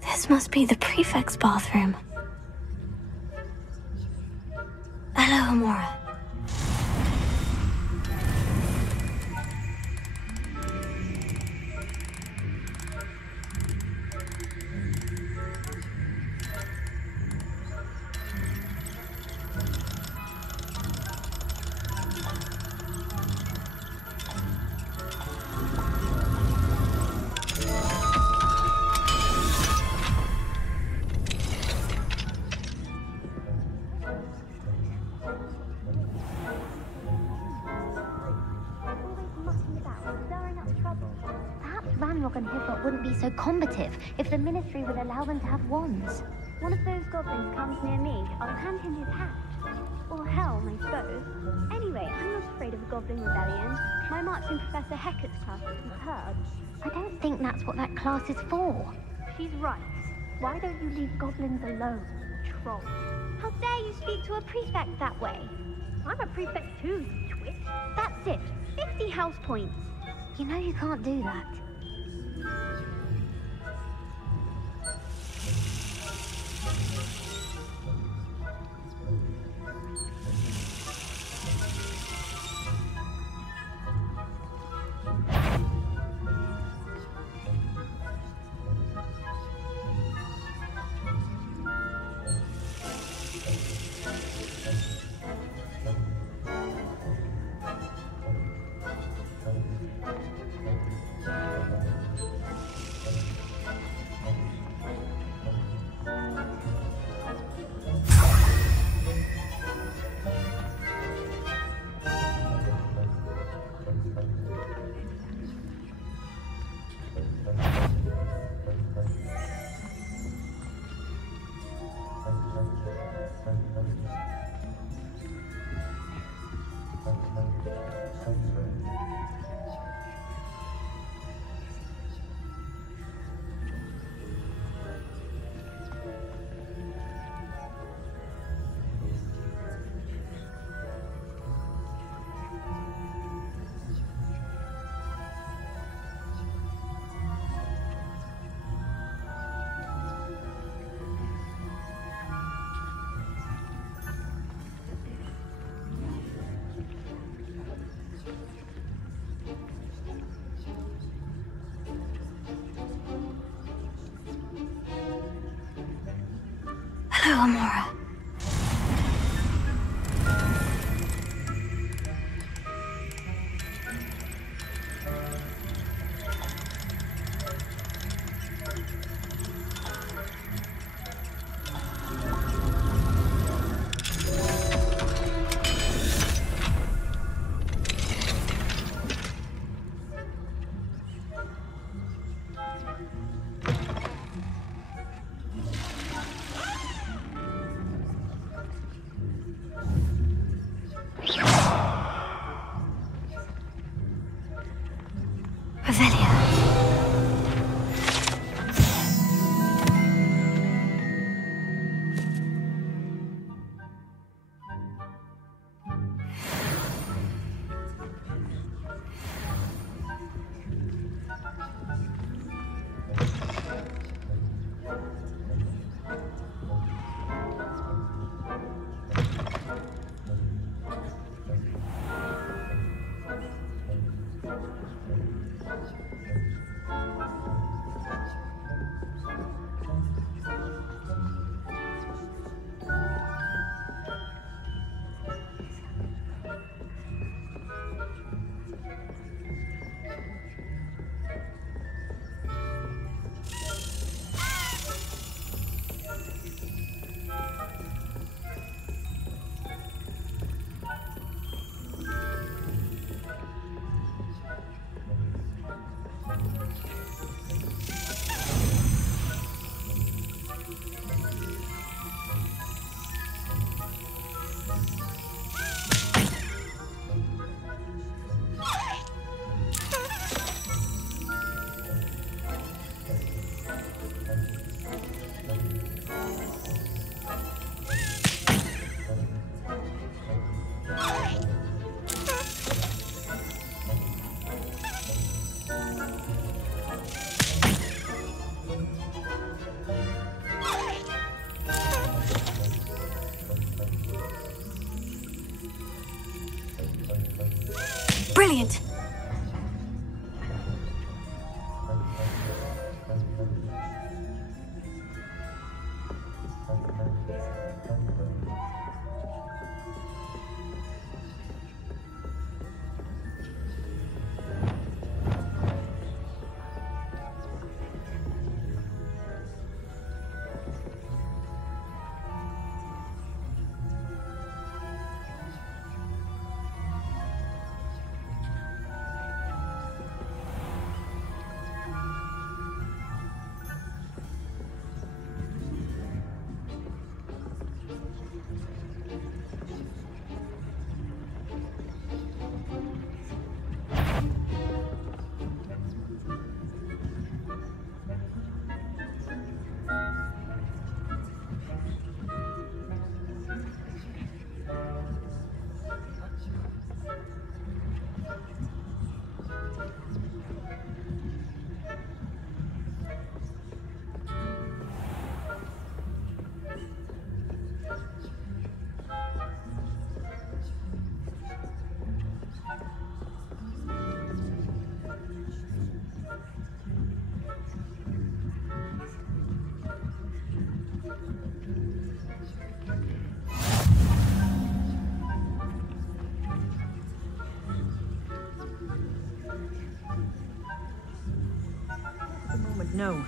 This must be the prefect's bathroom. Hello, Amora. So combative if the Ministry would allow them to have wands. One of those goblins comes near me, I'll hand him his hat. Or helm, I suppose. Anyway, I'm not afraid of a goblin rebellion. My marching Professor Hecat's class is superb. I don't think that's what that class is for. She's right. Why don't you leave goblins alone? control. How dare you speak to a prefect that way? I'm a prefect too, you twit. That's it. 50 house points. You know you can't do that. Hello, Amora. At the moment, no.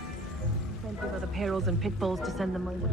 Plenty of other perils and pitfalls to send them my way.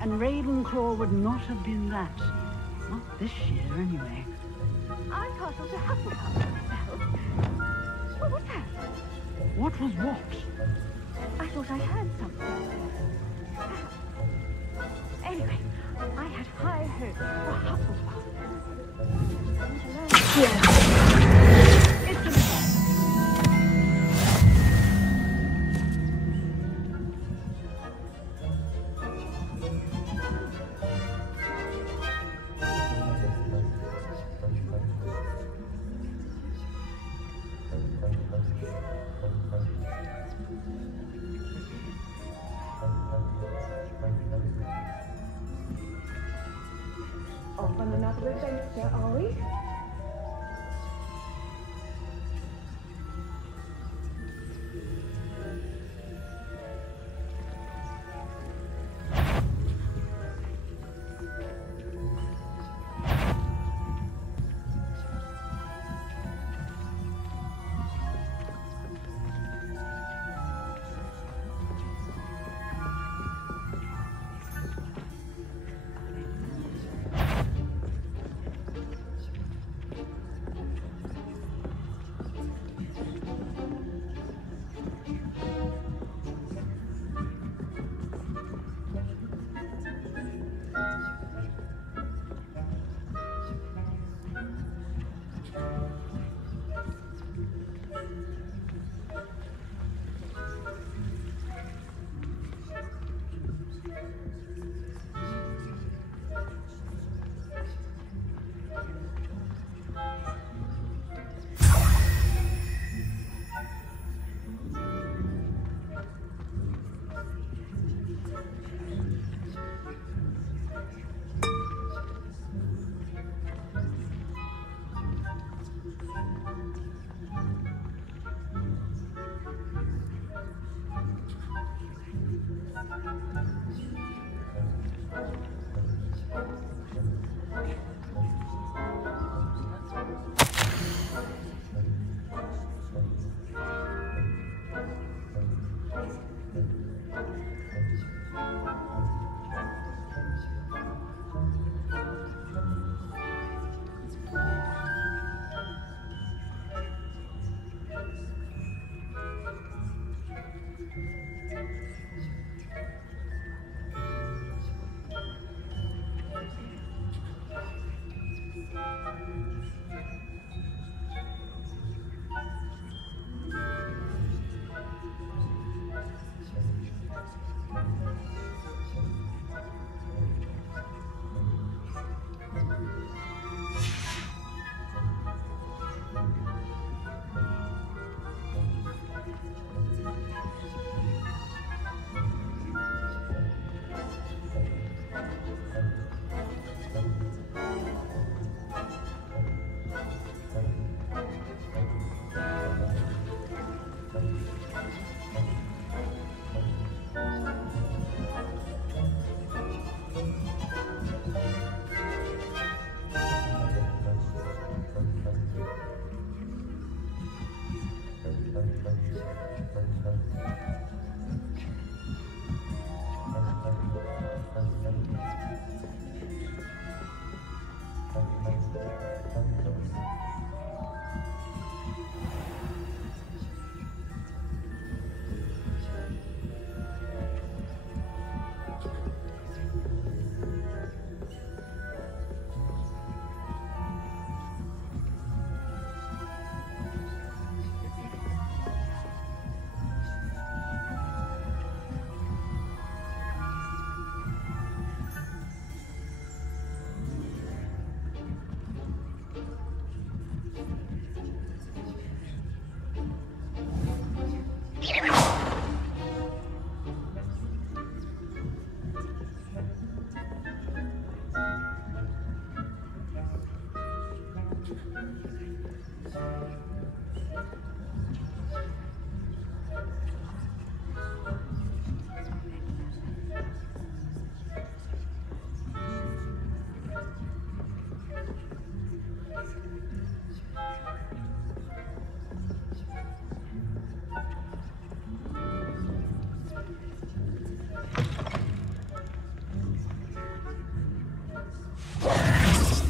And Ravenclaw would not have been that. Not this year, anyway. I castled to Hufflepuff myself. What was that? What was what? I thought I heard something. Anyway, I had high hopes for Hufflepuff. Yeah. It's a off on another adventure, are we?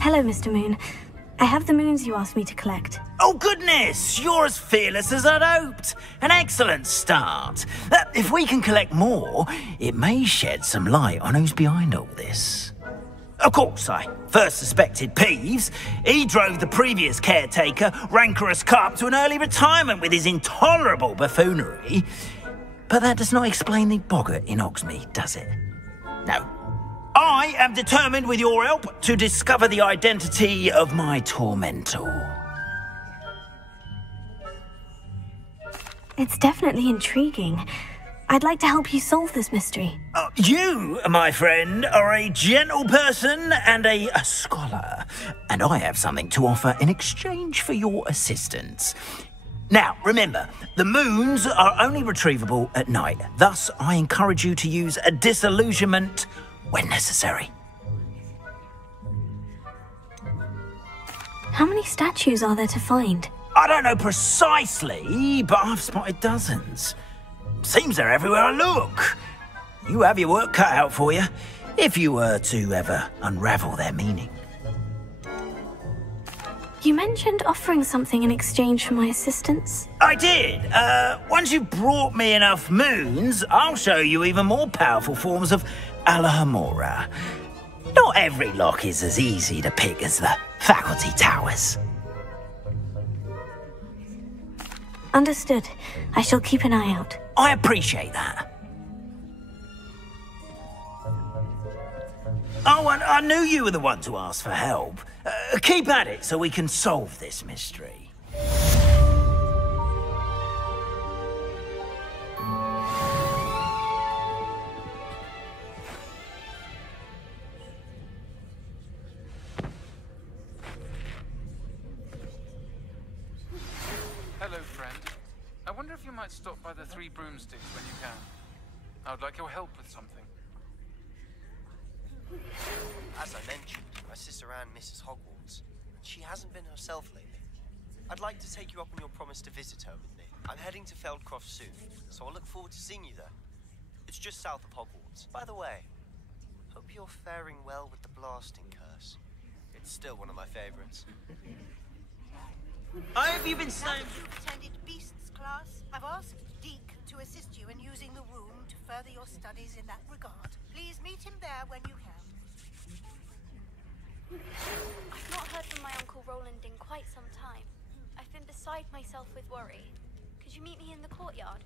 Hello, Mr. Moon. I have the moons you asked me to collect. Oh, goodness! You're as fearless as I'd hoped. An excellent start. If we can collect more, it may shed some light on who's behind all this. Of course, I first suspected Peeves. He drove the previous caretaker, Rancorous Carp, to an early retirement with his intolerable buffoonery. But that does not explain the boggart in Hogsmeade, does it? No. I am determined, with your help, to discover the identity of my tormentor. It's definitely intriguing. I'd like to help you solve this mystery. You, my friend, are a gentle person and a scholar, and I have something to offer in exchange for your assistance. Now, remember, the moons are only retrievable at night. Thus, I encourage you to use a disillusionment when necessary. How many statues are there to find? I don't know precisely, but I've spotted dozens. Seems they're everywhere I look. You have your work cut out for you, if you were to ever unravel their meaning. You mentioned offering something in exchange for my assistance. I did. Once you've brought me enough moons, I'll show you even more powerful forms of Alohomora. Not every lock is as easy to pick as the faculty towers. Understood. I shall keep an eye out. I appreciate that. Oh, and I knew you were the one to ask for help. Keep at it so we can solve this mystery. Hello, friend. I wonder if you might stop by the Three Broomsticks when you can. I would like your help with something. As I mentioned, my sister Anne misses Hogwarts, and she hasn't been herself lately. I'd like to take you up on your promise to visit her with me. I'm heading to Feldcroft soon, so I'll look forward to seeing you there. It's just south of Hogwarts. By the way, hope you're faring well with the blasting curse. It's still one of my favorites. How have you been saying? Now that you've attended Beasts class, I've asked Deke to assist you in using the room to further your studies in that regard. Please meet him there when you can. I've not heard from my Uncle Roland in quite some time. I've been beside myself with worry. Could you meet me in the courtyard?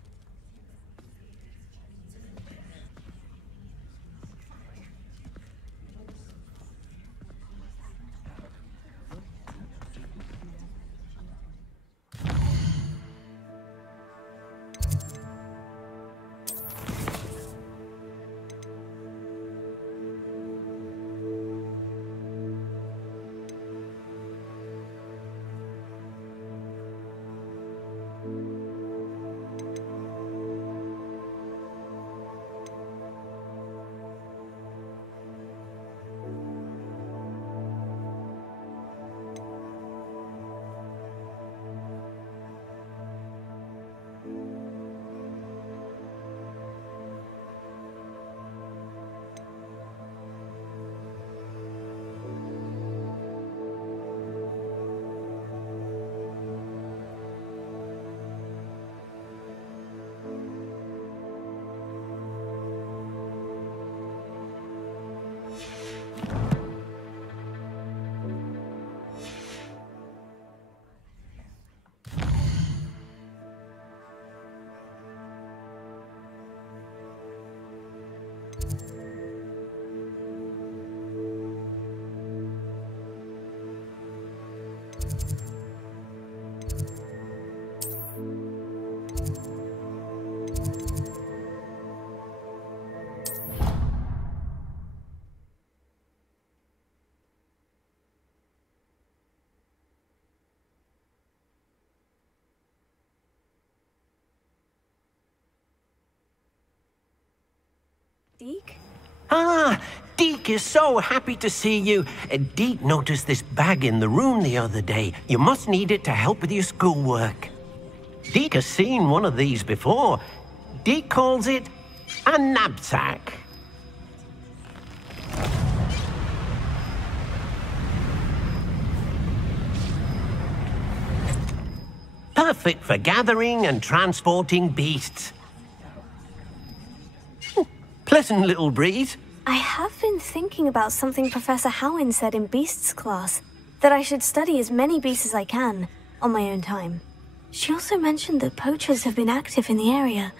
Deke? Ah, Deke is so happy to see you. Deke noticed this bag in the room the other day. You must need it to help with your schoolwork. Deke has seen one of these before. Deke calls it a knapsack. perfect for gathering and transporting beasts. Pleasant little breeze. I have been thinking about something Professor Howin said in Beasts class, that I should study as many beasts as I can, on my own time. She also mentioned that poachers have been active in the area,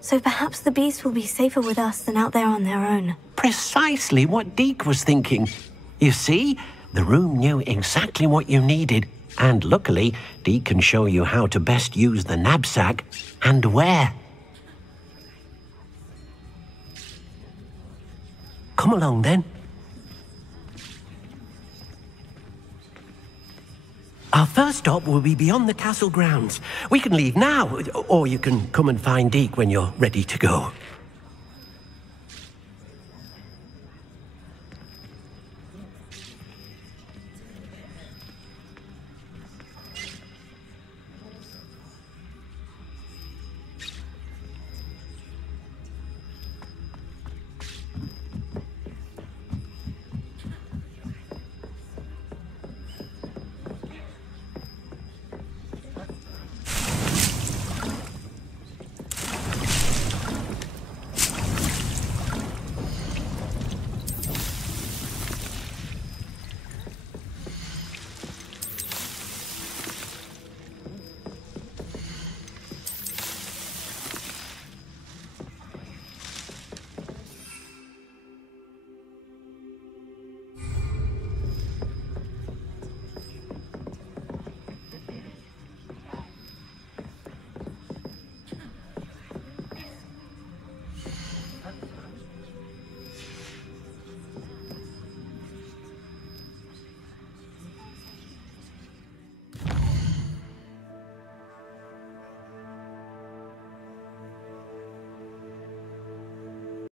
so perhaps the beasts will be safer with us than out there on their own. Precisely what Deke was thinking. You see, the room knew exactly what you needed, and luckily, Deke can show you how to best use the knapsack and where. Come along, then. Our first stop will be beyond the castle grounds. We can leave now, or you can come and find Deke when you're ready to go.